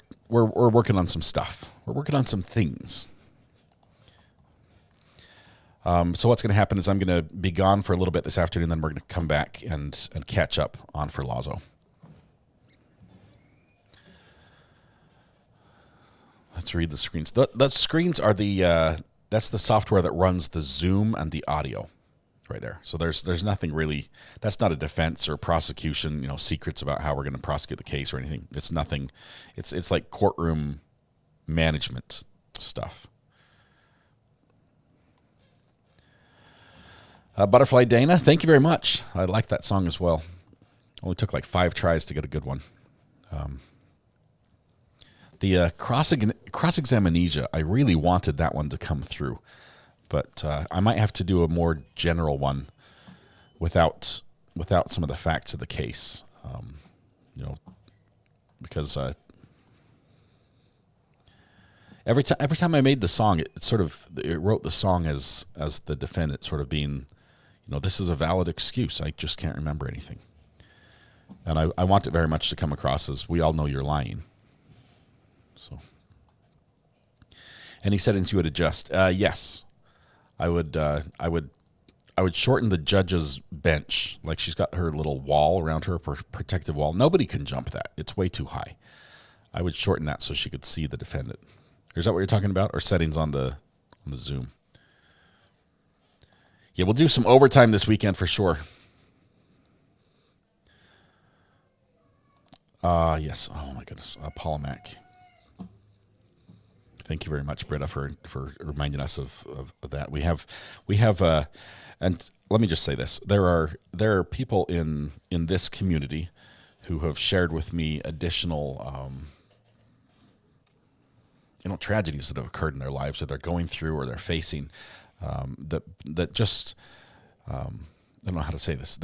working on some stuff. We're working on some things. So what's going to happen is I'm going to be gone for a little bit this afternoon, then we're going to come back and catch up on for Lazo. Let's read the screens. The screens are that's the software that runs the Zoom and the audio right there. So there's nothing really, that's not a defense or prosecution, secrets about how we're going to prosecute the case or anything. It's nothing. It's like courtroom management stuff. Butterfly Dana, thank you very much. I like that song as well. Only took like 5 tries to get a good one. The cross-examination, I really wanted that one to come through, but I might have to do a more general one without some of the facts of the case, because every time I made the song, it wrote the song as the defendant sort of being, this is a valid excuse. I just can't remember anything. And I want it very much to come across as we all know you're lying. So, any settings you would adjust? Yes, I would shorten the judge's bench. Like she's got her little wall around her, protective wall. Nobody can jump that. It's way too high. I would shorten that so she could see the defendant. Is that what you're talking about? Or settings on the Zoom? Yeah, we'll do some overtime this weekend for sure. Yes. Oh my goodness. Paula Mack. Thank you very much, Britta, for reminding us of that. We have, and let me just say this: there are people in this community who have shared with me additional, tragedies that have occurred in their lives, that they're going through or they're facing, that just, I don't know how to say this.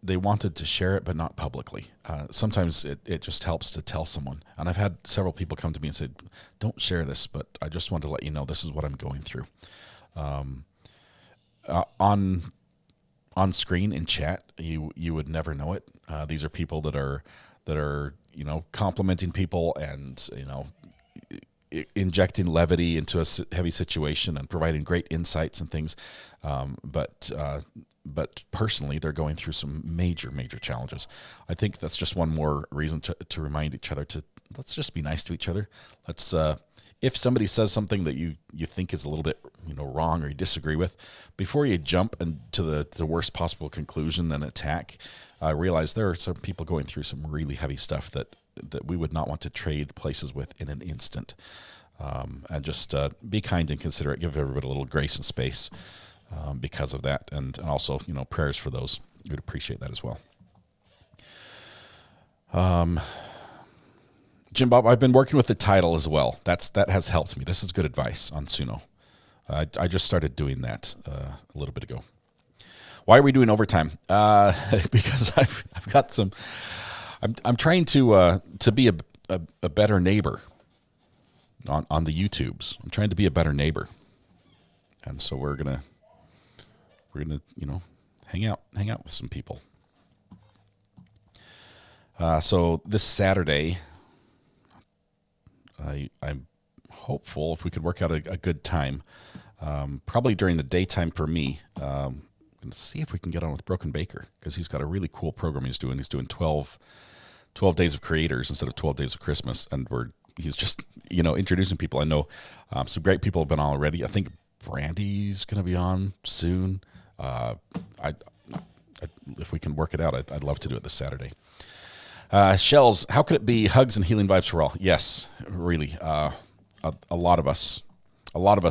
They wanted to share it, but not publicly. Sometimes it just helps to tell someone. And I've had several people come to me and say, don't share this, but I just want to let you know this is what I'm going through. On screen in chat, you would never know it. These are people that are complimenting people and injecting levity into a heavy situation and providing great insights and things, but personally they're going through some major challenges. I think that's just one more reason to remind each other let's just be nice to each other. Let's if somebody says something that you think is a little bit wrong or you disagree with, before you jump into the worst possible conclusion and attack, realize there are some people going through some really heavy stuff that we would not want to trade places with in an instant. And just be kind and considerate. Give everybody a little grace and space because of that. And also, prayers for those. We would appreciate that as well. Jim Bob, I've been working with the title as well. That has helped me. This is good advice on Suno. I just started doing that a little bit ago. Why are we doing overtime? Because I've got some... I'm trying to be a better neighbor on the YouTubes. I'm trying to be a better neighbor, and so we're gonna hang out with some people. So this Saturday, I'm hopeful if we could work out a good time. Probably during the daytime for me. And see if we can get on with Broken Baker, because he's got a really cool program he's doing. He's doing 12 days of creators instead of 12 days of Christmas, and he's just introducing people. I know some great people have been on already. I think Brandy's going to be on soon. If we can work it out, I'd love to do it this Saturday. Shells, how could it be hugs and healing vibes for all? Yes, really. A lot of us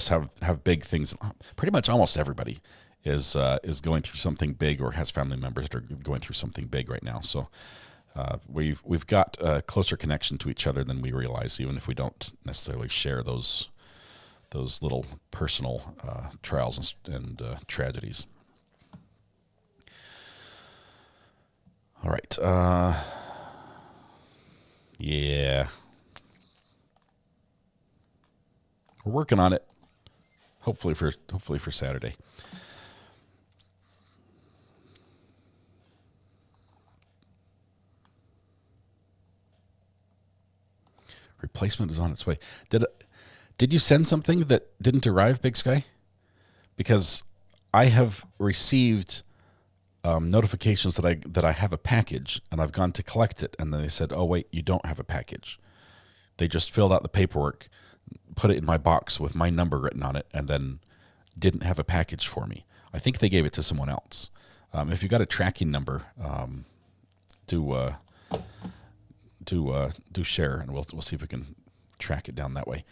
have big things. Pretty much almost everybody is going through something big or has family members that are going through something big right now. So we've got a closer connection to each other than we realize, even if we don't necessarily share those little personal trials and tragedies. All right. Yeah. We're working on it. Hopefully for Saturday. Replacement is on its way. Did you send something that didn't arrive, Big Sky? Because I have received notifications that I have a package, and I've gone to collect it, and then they said, "Oh wait, you don't have a package." They just filled out the paperwork, put it in my box with my number written on it, and then didn't have a package for me. I think they gave it to someone else. If you got a tracking number, do share, and we'll see if we can track it down that way.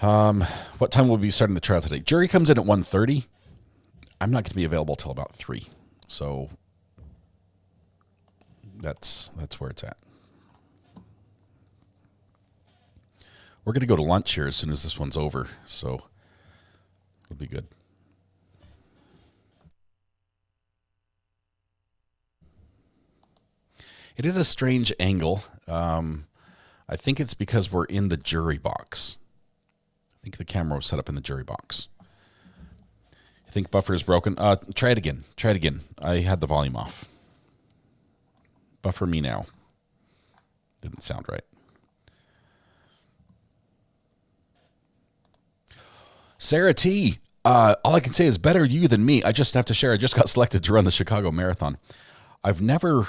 What time will we be starting the trial today? Jury comes in at 1:30. I'm not going to be available till about 3, so that's where it's at. We're going to go to lunch here as soon as this one's over, so it'll be good. It is a strange angle. I think it's because we're in the jury box. I think the camera was set up in the jury box. I think buffer is broken. Try it again. Try it again. I had the volume off. Buffer me now. Didn't sound right. Sarah T. All I can say is better you than me. I just have to share. I just got selected to run the Chicago Marathon. I've never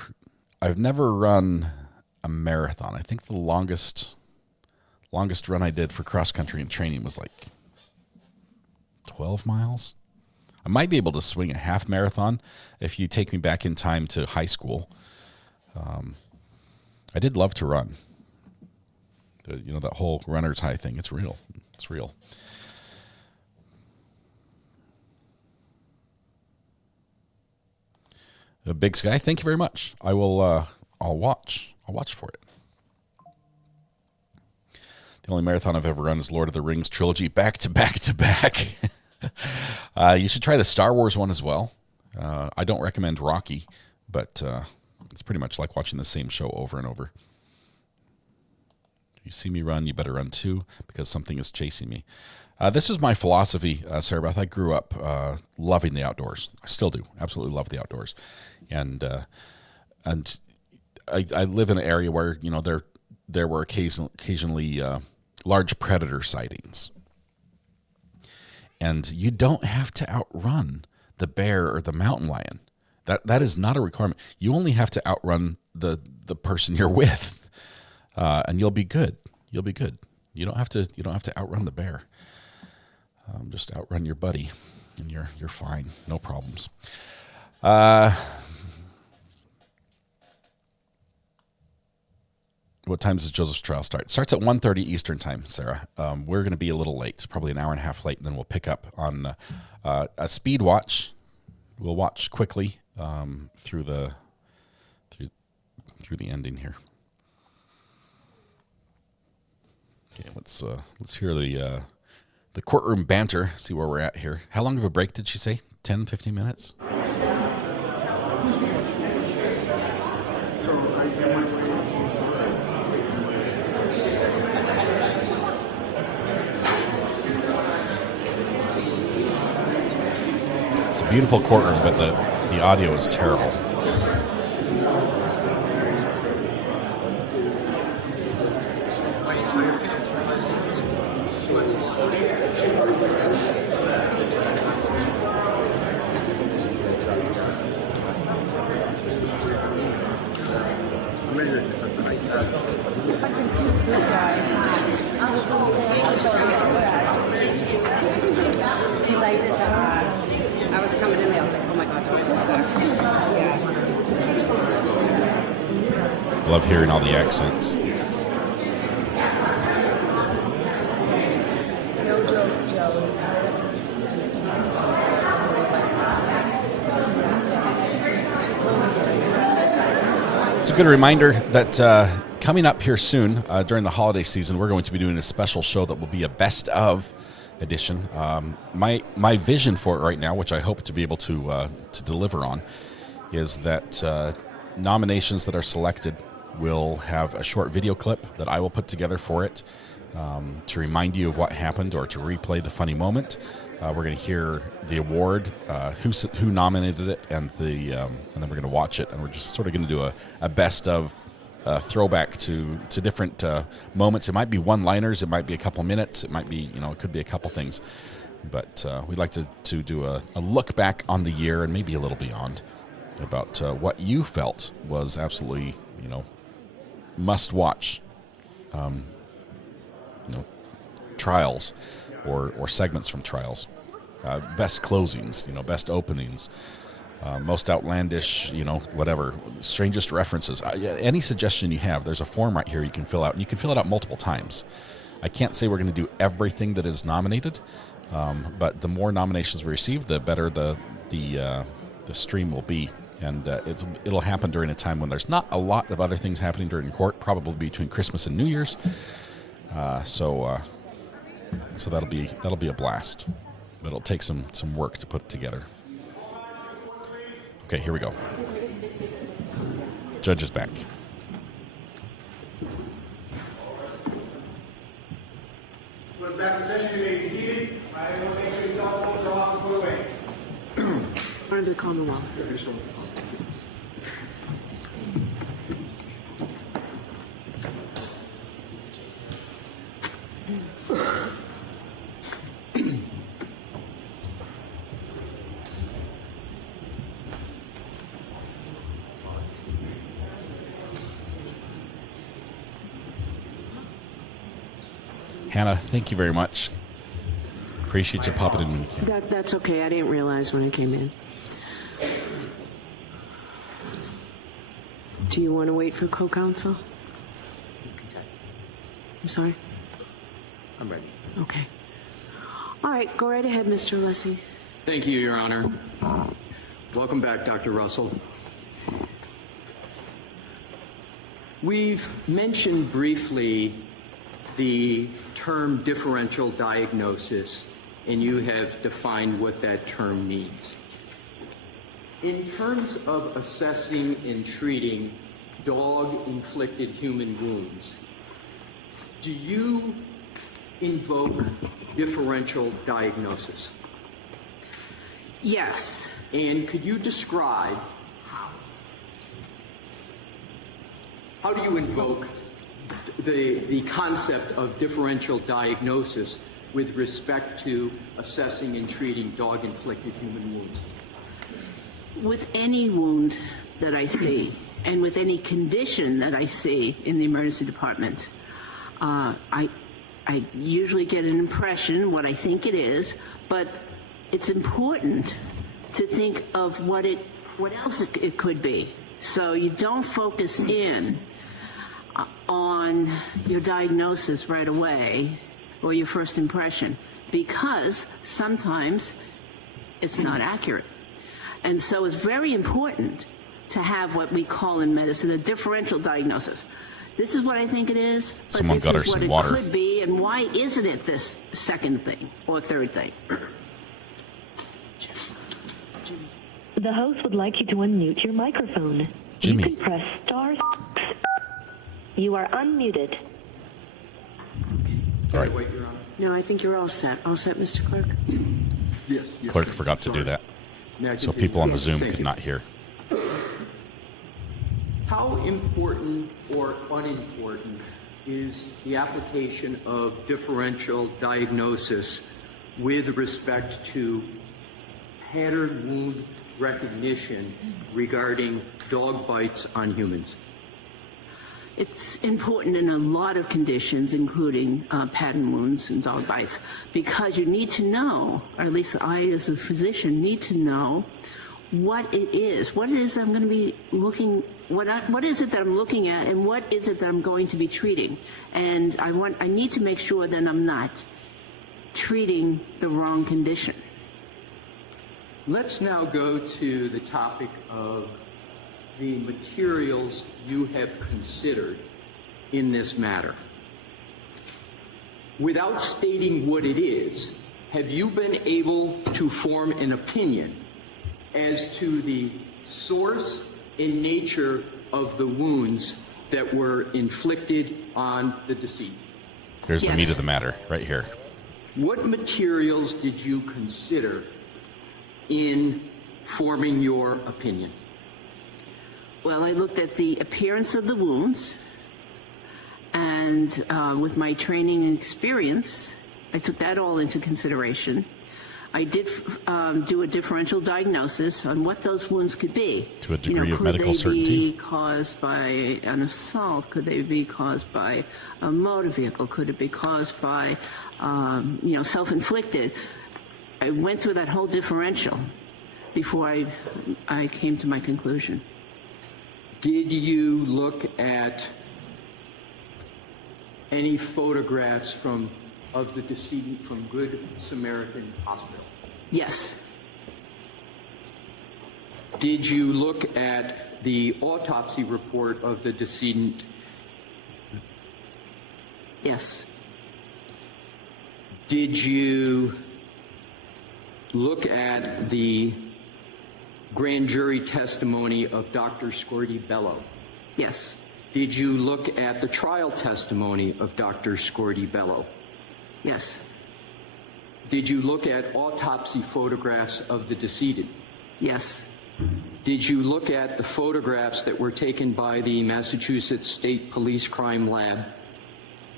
run a marathon. I think the longest run I did for cross country and training was like 12 miles. I might be able to swing a half marathon if you take me back in time to high school. I did love to run. You know, that whole runner's high thing. It's real. It's real. Big Sky, thank you very much. I will. I'll watch for it. The only marathon I've ever run is Lord of the Rings trilogy, back to back to back. You should try the Star Wars one as well. I don't recommend Rocky, but it's pretty much like watching the same show over and over. You see me run, you better run too, because something is chasing me. This is my philosophy, Sarah Beth. I grew up loving the outdoors. I still do. Absolutely love the outdoors. And I live in an area where, you know, there were occasionally large predator sightings. And you don't have to outrun the bear or the mountain lion. That is not a requirement. You only have to outrun the person you're with, and you'll be good. You'll be good. You don't have to outrun the bear. Just outrun your buddy, and you're fine. No problems. What time does Joseph's trial start? It starts at 1:30 Eastern time, Sarah. We're going to be a little late, probably an hour and a half late, and then we'll pick up on a speed watch. We'll watch quickly through the ending here. Okay, let's hear the courtroom banter. See where we're at here. How long of a break did she say? 10, 15 minutes? It's a beautiful courtroom, but the audio is terrible. I was coming in there, I was like, oh my God, do I miss that? Yeah. Love hearing all the accents. It's a good reminder that coming up here soon during the holiday season, we're going to be doing a special show that will be a best of edition. My vision for it right now, which I hope to be able to deliver on, is that nominations that are selected will have a short video clip that I will put together for it to remind you of what happened or to replay the funny moment. We're going to hear the award, who nominated it, and then we're going to watch it, and we're just sort of going to do a best of throwback to different moments. It might be one-liners, it might be a couple minutes, it might be, it could be a couple things. But we'd like to do a look back on the year and maybe a little beyond about what you felt was absolutely, must watch, trials or segments from trials, best closings, best openings, most outlandish, whatever, strangest references. Any suggestion you have, there's a form right here you can fill out, and you can fill it out multiple times. I can't say we're going to do everything that is nominated, but the more nominations we receive, the better the stream will be. And it'll happen during a time when there's not a lot of other things happening during court, probably between Christmas and New Year's. So that'll be a blast. But it'll take some work to put it together. Okay, here we go. Judge is back. Goes back to session. You may be seated. I will make sure your cell phones are off and put away. Under the Commonwealth. Hannah, thank you very much. Appreciate you popping in when you can. That's okay. I didn't realize when I came in. Do you want to wait for co-counsel? I'm sorry? I'm ready. Okay. All right, go right ahead, Mr. Alessi. Thank you, Your Honor. Welcome back, Dr. Russell. We've mentioned briefly the term differential diagnosis, and you have defined what that term means. In terms of assessing and treating dog-inflicted human wounds, do you invoke differential diagnosis? Yes. And could you describe how do you invoke the concept of differential diagnosis with respect to assessing and treating dog-inflicted human wounds? With any wound that I see, and with any condition that I see in the emergency department, I usually get an impression, what I think it is, but it's important to think of what else it could be. So you don't focus in on your diagnosis right away or your first impression, because sometimes it's not accurate. And so it's very important to have what we call in medicine a differential diagnosis. This is what I think it is, but Someone this got her is what some it water. could be, and why isn't it this second thing or third thing? The host would like you to unmute your microphone. Jimmy. You can press star. You are unmuted. All right. No, I think you're all set. All set, Mr. Clerk? Yes. Clerk forgot to do that, so people on the Zoom could not hear. How important or unimportant is the application of differential diagnosis with respect to pattern wound recognition regarding dog bites on humans? It's important in a lot of conditions, including pattern wounds and dog bites, because you need to know, or at least I as a physician need to know what it is. What it is I'm going to be looking, what is it that I'm looking at, and what is it that I'm going to be treating? And I need to make sure that I'm not treating the wrong condition. Let's now go to the topic of the materials you have considered in this matter. Without stating what it is, have you been able to form an opinion as to the source and nature of the wounds that were inflicted on the decedent? Here's the meat of the matter, right here. What materials did you consider in forming your opinion? Well, I looked at the appearance of the wounds, and with my training and experience, I took that all into consideration. I did do a differential diagnosis on what those wounds could be. To a degree of medical certainty. Could they be caused by an assault? Could they be caused by a motor vehicle? Could it be caused by, self-inflicted? I went through that whole differential before I came to my conclusion. Did you look at any photographs of the decedent from Good Samaritan Hospital? Yes. Did you look at the autopsy report of the decedent? Yes. Did you look at the grand jury testimony of Dr. Scordi Bello? Yes. Did you look at the trial testimony of Dr. Scordi Bello? Yes. Did you look at autopsy photographs of the decedent? Yes. Did you look at the photographs that were taken by the Massachusetts State Police Crime Lab?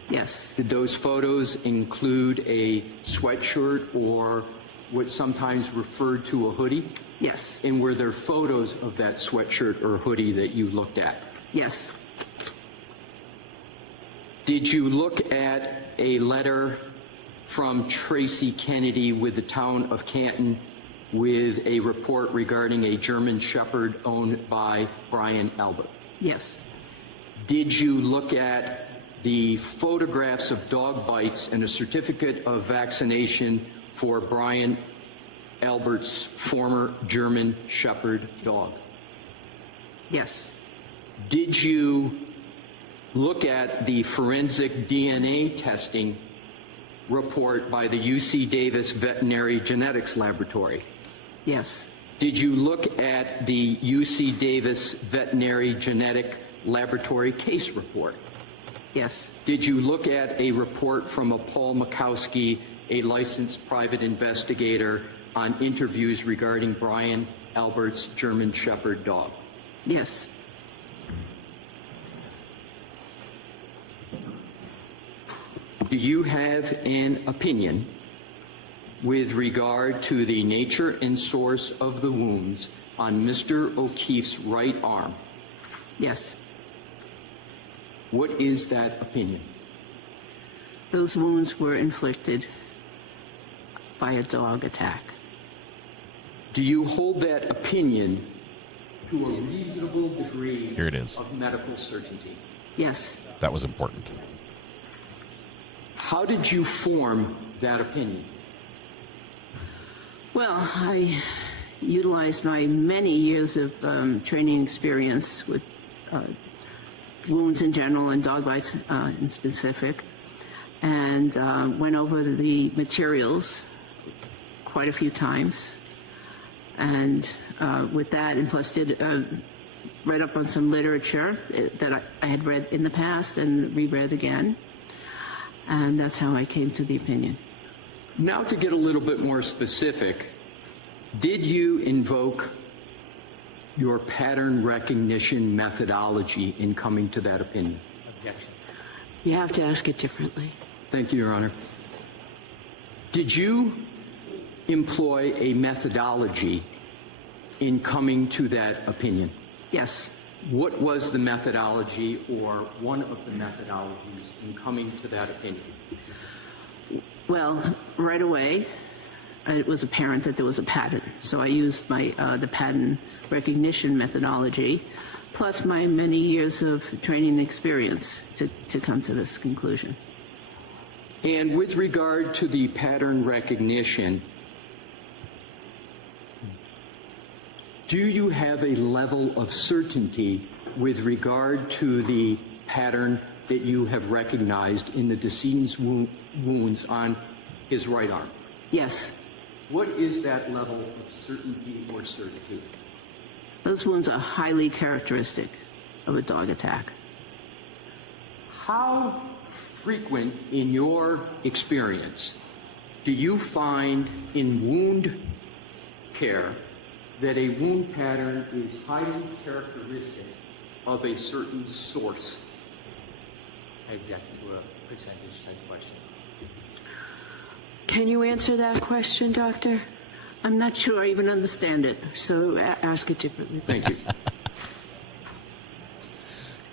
Yes. Did those photos include a sweatshirt or what's sometimes referred to a hoodie? Yes. And were there photos of that sweatshirt or hoodie that you looked at? Yes. Did you look at a letter from Tracy Kennedy with the town of Canton with a report regarding a German Shepherd owned by Brian Albert? Yes. Did you look at the photographs of dog bites and a certificate of vaccination for Brian Albert's former German Shepherd dog? Yes. Did you look at the forensic DNA testing report by the UC Davis Veterinary Genetics Laboratory? Yes. Did you look at the UC Davis Veterinary Genetic Laboratory case report? Yes. Did you look at a report from a Paul Mikowski, a licensed private investigator, on interviews regarding Brian Albert's German Shepherd dog? Yes. Do you have an opinion with regard to the nature and source of the wounds on Mr. O'Keefe's right arm? Yes. What is that opinion? Those wounds were inflicted by a dog attack. Do you hold that opinion to a reasonable degree Here it is. of medical certainty? Yes. That was important. How did you form that opinion? Well, I utilized my many years of training experience with wounds in general and dog bites in specific, and went over the materials quite a few times. And with that, and plus did read up on some literature that I had read in the past and reread again. And that's how I came to the opinion. Now to get a little bit more specific, did you invoke your pattern recognition methodology in coming to that opinion? Objection. You have to ask it differently. Thank you, Your Honor. Did you employ a methodology in coming to that opinion? Yes. What was the methodology or one of the methodologies in coming to that opinion? Well, right away, it was apparent that there was a pattern. So I used my the pattern recognition methodology, plus my many years of training experience to come to this conclusion. And with regard to the pattern recognition, do you have a level of certainty with regard to the pattern that you have recognized in the decedent's wounds on his right arm? Yes. What is that level of certainty or certitude? Those wounds are highly characteristic of a dog attack. How frequent in your experience do you find in wound care that a wound pattern is highly characteristic of a certain source? I object to a percentage type question. Can you answer that question, Doctor? I'm not sure I even understand it, so ask it differently. Thank you.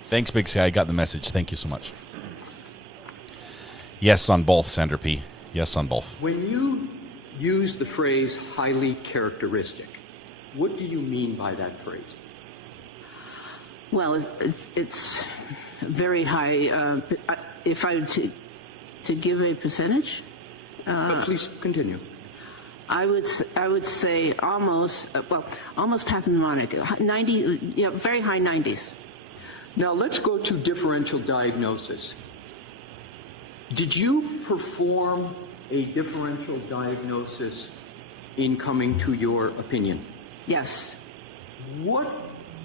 Thanks, Big Sky. I got the message. Thank you so much. Yes on both, Sandra P. Yes on both. When you use the phrase highly characteristic, what do you mean by that phrase? Well, it's very high. If I were to give a percentage, please continue. I would say almost pathognomonic. 90, yeah, very high 90s. Now let's go to differential diagnosis. Did you perform a differential diagnosis in coming to your opinion? Yes. What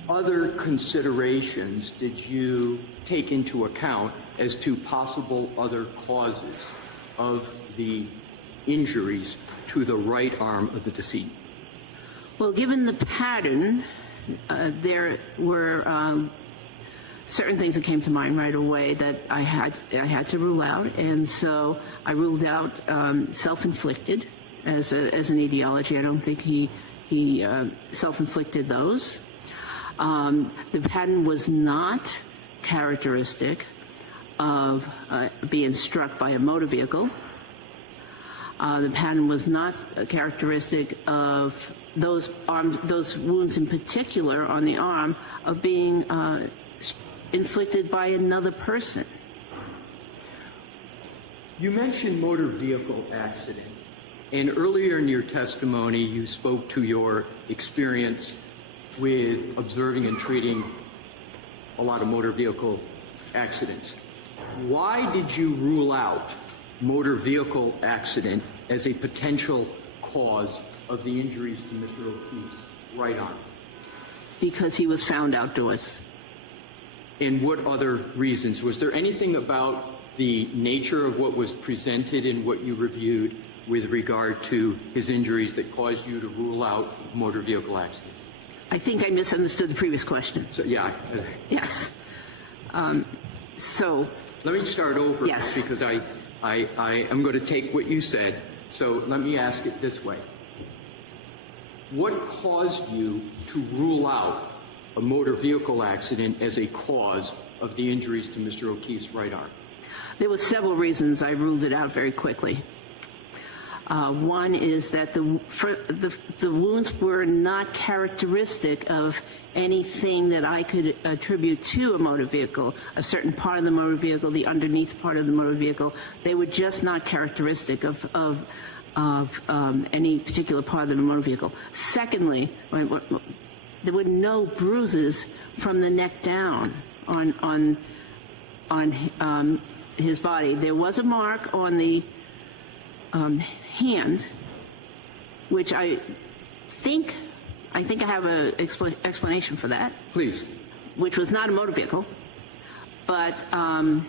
other considerations did you take into account as to possible other causes of the injuries to the right arm of the decedent? Well, given the pattern, there were certain things that came to mind right away that I had to rule out, and so I ruled out self-inflicted as an etiology. I don't think he self-inflicted those. The pattern was not characteristic of being struck by a motor vehicle. The pattern was not characteristic of those wounds in particular on the arm of being inflicted by another person. You mentioned motor vehicle accident, and earlier in your testimony you spoke to your experience with observing and treating a lot of motor vehicle accidents. Why did you rule out motor vehicle accident as a potential cause of the injuries to Mr. O'Keefe's right arm? Because he was found outdoors. And what other reasons? Was there anything about the nature of what was presented in what you reviewed with regard to his injuries that caused you to rule out motor vehicle accident? I think I misunderstood the previous question. So, yeah. Yes. So. Let me start over. Yes. Because I am going to take what you said. So let me ask it this way. What caused you to rule out a motor vehicle accident as a cause of the injuries to Mr. O'Keefe's right arm? There were several reasons I ruled it out very quickly. One is that the wounds were not characteristic of anything that I could attribute to a motor vehicle, a certain part of the motor vehicle, the underneath part of the motor vehicle. They were just not characteristic of any particular part of the motor vehicle. Secondly, there were no bruises from the neck down on his body. There was a mark on the hand, which I think I have an explanation for that. Please. Which was not a motor vehicle, but I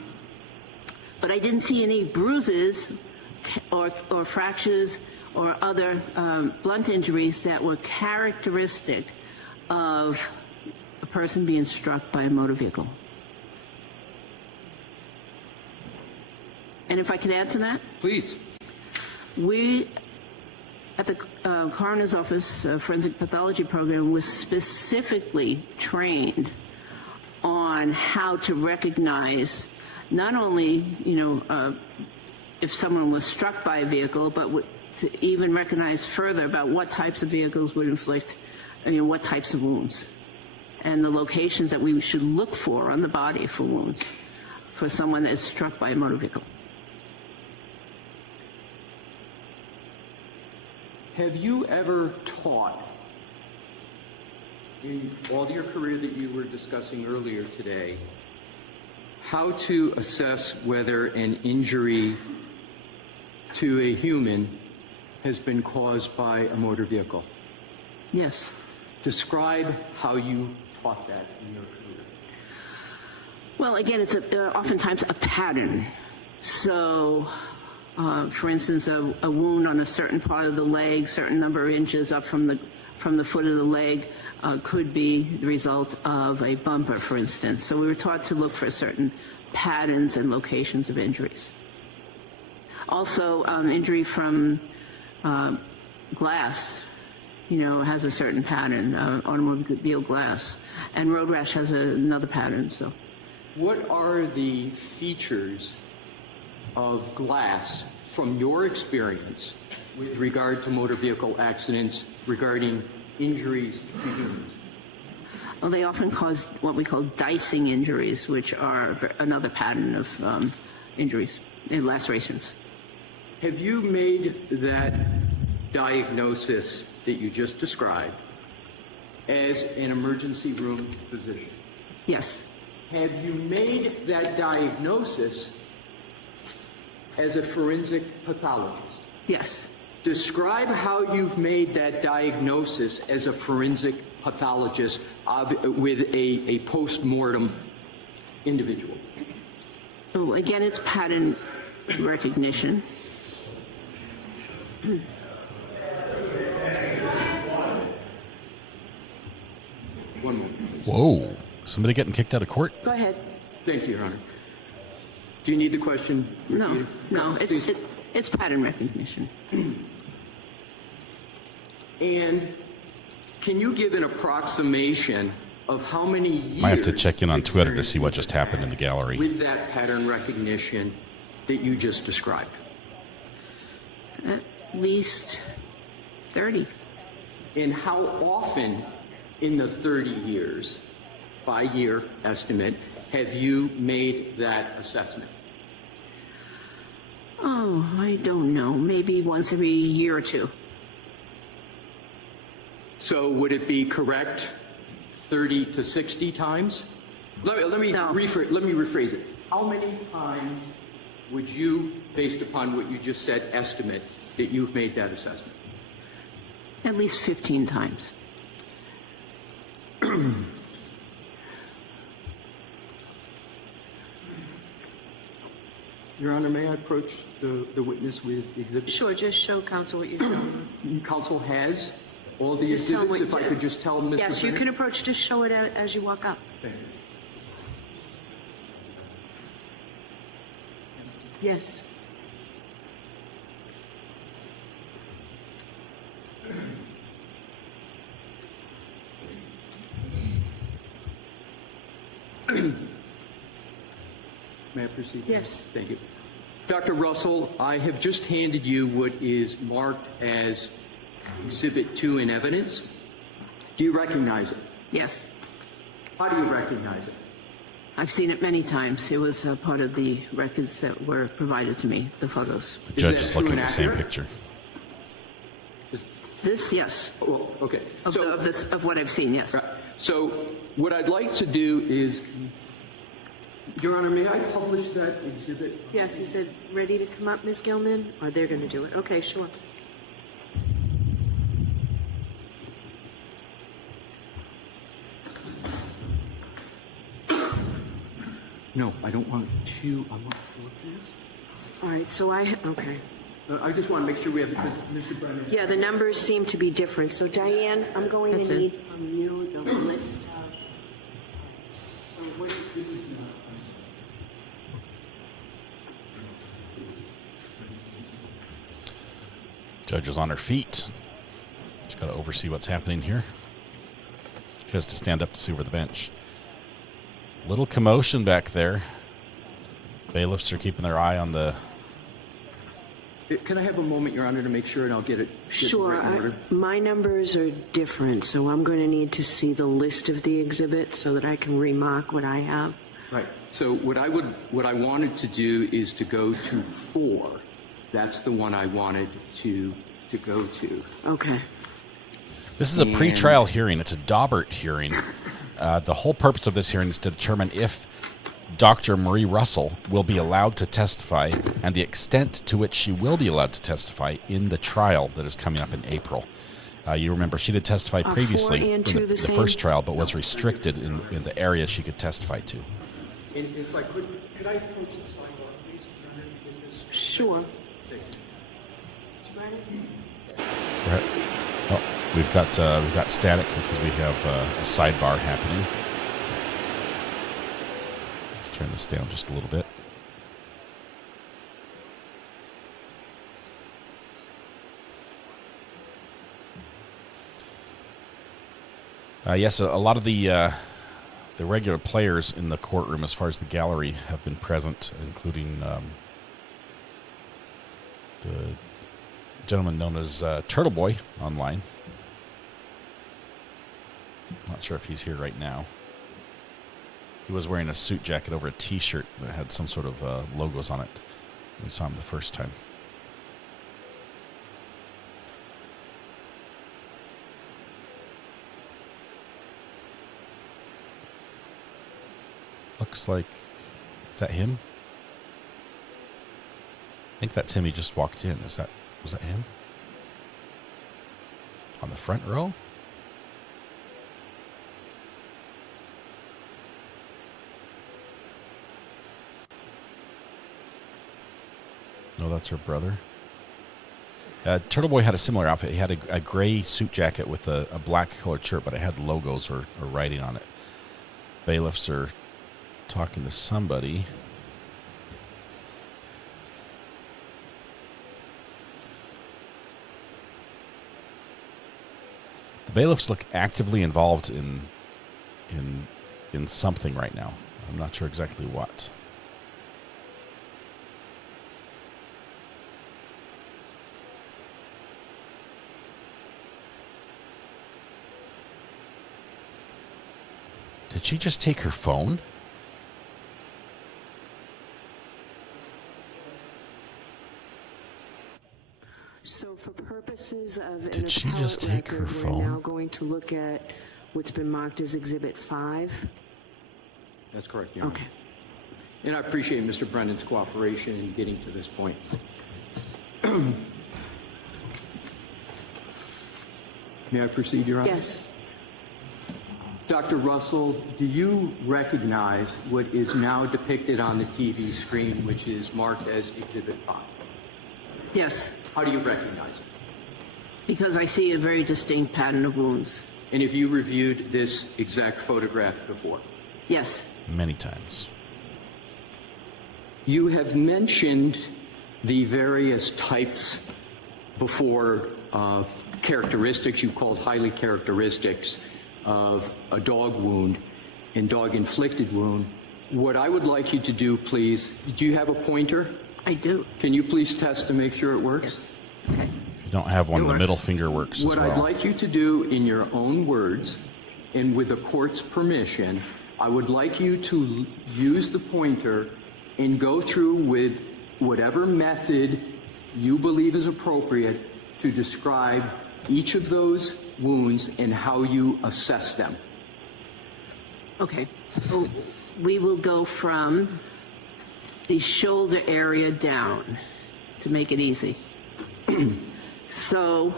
didn't see any bruises or fractures or other blunt injuries that were characteristic of a person being struck by a motor vehicle. And if I could add to that? Please. We, at the coroner's office forensic pathology program, was specifically trained on how to recognize not only, if someone was struck by a vehicle, but to even recognize further about what types of vehicles would inflict, what types of wounds, and the locations that we should look for on the body for wounds for someone that is struck by a motor vehicle. Have you ever taught, in all your career that you were discussing earlier today, how to assess whether an injury to a human has been caused by a motor vehicle? Yes. Describe how you taught that in your career. Well, again, it's oftentimes a pattern. So, for instance, a wound on a certain part of the leg, certain number of inches up from the foot of the leg, could be the result of a bumper, for instance. So we were taught to look for certain patterns and locations of injuries. Also, injury from glass, has a certain pattern, automobile glass, and road rash has another pattern. So, what are the features of glass from your experience with regard to motor vehicle accidents regarding injuries to humans? Well, they often cause what we call dicing injuries, which are another pattern of injuries and lacerations. Have you made that diagnosis that you just described as an emergency room physician? Yes. Have you made that diagnosis as a forensic pathologist? Yes. Describe how you've made that diagnosis as a forensic pathologist with a post-mortem individual. So again, it's pattern recognition. One moment, please. Whoa. Somebody getting kicked out of court? Go ahead. Thank you, Your Honor. Do you need the question? No, it's pattern recognition. And can you give an approximation of how many years... Might have to check in on Twitter to see what just happened in the gallery. ...with that pattern recognition that you just described? At least 30. And how often in the 30 years, by year estimate, have you made that assessment? Oh, I don't know. Maybe once every year or two. So would it be correct 30 to 60 times? Let me rephrase it. How many times would you, based upon what you just said, estimate that you've made that assessment? At least 15 times. Your Honor, may I approach the witness with exhibits? Sure, just show counsel what you're showing. Counsel has all the exhibits. If I could just tell Mr. Yes, you can approach. Just show it out as you walk up. Thank you. Yes. May I proceed? Yes. Thank you. Dr. Russell, I have just handed you what is marked as Exhibit 2 in evidence. Do you recognize it? Yes. How do you recognize it? I've seen it many times. It was part of the records that were provided to me, the photos. The judge is looking at the same picture. This, yes. Well, okay. Of what I've seen, yes. Right. So what I'd like to do is, Your Honor, may I publish that exhibit? Yes, he said, ready to come up, Ms. Gilman? Or they're going to do it. Okay, sure. No, I don't want to. I want 4 pairs. All right, so okay. I just want to make sure we have, because Mr. Brennan. Yeah, the numbers seem to be different. So, Diane, I'm going to need from you the list of. So, what is this? Judge is on her feet. She's got to oversee what's happening here. She has to stand up to see over the bench. Little commotion back there. Bailiffs are keeping their eye on the... Can I have a moment, Your Honor, to make sure, and I'll get it Sure. right in order? My numbers are different, so I'm going to need to see the list of the exhibits so that I can remark what I have. Right. So what I wanted to do is to go to 4. That's the one I wanted to go to. Okay. This is a pre-trial hearing. It's a Daubert hearing. The whole purpose of this hearing is to determine if Dr. Marie Russell will be allowed to testify and the extent to which she will be allowed to testify in the trial that is coming up in April. You remember she did testify previously 4 and 2 in the same? first trial, but was restricted in the area she could testify to. If I could I approach the sidewalk, please? Sure. Oh, we've got static because we have a sidebar happening. Let's turn this down just a little bit. Yes, a lot of the regular players in the courtroom, as far as the gallery, have been present, including the gentleman known as Turtle Boy online. Not sure if he's here right now. He was wearing a suit jacket over a T-shirt that had some sort of logos on it. We saw him the first time. Looks like, is that him? I think that's him. He just walked in. Was that him? On the front row? No, that's her brother. Turtle Boy had a similar outfit. He had a gray suit jacket with a black colored shirt, but it had logos or writing on it. Bailiffs are talking to somebody. The bailiffs look actively involved in something right now. I'm not sure exactly what. Did she just take her phone? So for purposes of Did she just take her phone? We're now going to look at what's been marked as Exhibit 5. That's correct, Your Honor. Okay. And I appreciate Mr. Brennan's cooperation in getting to this point. May I proceed, Your Honor? Yes. Dr. Russell, do you recognize what is now depicted on the TV screen, which is marked as Exhibit 5? Yes, How do you recognize it? because I see a very distinct pattern of wounds. And have you reviewed this exact photograph before? Yes. Many times. You have mentioned the various types before characteristics you called highly characteristics of a dog wound and dog-inflicted wound. What I would like you to do, please, do you have a pointer? I do. Can you please test to make sure it works? Yes. Okay. If you don't have one, the middle finger works as What well. I'd like you to do in your own words and with the court's permission, I would like you to use the pointer and go through with whatever method you believe is appropriate to describe each of those wounds and how you assess them. Okay. So we will go from the shoulder area down to make it easy. So,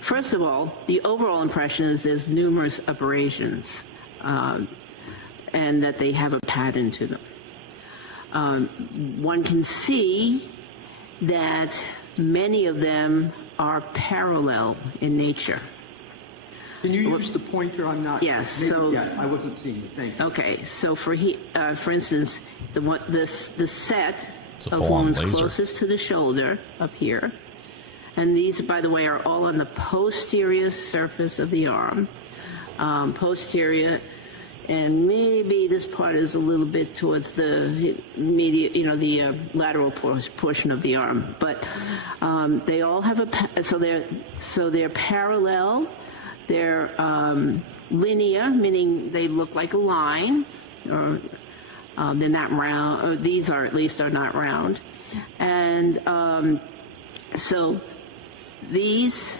first of all, the overall impression is there's numerous abrasions and that they have a pattern to them. One can see that many of them are parallel in nature. Can you use the pointer? I'm not. Yes. Maybe, So yeah, I wasn't seeing it. Thank you. okay. So for instance, the set It's a of full-on wounds laser. closest to the shoulder up here, and these, by the way, are all on the posterior surface of the arm, posterior, and maybe this part is a little bit towards the the lateral portion of the arm, but they all have so they're parallel. They're linear, meaning they look like a line, or they're not round. Or these are at least are not round, and so these.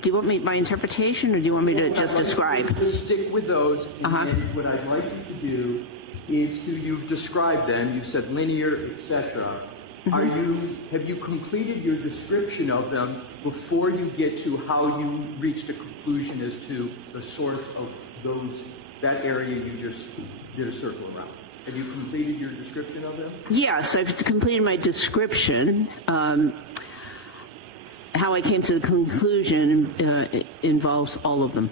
Do you want me my interpretation, or do you want me to just describe? Just stick with those. And what I'd like you to do is you've described them. You said linear, etc. Have you completed your description of them before you get to how you reached a conclusion as to the source of that area you just did a circle around? Have you completed your description of them? Yes, I've completed my description. How I came to the conclusion involves all of them.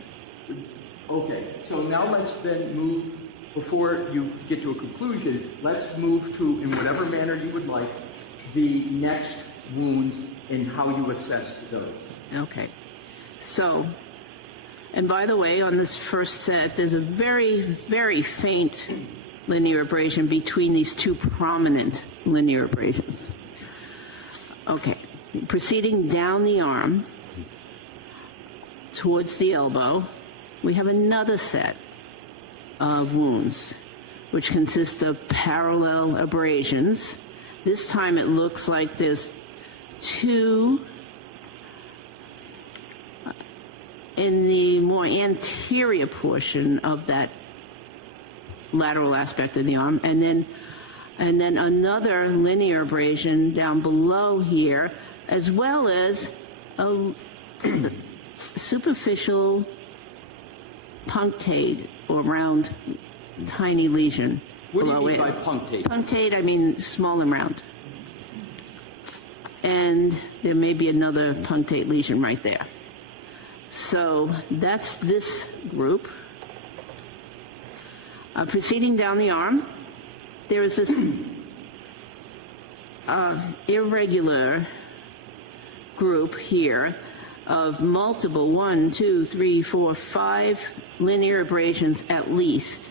Okay, so now let's then move, before you get to a conclusion, let's move to, in whatever manner you would like, the next wounds and how you assessed those. Okay. So, and by the way, on this first set, there's a very, very faint linear abrasion between these two prominent linear abrasions. Okay. Proceeding down the arm towards the elbow, we have another set of wounds, which consist of parallel abrasions. This time it looks like there's two in the more anterior portion of that lateral aspect of the arm, and then another linear abrasion down below here, as well as a superficial punctate or round tiny lesion below it. What do you mean by punctate? Punctate, I mean small and round. And there may be another punctate lesion right there. So that's this group. Proceeding down the arm, there is this irregular group here of multiple 1, 2, 3, 4, 5 linear abrasions at least,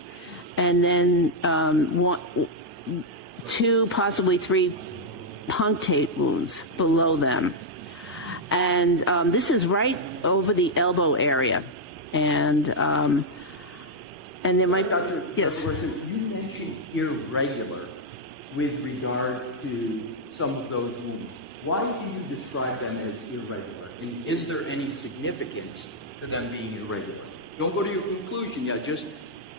and then 2, possibly 3 punctate wounds below them. And this is right over the elbow area. And there might Dr. yes. Dr. you mentioned irregular with regard to some of those wounds. Why do you describe them as irregular? And is there any significance to them being irregular? Don't go to your conclusion yet. Just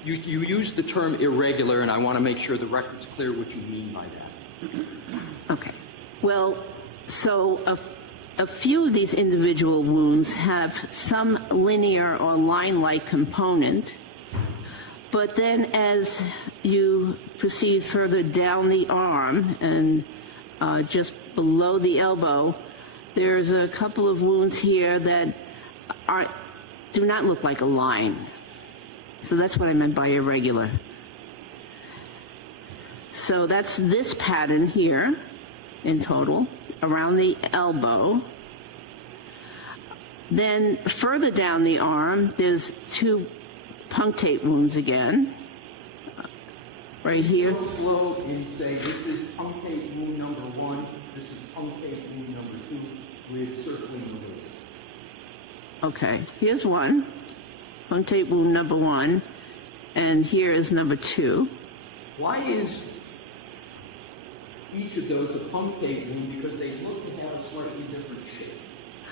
you use the term irregular, and I want to make sure the record's clear what you mean by that. Okay. Well, so a few of these individual wounds have some linear or line-like component, but then as you proceed further down the arm and just below the elbow, there's a couple of wounds here that do not look like a line. So that's what I meant by irregular. So that's this pattern here in total, around the elbow. Then further down the arm, there's 2 punctate wounds again, right here. Go slow and say this is punctate wound number 1, this is punctate wound number 2 with circling the list. Okay, here's one, punctate wound number 1, and here is number 2. Why is each of those a punctate wound? Because they look to have a slightly different shape.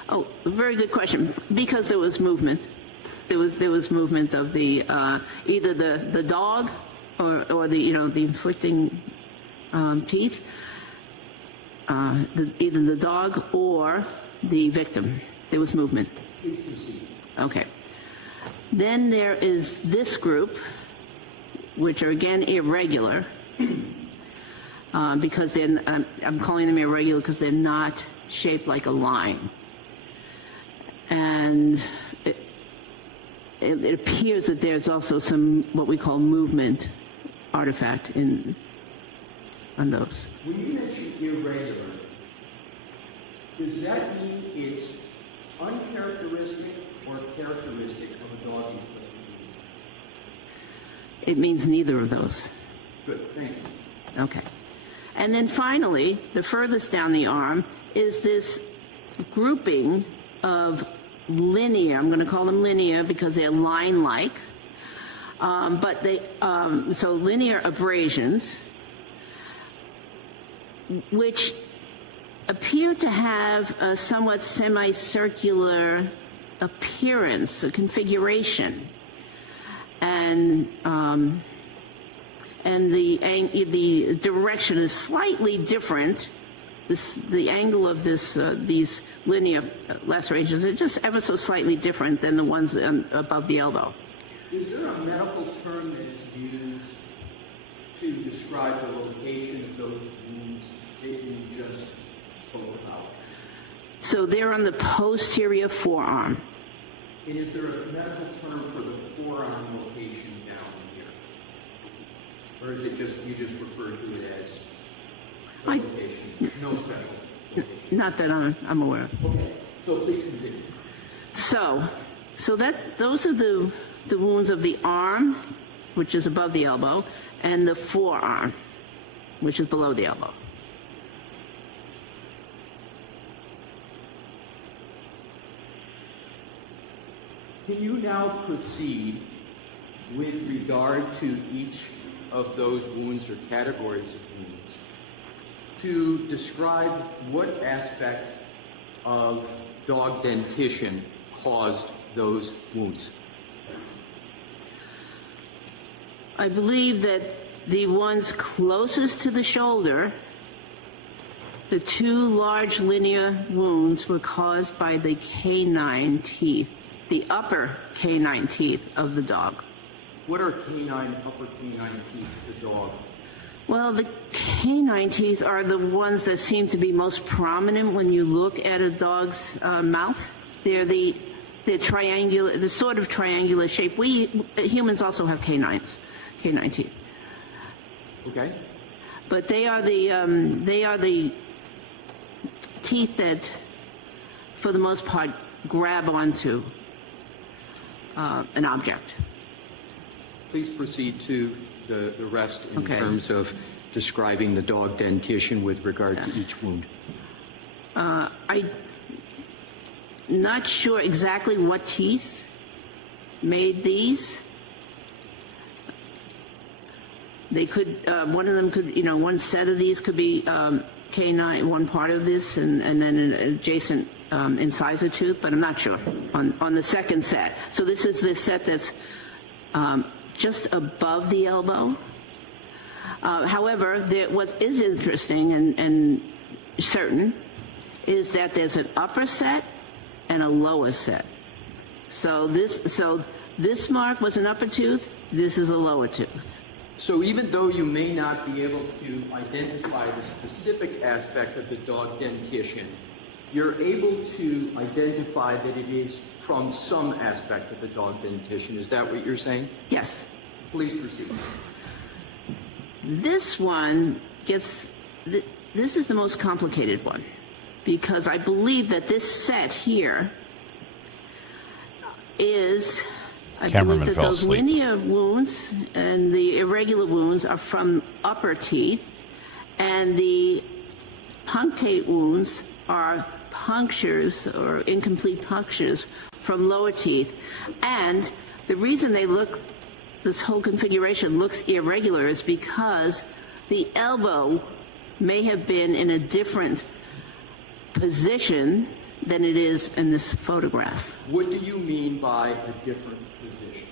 Oh, very good question. Because there was movement. There was movement of the either the dog or the the inflicting teeth. Either the dog or the victim. There was movement. Please proceed. Okay. Then there is this group, which are again irregular, because I'm calling them irregular because they're not shaped like a line. And it appears that there's also some what we call movement artifact on those. When you mention irregular, does that mean it's uncharacteristic or characteristic of a dog inflicting wound? It means neither of those. Good, thank you. Okay. And then finally, the furthest down the arm is this grouping of linear, I'm going to call them linear because they're line-like, but so linear abrasions, which appear to have a somewhat semicircular appearance, a configuration, and the direction is slightly different the angle of these linear lacerations are just ever so slightly different than the ones above the elbow. Is there a medical term that is used to describe the location of those wounds that you just spoke about? So they're on the posterior forearm. And is there a medical term for the forearm location down here? Or is it just, you just refer to it as a location? No special location? Not that I'm aware of. Okay, so please continue. So those are the wounds of the arm, which is above the elbow, and the forearm, which is below the elbow. Can you now proceed with regard to each of those wounds or categories of wounds to describe what aspect of dog dentition caused those wounds? I believe that the ones closest to the shoulder, the two large linear wounds, were caused by the canine teeth, the upper canine teeth of the dog. What are upper canine teeth of the dog? Well, the canine teeth are the ones that seem to be most prominent when you look at a dog's mouth. They're triangular, the sort of triangular shape. We humans also have canine teeth. Okay. But they are the teeth that, for the most part, grab onto an object. Please proceed to the rest in terms of describing the dog dentition with regard to each wound. I'm not sure exactly what teeth made these. They could, one of them could, one set of these could be canine, one part of this, and then an adjacent incisor tooth, but I'm not sure on the second set. So this is the set that's just above the elbow. However, what is interesting and certain is that there's an upper set and a lower set. So this mark was an upper tooth, this is a lower tooth. So even though you may not be able to identify the specific aspect of the dog dentition, you're able to identify that it is from some aspect of the dog dentition. Is that what you're saying? Yes. Please proceed. This one this is the most complicated one, because I believe that this set here is, I believe that those linear wounds and the irregular wounds are from upper teeth, and the punctate wounds are punctures or incomplete punctures from lower teeth. And the reason this whole configuration looks irregular is because the elbow may have been in a different position than it is in this photograph. What do you mean by a different position?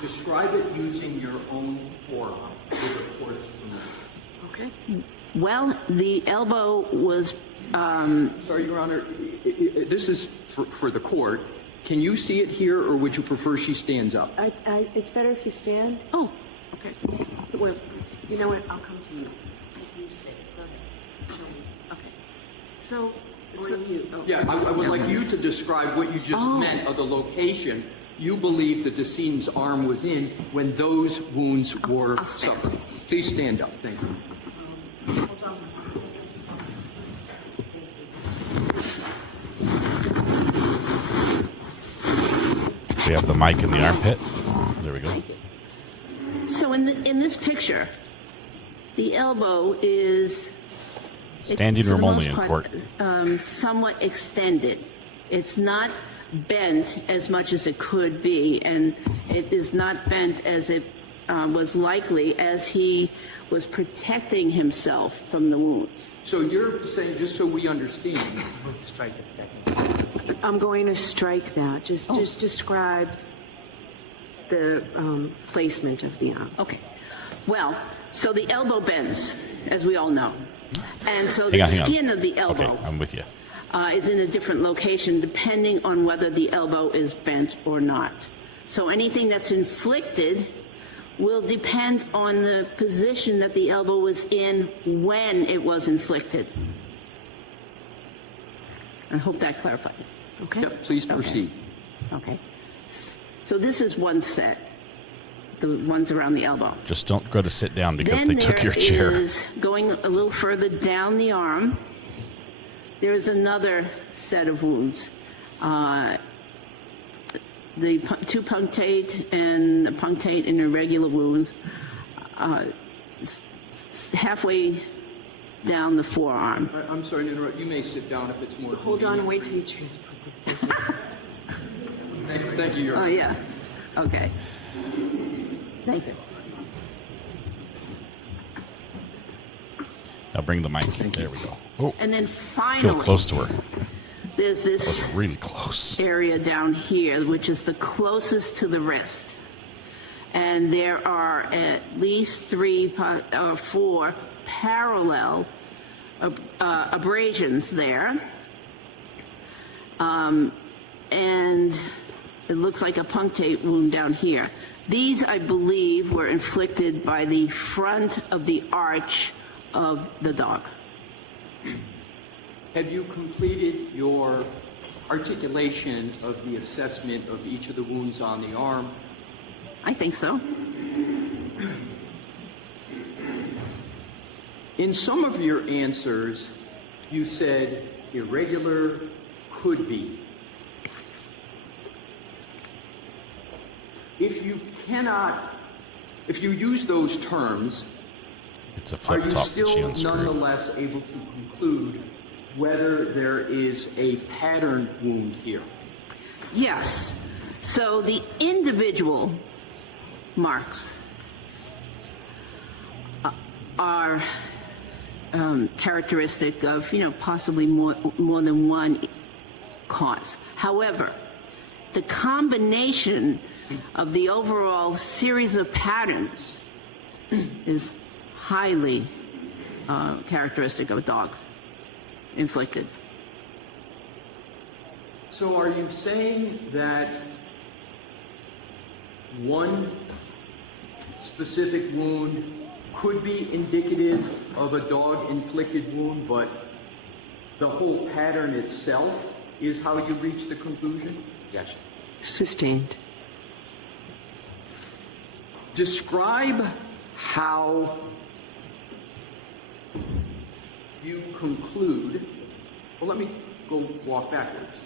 Describe it using your own forearm with the court's permission. Okay. Well, the elbow was... Sorry, Your Honor, this is for the court. Can you see it here, or would you prefer she stands up? It's better if you stand. Oh, okay. Well, you know what? I'll come to you. You stay. Go ahead. Show me. Okay. So you. Oh. Yeah, I would like you to describe what you just meant of the location you believe the decedent's arm was in when those wounds were suffered. Please stand up. Thank you. Hold on. We have the mic in the armpit. There we go. So in this picture, the elbow is standing room only in court. Somewhat extended. It's not bent as much as it could be, and it is not bent as it was likely as he was protecting himself from the wounds. So you're saying, just so we understand, I'm going to strike that. Just describe the placement of the arm. Okay. Well, so the elbow bends, as we all know. And so the Hang on. skin of the elbow Okay, I'm with you. is in a different location depending on whether the elbow is bent or not. So anything that's inflicted will depend on the position that the elbow was in when it was inflicted. I hope that clarified it. Okay? Yep, please proceed. Okay. So this is one set, the ones around the elbow. Just don't go to sit down because Then they took your chair. there is, going a little further down the arm, there is another set of wounds. The two punctate and the punctate and irregular wounds halfway down the forearm. I'm sorry to interrupt. You may sit down if it's more. Hold on and wait till you choose. Thank you, Your Honor. Oh, yeah. Okay. Thank you. Now bring the mic. There we go. Oh, And then feel finally, close to her. there's That was this really close. area down here, which is the closest to the wrist. And there are at least 3 or 4 parallel abrasions there. And it looks like a punctate wound down here. These, I believe, were inflicted by the front of the arch of the dog. Have you completed your articulation of the assessment of each of the wounds on the arm? I think so. In some of your answers, you said irregular, could be. If you use those terms, It's a are flip you top that she still unscrewed. nonetheless able to conclude whether there is a pattern wound here? Yes. So the individual marks are characteristic of, possibly more than one cause. However, the combination of the overall series of patterns is highly characteristic of a dog inflicted. So are you saying that one specific wound could be indicative of a dog-inflicted wound, but the whole pattern itself is how you reach the conclusion? Objection. Sustained. Describe how you conclude. Well, let me go walk backwards.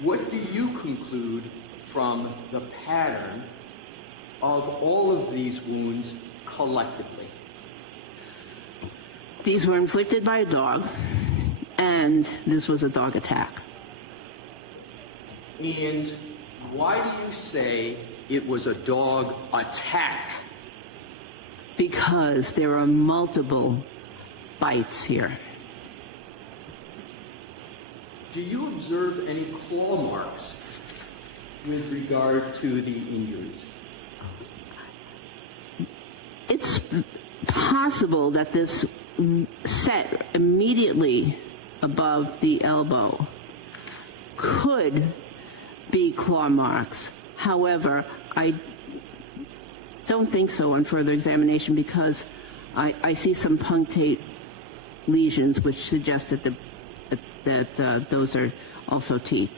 What do you conclude from the pattern of all of these wounds collectively? These were inflicted by a dog, and this was a dog attack. And why do you say it was a dog attack? Because there are multiple bites here. Do you observe any claw marks with regard to the injuries? It's possible that this set immediately above the elbow could be claw marks. However, I don't think so on further examination because I see some punctate lesions which suggest that those are also teeth.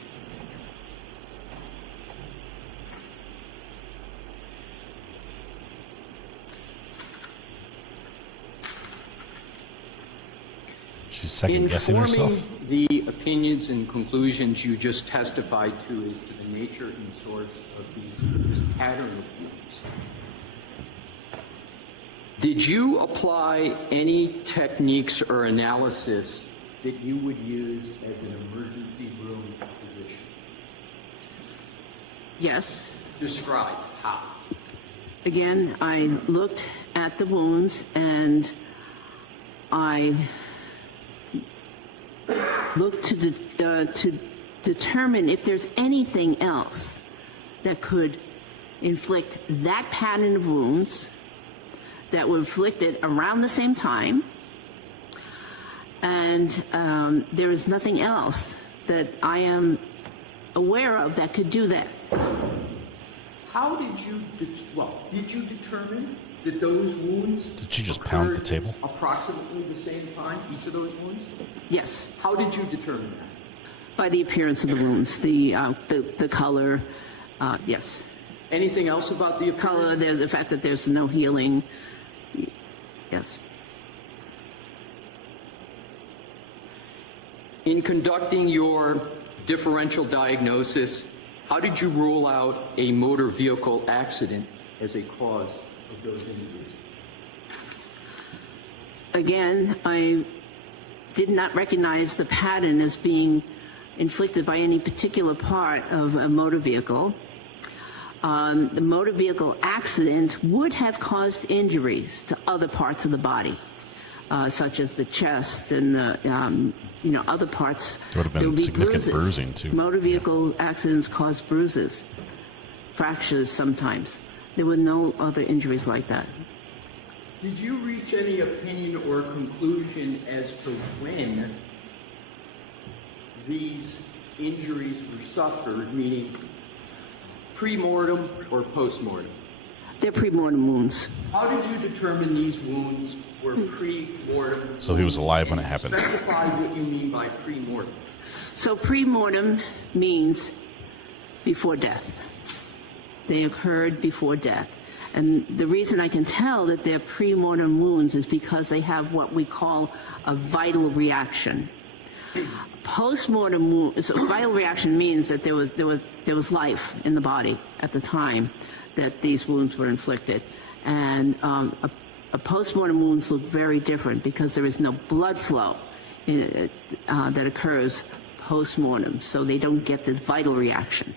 She's second guessing herself. The opinions and conclusions you just testified to as to the nature and source of this pattern of wounds. Did you apply any techniques or analysis that you would use as an emergency room physician? Yes. Describe how. Again, I looked at the wounds and I looked to determine if there's anything else that could inflict that pattern of wounds that were inflicted around the same time, and there is nothing else that I am aware of that could do that. How did you, did you determine that those wounds Did she just pound the table? Approximately the same time, each of those wounds? Yes. How did you determine that? By the appearance of the wounds, the color, yes. Anything else about the color? The fact that there's no healing, yes. In conducting your differential diagnosis, how did you rule out a motor vehicle accident as a cause of those injuries? Again, I did not recognize the pattern as being inflicted by any particular part of a motor vehicle. The motor vehicle accident would have caused injuries to other parts of the body, such as the chest and the, other parts. There would have been significant bruising too. Motor vehicle accidents cause bruises, fractures sometimes. There were no other injuries like that. Did you reach any opinion or conclusion as to when these injuries were suffered, meaning pre-mortem or post-mortem? They're pre-mortem wounds. How did you determine these wounds were pre-mortem? So he was alive when it happened. Specify what you mean by pre-mortem. So pre-mortem means before death. They occurred before death. And the reason I can tell that they're pre-mortem wounds is because they have what we call a vital reaction. Post-mortem wounds, so vital reaction means that there was life in the body at the time that these wounds were inflicted. And a post-mortem wounds look very different because there is no blood flow that occurs post-mortem, so they don't get the vital reaction.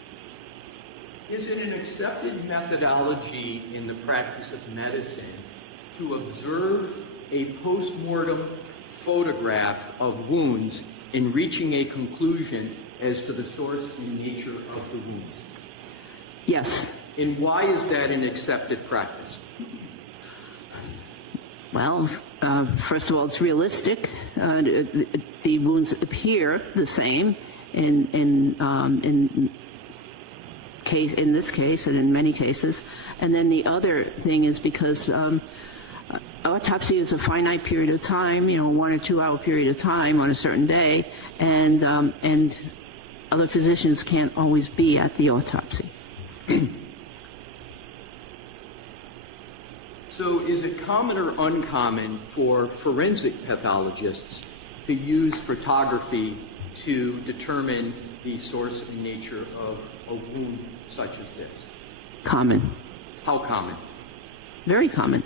Is it an accepted methodology in the practice of medicine to observe a post-mortem photograph of wounds in reaching a conclusion as to the source and nature of the wounds? Yes. And why is that an accepted practice? Well, first of all, it's realistic. The wounds appear the same in this case and in many cases. And then the other thing is because autopsy is a finite period of time, 1 or 2 hour period of time on a certain day, and other physicians can't always be at the autopsy. So is it common or uncommon for forensic pathologists to use photography to determine the source and nature of a wound such as this? Common. How common? Very common.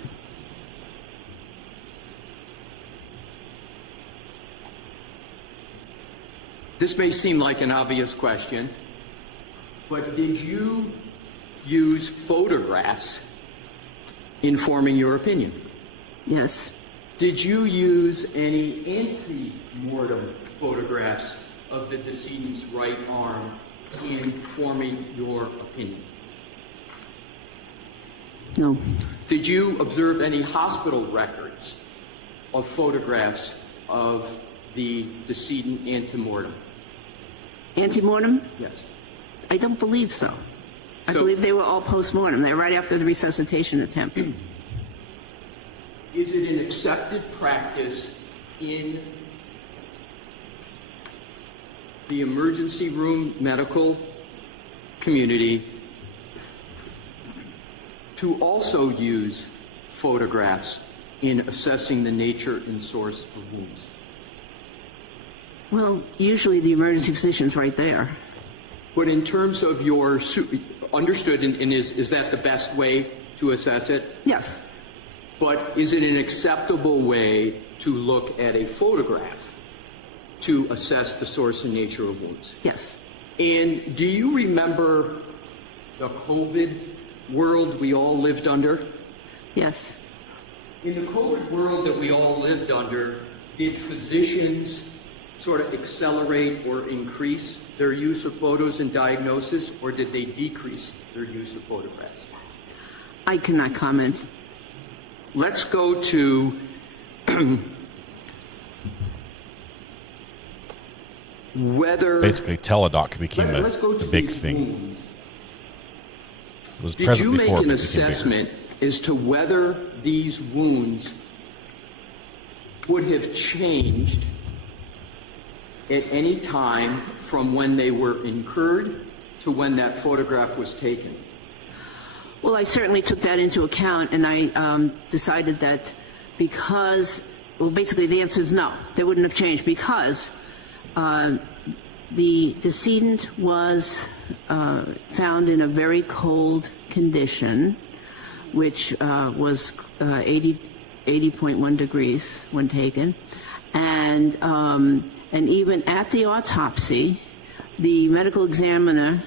This may seem like an obvious question, but did you use photographs in forming your opinion? Yes. Did you use any ante-mortem photographs of the decedent's right arm in forming your opinion? No. Did you observe any hospital records of photographs of the decedent ante-mortem? Ante-mortem? Yes. I don't believe so. I believe they were all post-mortem. They're right after the resuscitation attempt. Is it an accepted practice in the emergency room medical community to also use photographs in assessing the nature and source of wounds? Well, usually the emergency physician's right there. But in terms of your understood, and is that the best way to assess it? Yes. But is it an acceptable way to look at a photograph to assess the source and nature of wounds? Yes. And do you remember the COVID world we all lived under? Yes. In the COVID world that we all lived under, did physicians sort of accelerate or increase their use of photos in diagnosis, or did they decrease their use of photographs? I cannot comment. let's go to whether... Basically, teledoc became let's go to a big these thing. wounds. It was Did present you make before, an but it became bigger. assessment as to whether these wounds would have changed at any time from when they were incurred to when that photograph was taken? Well, I certainly took that into account, and I decided that because, well, basically the answer is no, they wouldn't have changed because the decedent was found in a very cold condition, which was 80.1 degrees when taken, and even at the autopsy, the medical examiner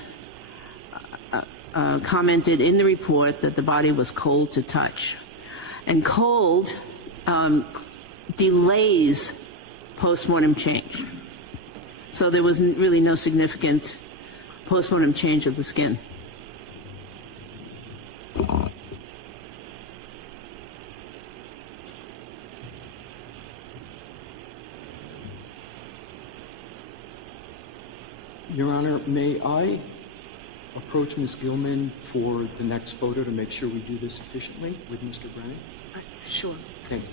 commented in the report that the body was cold to touch. And cold delays postmortem change. So there was really no significant postmortem change of the skin. Your Honor, may I approach Ms. Gilman for the next photo to make sure we do this efficiently with Mr. Brennan? Sure. Thank you.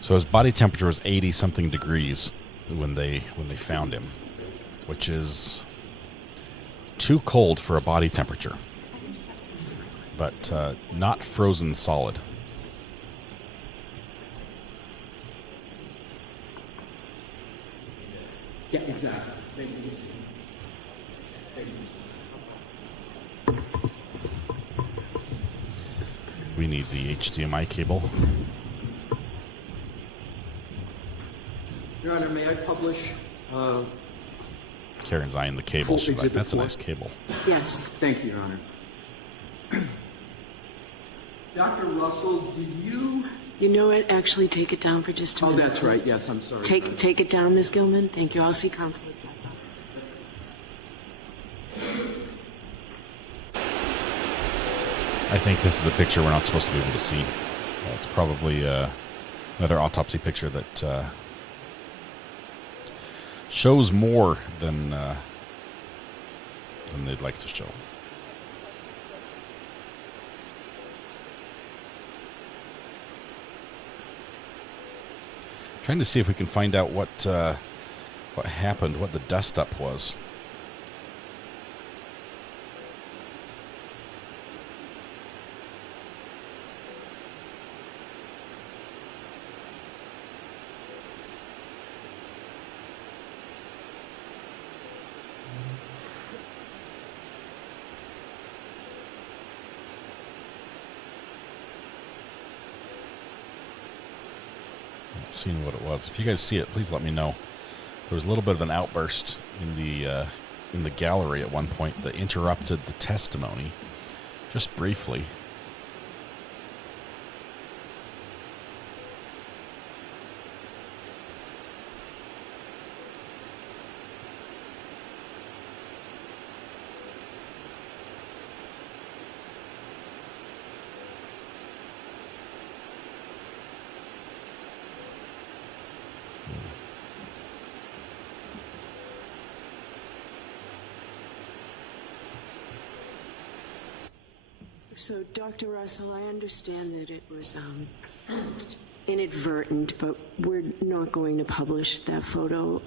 So his body temperature was 80-something degrees when they found him, which is too cold for a body temperature, but not frozen solid. Yeah, exactly. Thank you, Mr. Thank you, Mr. We need the HDMI cable. Your Honor, may I publish? Karen's eyeing the cable. She's like, that's a nice cable. Yes. Thank you, Your Honor. Dr. Russell, do you... You know what? Actually, take it down for just a minute. Oh, that's right. Yes, I'm sorry. Take it down, Ms. Gilman. Thank you. I'll see counsel at that. I think this is a picture we're not supposed to be able to see. It's probably another autopsy picture that shows more than they'd like to show. Trying to see if we can find out what happened, what the dust up was. Seeing what it was. If you guys see it, please let me know. There was a little bit of an outburst in the gallery at one point that interrupted the testimony, just briefly. So, Dr. Russell, I understand that it was inadvertent, but we're not going to publish that photo.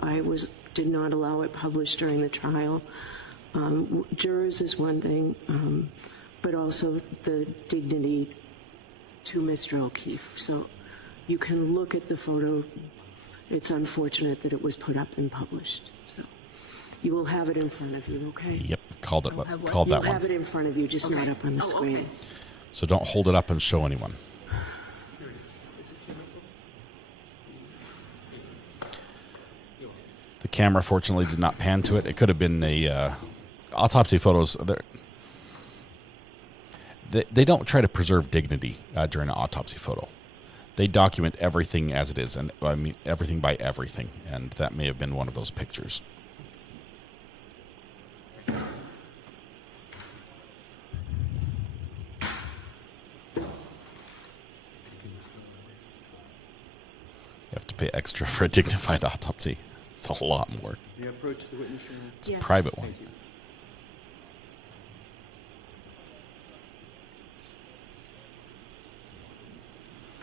Did not allow it published during the trial. Jurors is one thing, but also the dignity to Mr. O'Keefe. So you can look at the photo. It's unfortunate that it was put up and published. So you will have it in front of you, okay? Yep, called that You'll one. have it in front of you, just not up on the screen. Okay. So don't hold it up and show anyone. The camera, fortunately, did not pan to it. It could have been a autopsy photos. They don't try to preserve dignity during an autopsy photo. They document everything as it is, and I mean everything by everything, and that may have been one of those pictures. pay extra for a dignified autopsy. It's a lot more. May I approach the witness, Your Honor? It's a private one. Thank you.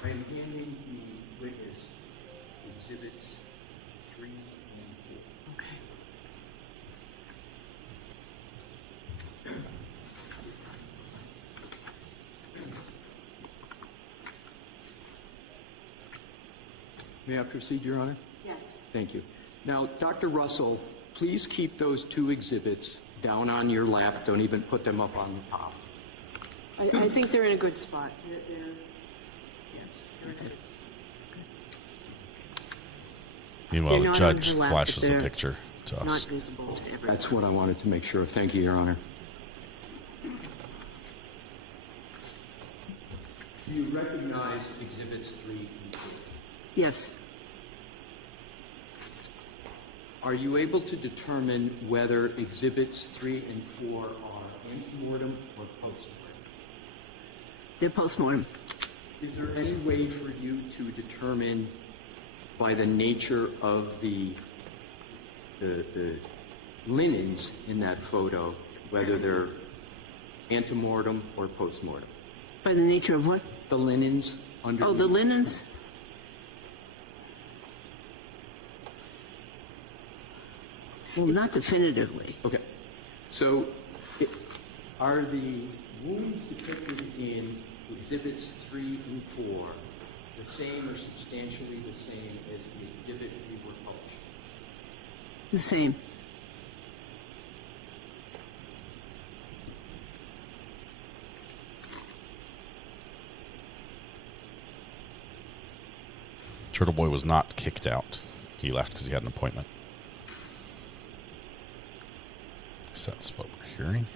I am handing the witness exhibits 3 and 4. Okay. May I proceed, Your Honor? Yes. Thank you. Now, Dr. Russell, please keep those 2 exhibits down on your lap. Don't even put them up on the top. I think they're in a good spot. Yes, they're in a good spot. Meanwhile, They're the not on judge her lap, flashes but the they're picture to us. Not visible to everyone. That's what I wanted to make sure of. Thank you, Your Honor. Do you recognize exhibits 3 and 4? Yes. Are you able to determine whether exhibits 3 and 4 are antemortem or postmortem? They're postmortem. Is there any way for you to determine by the nature of the linens in that photo whether they're antemortem or postmortem? By the nature of what? The linens under. Oh, the linens? Well, not definitively. Okay. So, are the wounds depicted in exhibits 3 and 4 the same or substantially the same as the exhibit we were publishing? The same. Turtle Boy was not kicked out. He left because he had an appointment. So that's what we're hearing.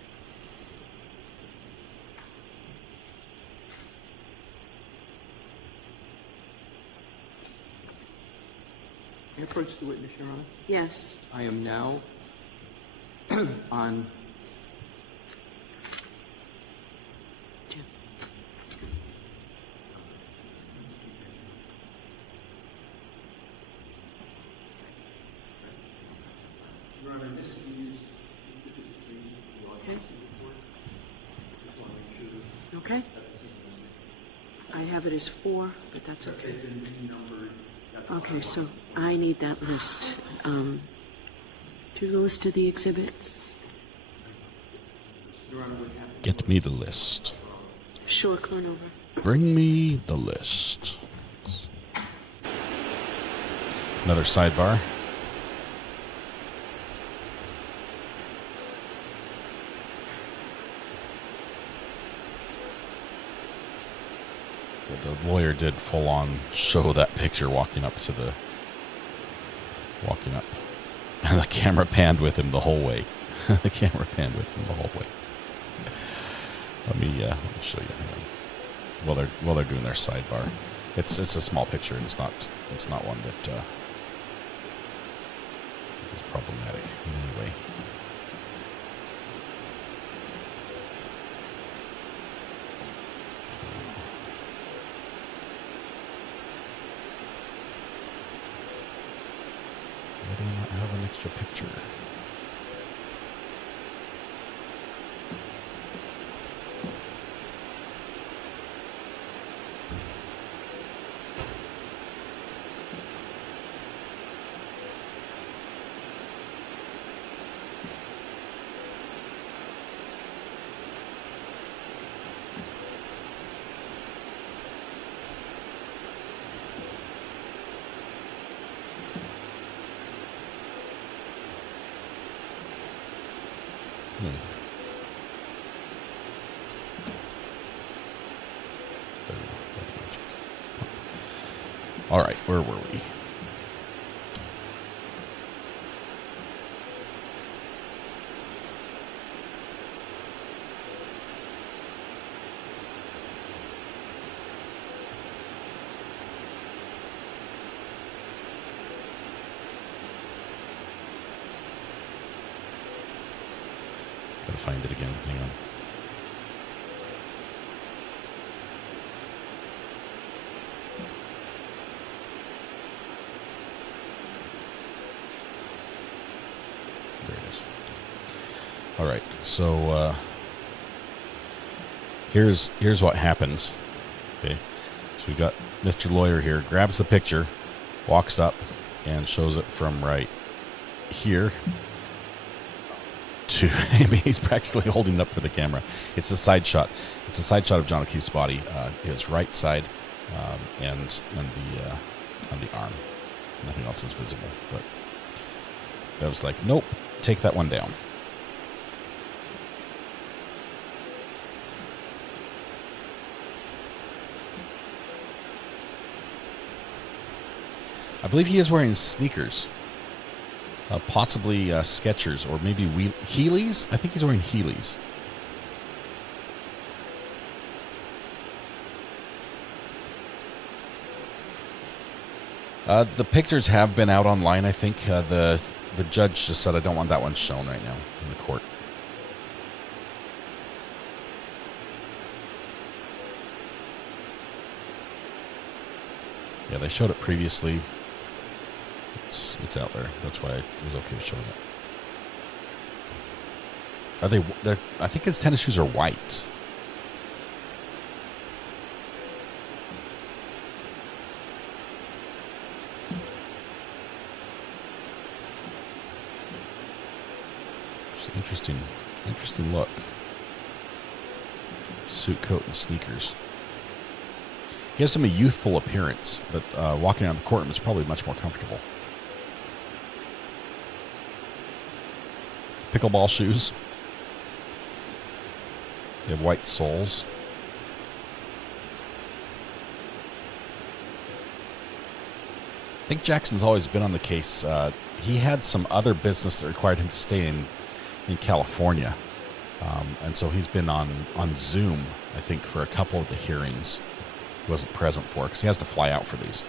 May I approach the witness, Your Honor? Yes. I am now on. Jim. Your Honor, this is exhibit 3, the autopsy report. Just want to make sure. Okay. I have it as 4, but that's okay. They've been renumbered. Okay, so I need that list. Do the list of the exhibits? Your Honor, would have to. Get me the list. Sure, come on over. Bring me the list. Another sidebar. The lawyer did full on show that picture walking up. And the camera panned with him the whole way. The camera panned with him the whole way. Let me show you. Hang on. While they're doing their sidebar. It's a small picture and it's not one that is problematic in any way. Why do I not have an extra picture? All right, where were we? Gotta find it again. Hang on. right. So here's what happens. Okay. So we got Mr. Lawyer here, grabs the picture, walks up, and shows it from right here to, I mean, he's practically holding it up for the camera. It's a side shot. It's a side shot of John O'Keefe's body, his right side, and on the arm. Nothing else is visible. But I was like, nope, take that one down. I believe he is wearing sneakers. Possibly Skechers or maybe Heelys. I think he's wearing Heelys. The pictures have been out online, I think. The judge just said, I don't want that one shown right now in the court. Yeah, they showed it previously. It's out there. That's why it was okay showing it. Are they? I think his tennis shoes are white. It's an interesting look. Suit, coat, and sneakers. He has him a youthful appearance, but walking around the courtroom is probably much more comfortable. Pickleball shoes. They have white soles. I think Jackson's always been on the case. He had some other business that required him to stay in California. And so he's been on Zoom, I think, for a couple of the hearings. He wasn't present for because he has to fly out for these.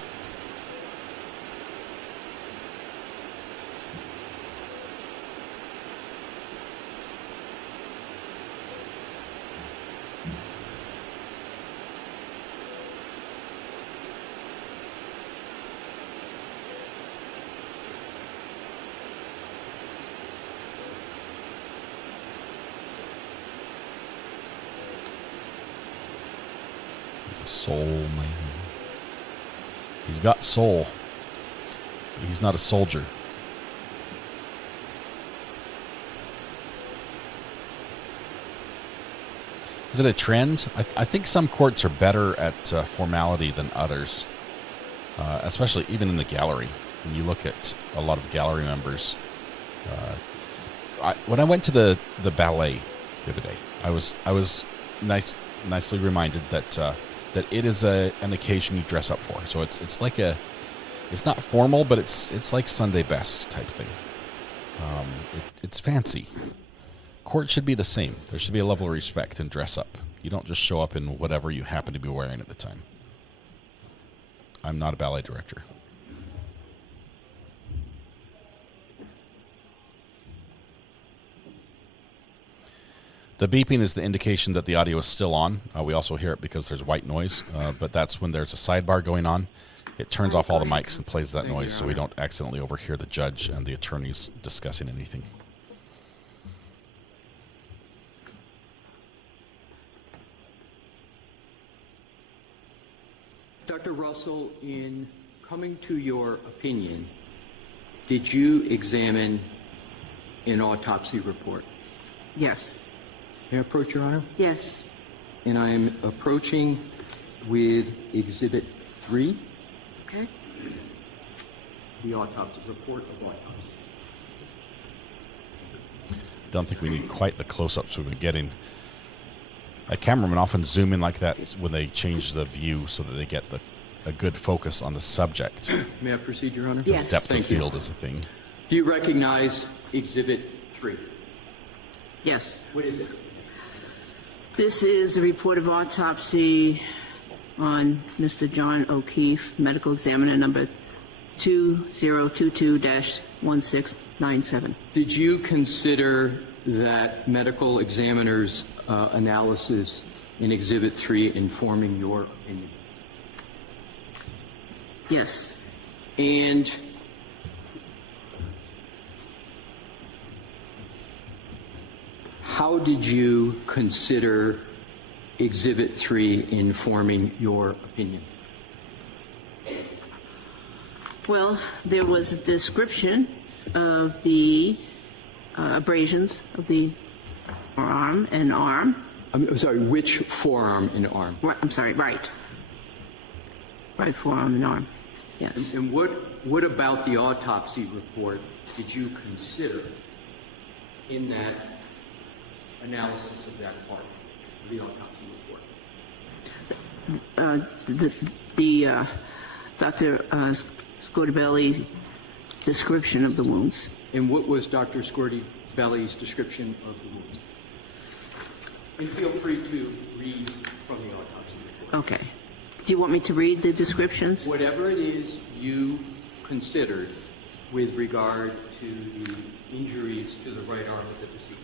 Soul man. He's got soul, but he's not a soldier. Is it a trend? I think some courts are better at formality than others, especially even in the gallery. When you look at a lot of gallery members, when I went to the ballet the other day, I was nicely reminded that it is an occasion you dress up for. So it's like it's not formal, but it's like Sunday best type thing. It's fancy. Court should be the same. There should be a level of respect and dress up. You don't just show up in whatever you happen to be wearing at the time. I'm not a ballet director. The beeping is the indication that the audio is still on. We also hear it because there's white noise, but that's when there's a sidebar going on. It turns off all the mics and plays that noise so we don't accidentally overhear the judge and the attorneys discussing anything. Dr. Russell, in coming to your opinion, did you examine an autopsy report? Yes. May I approach, Your Honor? Yes. And I am approaching with Exhibit 3. Okay. The autopsy report of autopsy. I don't think we need quite the close-ups we've been getting. A cameraman often zoom in like that when they change the view so that they get a good focus on the subject. May I proceed, Your Honor? Because depth of field is a thing. Do you recognize Exhibit 3? Yes. What is it? This is a report of autopsy on Mr. John O'Keefe, medical examiner number 2022-1697. Did you consider that medical examiner's analysis in Exhibit 3 informing your opinion? Yes. And how did you consider Exhibit 3 in forming your opinion? Well, there was a description of the abrasions of the forearm and arm. I'm sorry, which forearm and arm? Right, I'm sorry, right. Right forearm and arm, yes. And what about the autopsy report did you consider in that analysis of that part of the autopsy report? Dr. Scortabelli description of the wounds. And what was Dr. Scortabelli's description of the wounds? And feel free to read from the autopsy report. Okay. Do you want me to read the descriptions? Whatever it is you considered with regard to the injuries to the right arm of the deceased.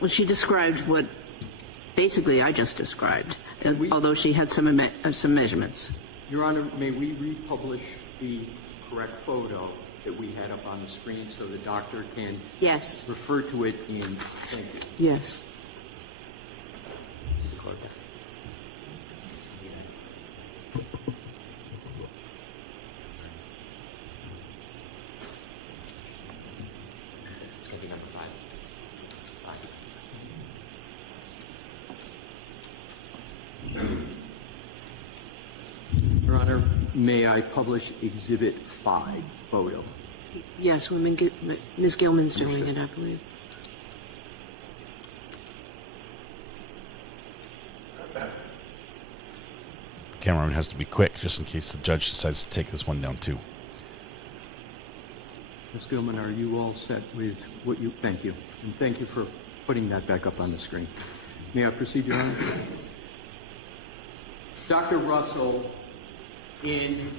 Well, she described what basically I just described, although she had some measurements. Your Honor, may we republish the correct photo that we had up on the screen so the doctor can refer to it in, thank you. Yes. It's going to be number 5. Your Honor, may I publish Exhibit 5 photo? Yes, Ms. Gilman's doing it, I believe. Cameraman has to be quick just in case the judge decides to take this one down too. Ms. Gilman, are you all set with what you... Thank you. And thank you for putting that back up on the screen. May I proceed, Your Honor? Dr. Russell, in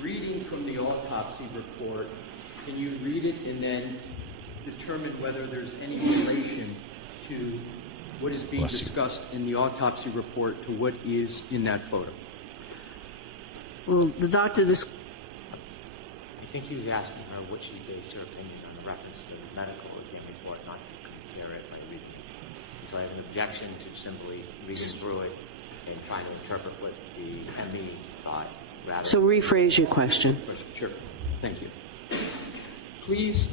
reading from the autopsy report, can you read it and then determine whether there's any relation to what is being discussed in the autopsy report to what is in that photo? Well, the doctor just... I think she was asking her what she based her opinion on the reference to the medical exam report, not to compare it by reading it. And so I have an objection to simply reading through it and trying to interpret what the ME thought. So rephrase your question. Sure. Thank you. Please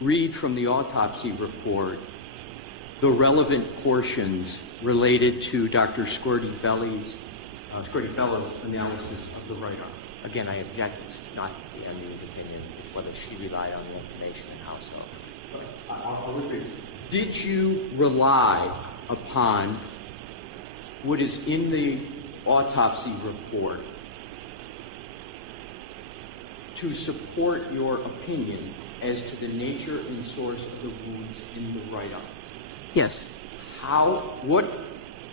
read from the autopsy report the relevant portions related to Dr. Scortabelli's analysis of the right arm. Again, I object. It's not the ME's opinion. It's whether she relied on the information and how so. I'll repeat. Did you rely upon what is in the autopsy report to support your opinion as to the nature and source of the wounds in the right arm? Yes. What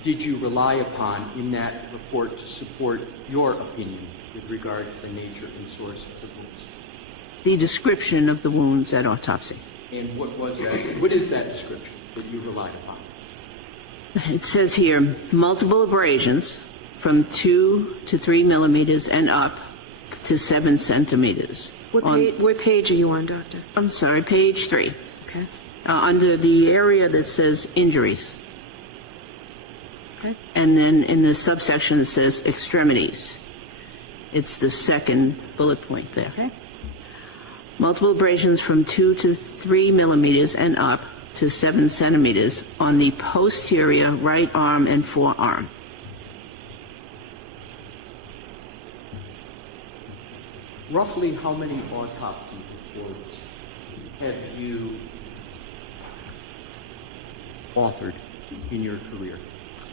did you rely upon in that report to support your opinion with regard to the nature and source of the wounds? The description of the wounds at autopsy. And what was that? What is that description that you relied upon? It says here, multiple abrasions from 2 to 3 millimeters and up to 7 centimeters. What page are you on, Doctor? I'm sorry, page 3. Okay. Under the area that says injuries. Okay. And then in the subsection it says extremities. It's the second bullet point there. Okay. Multiple abrasions from 2 to 3 millimeters and up to 7 centimeters on the posterior right arm and forearm. Roughly how many autopsy reports have you authored in your career?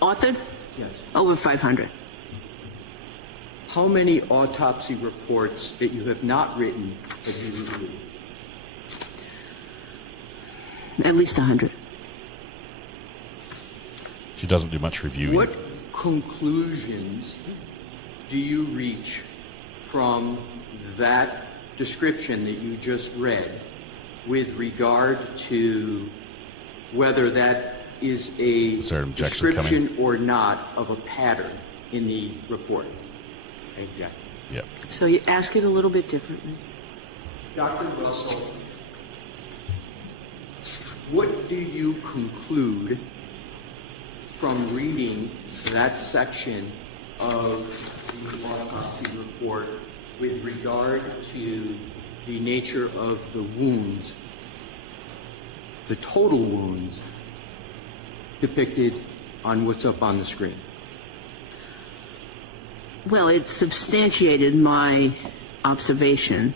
Authored? Yes. Over 500. How many autopsy reports that you have not written have you reviewed? At least 100. She doesn't do much reviewing. What conclusions do you reach from that description that you just read with regard to whether that is a description or not of a pattern in the report? Exactly. Yep. So you ask it a little bit differently. Dr. Russell, what do you conclude from reading that section of the autopsy report with regard to the nature of the wounds, the total wounds depicted on what's up on the screen? Well, it substantiated my observation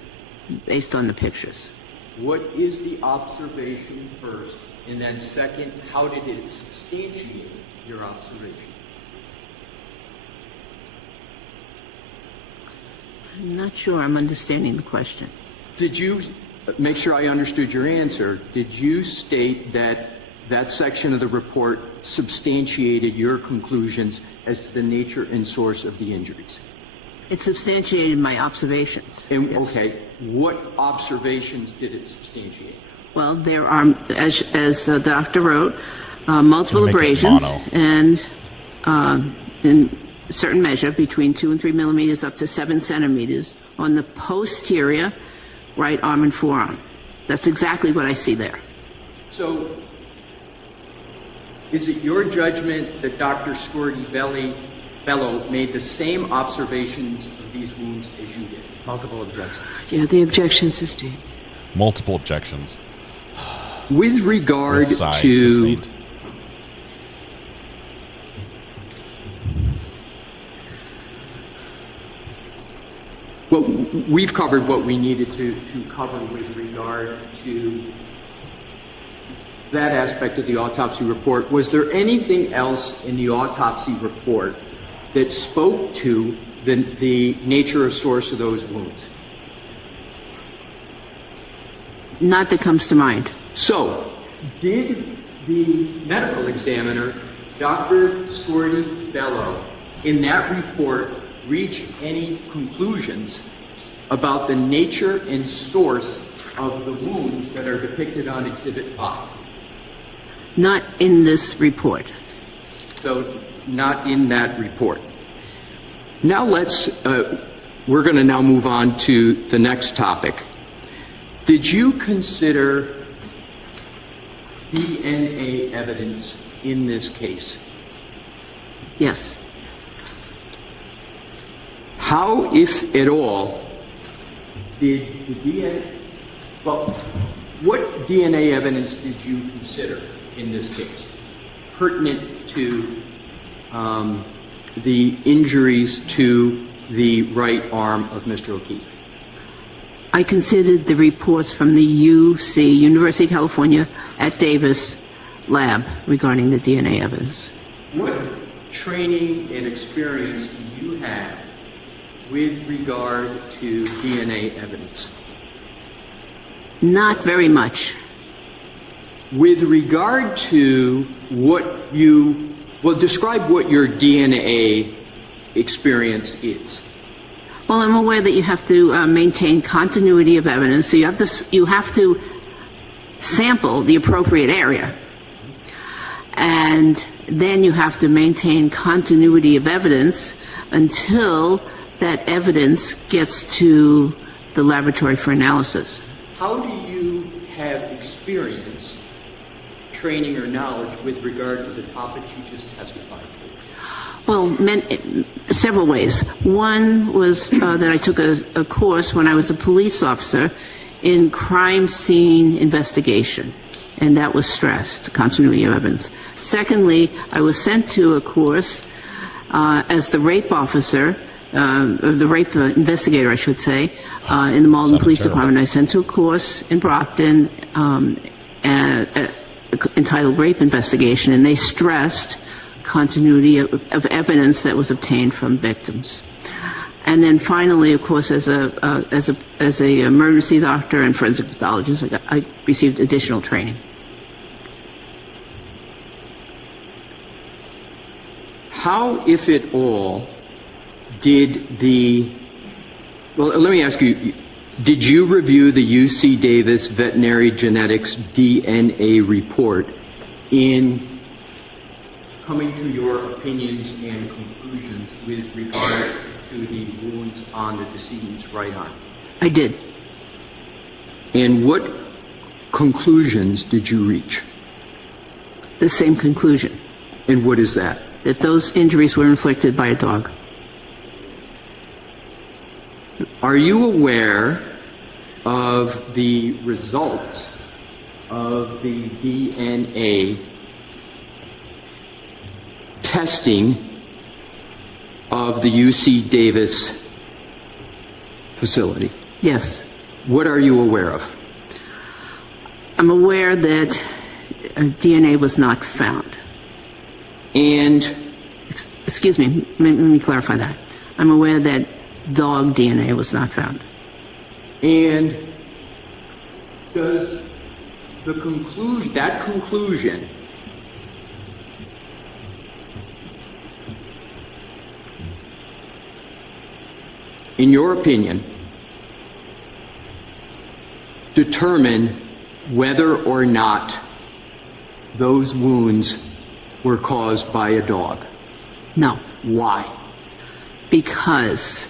based on the pictures. What is the observation first? And then second, how did it substantiate your observation? I'm not sure I'm understanding the question. Did you, make sure I understood your answer, did you state that that section of the report substantiated your conclusions as to the nature and source of the injuries? It substantiated my observations. And, yes. Okay, what observations did it substantiate? Well, there are, as the doctor wrote, multiple abrasions and in certain measure between 2 and 3 millimeters up to 7 centimeters on the posterior right arm and forearm. That's exactly what I see there. So, is it your judgment that Dr. Scorti-Bello made the same observations of these wounds as you did? Multiple objections. Yeah, the objection sustained. Multiple objections. With regard to sustained. Well, we've covered what we needed to cover with regard to that aspect of the autopsy report. Was there anything else in the autopsy report that spoke to the nature or source of those wounds? Not that comes to mind. So, did the medical examiner, Dr. Scorti-Bello, in that report reach any conclusions about the nature and source of the wounds that are depicted on Exhibit 5? Not in this report. So, not in that report. Now we're going to now move on to the next topic. Did you consider DNA evidence in this case? Yes. How, if at all, did the DNA, well, what DNA evidence did you consider in this case pertinent to the injuries to the right arm of Mr. O'Keefe? I considered the reports from the UC, University of California, at Davis lab regarding the DNA evidence. What training and experience do you have with regard to DNA evidence? Not very much. With regard to what you, well, describe what your DNA experience is. Well, I'm aware that you have to maintain continuity of evidence, so you have to sample the appropriate area, and then you have to maintain continuity of evidence until that evidence gets to the laboratory for analysis. How do you have experience, training, or knowledge with regard to the topics you just testified to? Well, several ways. One was that I took a course when I was a police officer in crime scene investigation, and that was stressed, continuity of evidence. Secondly, I was sent to a course as the rape officer, the rape investigator, I should say, in the Malden Police Department. I was sent to a course in Brockton entitled Rape Investigation, and they stressed continuity of evidence that was obtained from victims. And then finally, of course, as a emergency doctor and forensic pathologist, I received additional training. How, if at all, did well, let me ask you, did you review the UC Davis Veterinary Genetics DNA report in coming to your opinions and conclusions with regard to the wounds on the decedent's right arm? I did. And what conclusions did you reach? The same conclusion. And what is that? That those injuries were inflicted by a dog. Are you aware of the results of the DNA testing of the UC Davis facility? Yes. What are you aware of? I'm aware that DNA was not found. And? Excuse me, let me clarify that. I'm aware that dog DNA was not found. And does that conclusion in your opinion determine whether or not those wounds were caused by a dog? No. Why? Because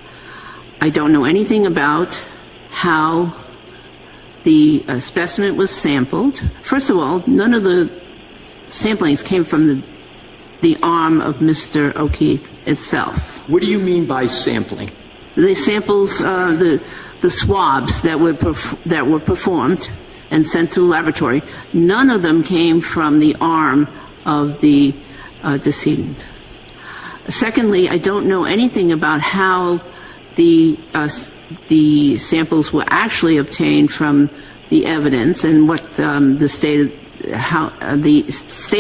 I don't know anything about how the specimen was sampled. First of all, none of the samplings came from the arm of Mr. O'Keefe itself. What do you mean by sampling? The samples, the swabs that were performed and sent to the laboratory, none of them came from the arm of the decedent. Secondly, I don't know anything about how the samples were actually obtained from the evidence and what the state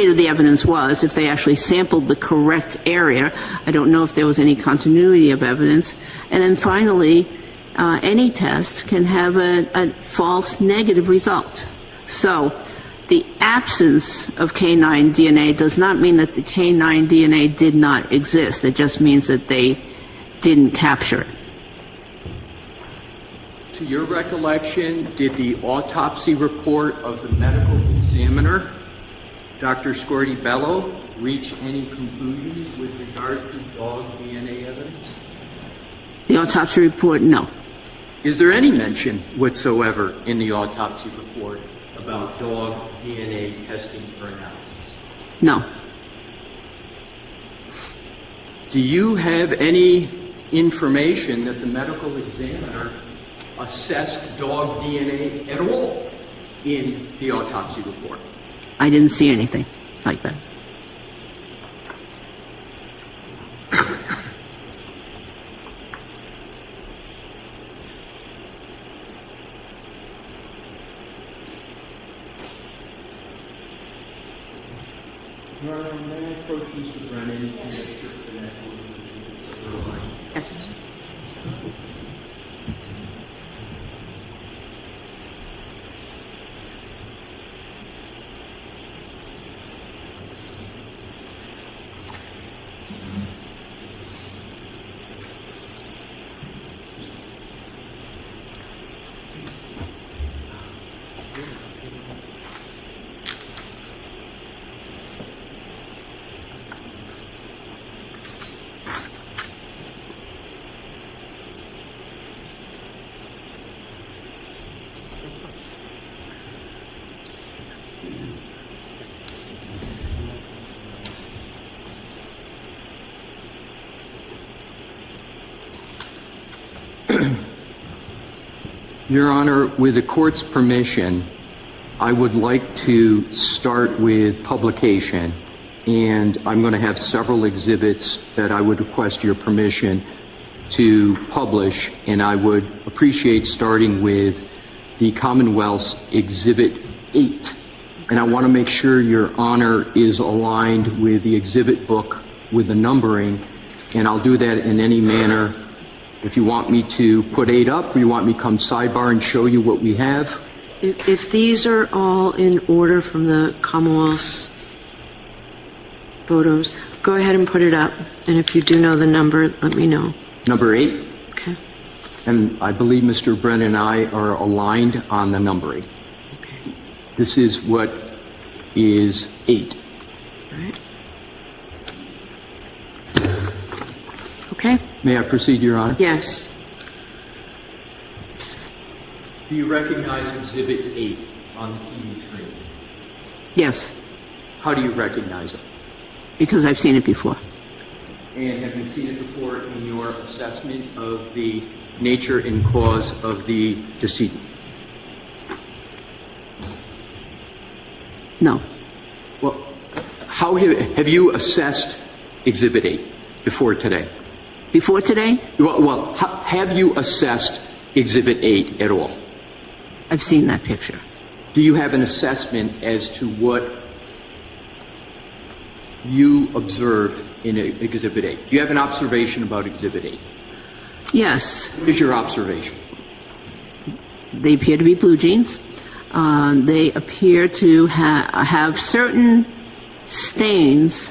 of the evidence was, if they actually sampled the correct area. I don't know if there was any continuity of evidence. And then finally, any test can have a false negative result. So the absence of canine DNA does not mean that the canine DNA did not exist. It just means that they didn't capture it. To your recollection, did the autopsy report of the medical examiner, Dr. Scorti-Bello, reach any conclusions with regard to dog DNA evidence? The autopsy report, no. Is there any mention whatsoever in the autopsy report about dog DNA testing for analysis? No. Do you have any information that the medical examiner assessed dog DNA at all in the autopsy report? I didn't see anything like that. Your Honor, may I approach Mr. Brennan? Yes. Yes. Your Honor, with the court's permission, I would like to start with publication, and I'm going to have several exhibits that I would request your permission to publish, and I would appreciate starting with the Commonwealth's Exhibit 8. And I want to make sure Your Honor is aligned with the exhibit book with the numbering, and I'll do that in any manner. If you want me to put 8 up, or you want me to come sidebar and show you what we have. If these are all in order from the Commonwealth's photos, go ahead and put it up. And if you do know the number, let me know. Number 8? Okay. And I believe Mr. Brennan and I are aligned on the numbering. Okay. This is what is 8. All right. Okay. May I proceed, Your Honor? Yes. Do you recognize Exhibit 8 on the TV screen? Yes, How do you recognize it? because I've seen it before. And have you seen it before in your assessment of the nature and cause of the decedent? No. Well, how have you assessed Exhibit 8 before today? Before today? Well, have you assessed Exhibit 8 at all? I've seen that picture. Do you have an assessment as to what you observe in Exhibit 8? Do you have an observation about Exhibit 8? Yes. What is your observation? They appear to be blue jeans. They appear to have certain stains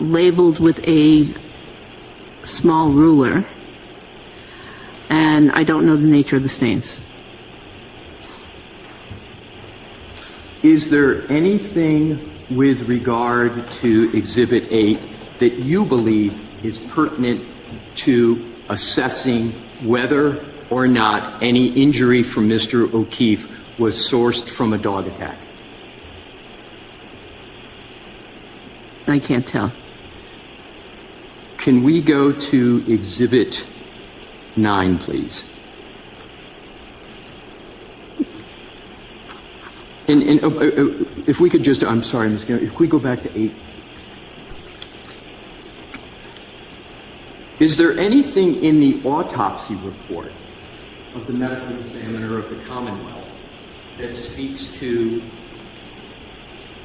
labeled with a small ruler, and I don't know the nature of the stains. Is there anything with regard to Exhibit 8 that you believe is pertinent to assessing whether or not any injury from Mr. O'Keefe was sourced from a dog attack? I can't tell. Can we go to Exhibit 9, please? And if we could just, I'm sorry, Ms. Garrett, if we go back to 8. Is there anything in the autopsy report of the medical examiner of the Commonwealth that speaks to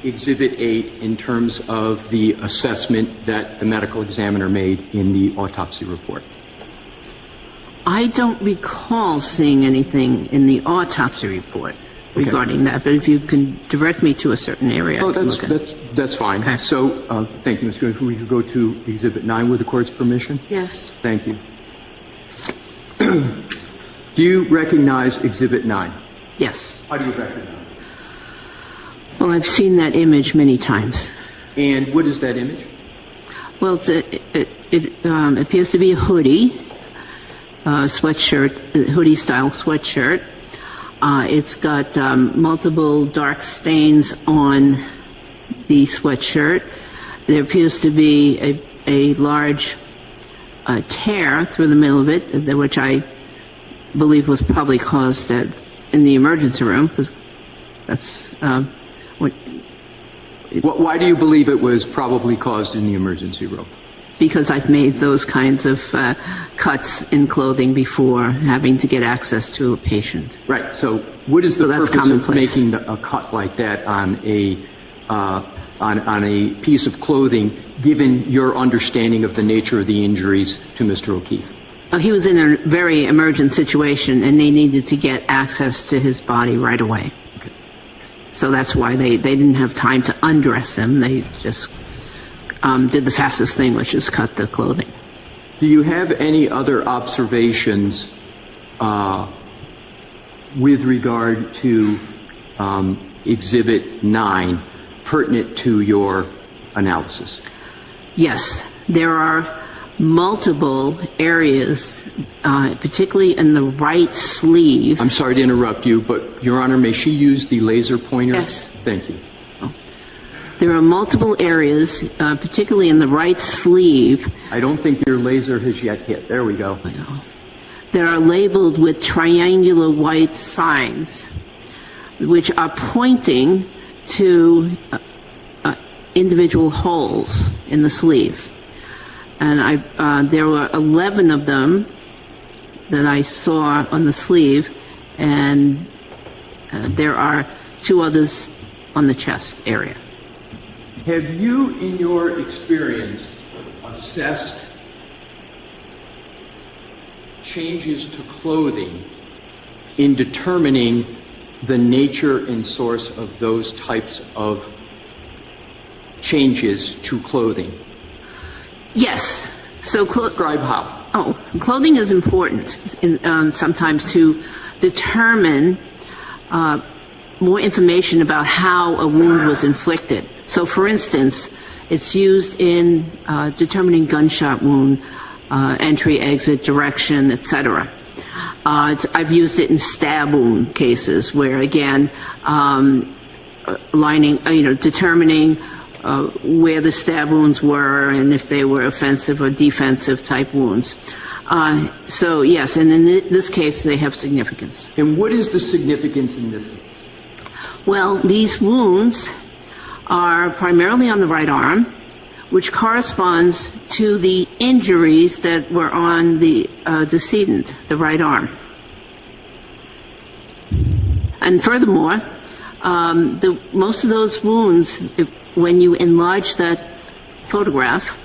Exhibit 8 in terms of the assessment that the medical examiner made in the autopsy report? I don't recall seeing anything in the autopsy report regarding that, but if you can direct me to a certain area. Oh, that's fine. Okay. So, thank you, Ms. Good. We could go to Exhibit 9 with the court's permission? Yes. Thank you. Do you recognize Exhibit 9? Yes. How do you recognize it? Well, I've seen that image many times. And what is that image? Well, it appears to be a hoodie, sweatshirt, hoodie-style sweatshirt. It's got multiple dark stains on the sweatshirt. There appears to be a large tear through the middle of it, which I believe was probably caused in the emergency room. Because that's why do you believe it was probably caused in the emergency room? Because I've made those kinds of cuts in clothing before, having to get access to a patient. Right. So, what is the purpose of making a cut like that on a piece of clothing, given your understanding of the nature of the injuries to Mr. O'Keefe? He was in a very emergent situation, and they needed to get access to his body right away. Okay. So that's why they didn't have time to undress him. They just did the fastest thing, which is cut the clothing. Do you have any other observations with regard to Exhibit 9 pertinent to your analysis? Yes, there are multiple areas, particularly in the right sleeve. I'm sorry to interrupt you, but Your Honor, may she use the laser pointer? Yes. Thank you. There are multiple areas, particularly in the right sleeve. I don't think your laser has yet hit. There we go. That are labeled with triangular white signs, which are pointing to individual holes in the sleeve. And there were 11 of them that I saw on the sleeve, and there are 2 others on the chest area. Have you, in your experience, assessed changes to clothing in determining the nature and source of those types of changes to clothing? Yes. So describe how. Oh, clothing is important sometimes to determine more information about how a wound was inflicted. So, for instance, it's used in determining gunshot wound, entry, exit, direction, etc. I've used it in stab wound cases where, again, determining where the stab wounds were and if they were offensive or defensive type wounds. So yes, and in this case, they have significance. And what is the significance in this case? Well, these wounds are primarily on the right arm, which corresponds to the injuries that were on the decedent, the right arm. And furthermore, most of those wounds, when you enlarge that photograph,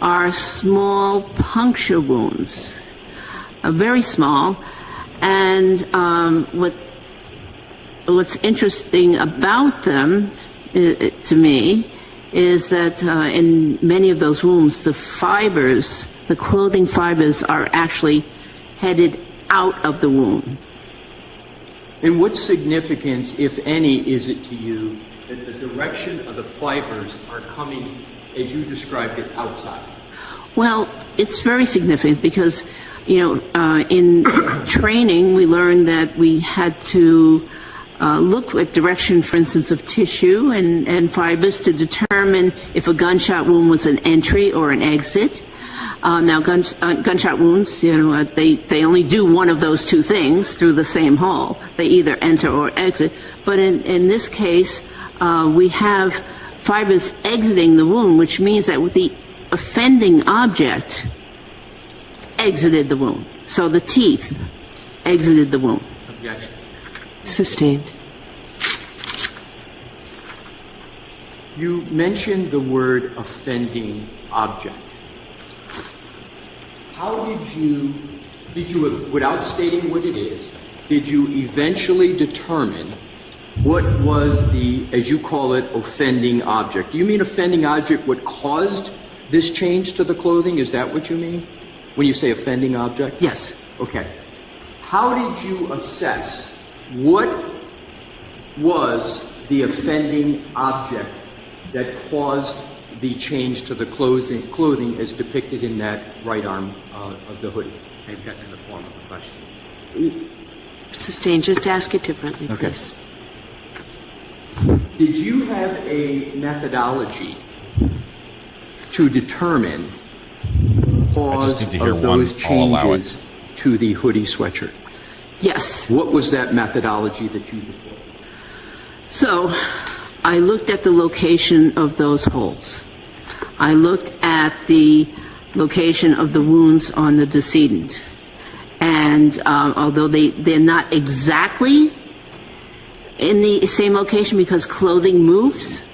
are small puncture wounds, very small. And what's interesting about them, to me, is that in many of those wounds, the fibers, the clothing fibers, are actually headed out of the wound. And what significance, if any, is it to you that the direction of the fibers are coming, as you described it, outside? Well, it's very significant because, in training, we learned that we had to look at direction, for instance, of tissue and fibers to determine if a gunshot wound was an entry or an exit. Now, gunshot wounds, they only do one of those two things through the same hole. They either enter or exit. But in this case, we have fibers exiting the wound, which means that the offending object exited the wound. So the teeth exited the wound. Objection. Sustained. You mentioned the word offending object. How did you, without stating what it is, did you eventually determine what was the, as you call it, offending object? Do you mean offending object what caused this change to the clothing? Is that what you mean when you say offending object? Yes. Okay. How did you assess what was the offending object that caused the change to the clothing as depicted in that right arm of the hoodie? They've gotten to the form of the question. Sustained. Just ask it differently, please. Did you have a methodology to determine the cause of those changes to the hoodie sweatshirt? Yes. What was that methodology that you deployed? So, I looked at the location of those holes. I looked at the location of the wounds on the decedent. And although they're not exactly in the same location because clothing moves,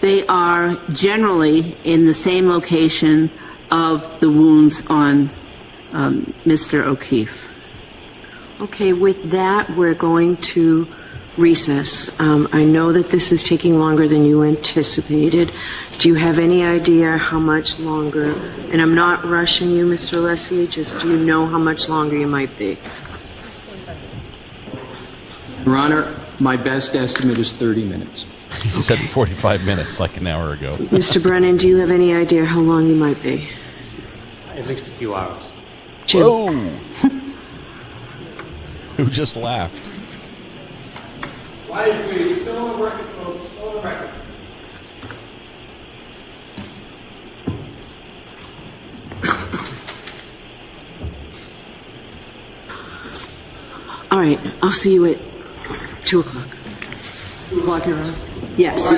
they are generally in the same location of the wounds on Mr. O'Keefe. Okay, with that, we're going to recess. I know that this is taking longer than you anticipated. Do you have any idea how much longer? And I'm not rushing you, Mr. Lessier, just do you know how much longer you might be? Your Honor, my best estimate is 30 minutes. He said 45 minutes like an hour ago. Mr. Brennan, do you have any idea how long you might be? At least a few hours. Jim. Whoa! Who just laughed? Quiet, please. Still on the record, folks. Still on the record. All right, I'll see you at 2 o'clock. 2 o'clock, Your Honor? Yes.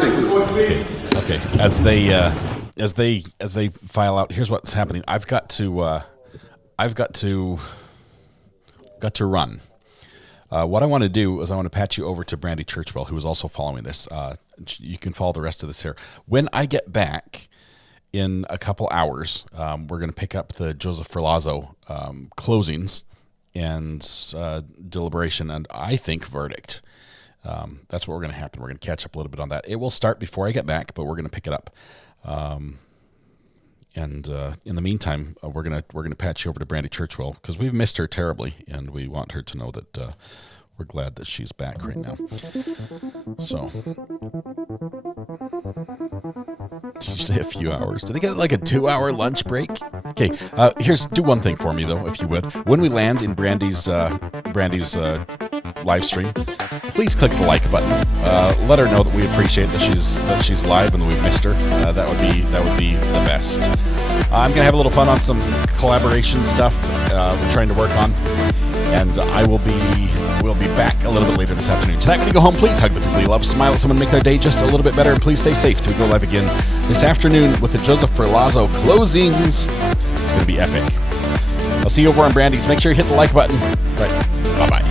Okay, as they file out, here's what's happening. I've got to run. What I want to do is I want to patch you over to Brandy Churchwell, who is also following this. You can follow the rest of this here. When I get back in a couple hours, we're going to pick up the Joseph Ferlazzo closings and deliberation, and I think verdict. That's what we're going to happen. We're going to catch up a little bit on that. It will start before I get back, but we're going to pick it up. And in the meantime, we're gonna patch you over to Brandy Churchwell because we've missed her terribly, and we want her to know that we're glad that she's back right now. So Did you say a few hours? Do they get like a 2-hour lunch break? Okay, do one thing for me though, if you would. When we land in Brandy's live stream, please click the like button. Let her know that we appreciate that she's live and that we've missed her. That would be the best. I'm gonna have a little fun on some collaboration stuff we're trying to work on, and we'll be back a little bit later this afternoon. Tonight, when you go home, please hug the people you love, smile at someone, make their day just a little bit better, and please stay safe till we go live again this afternoon with the Joseph Ferlazzo closings. It's gonna be epic. I'll see you over on Brandy's. Make sure you hit the like button. Right. Bye-bye.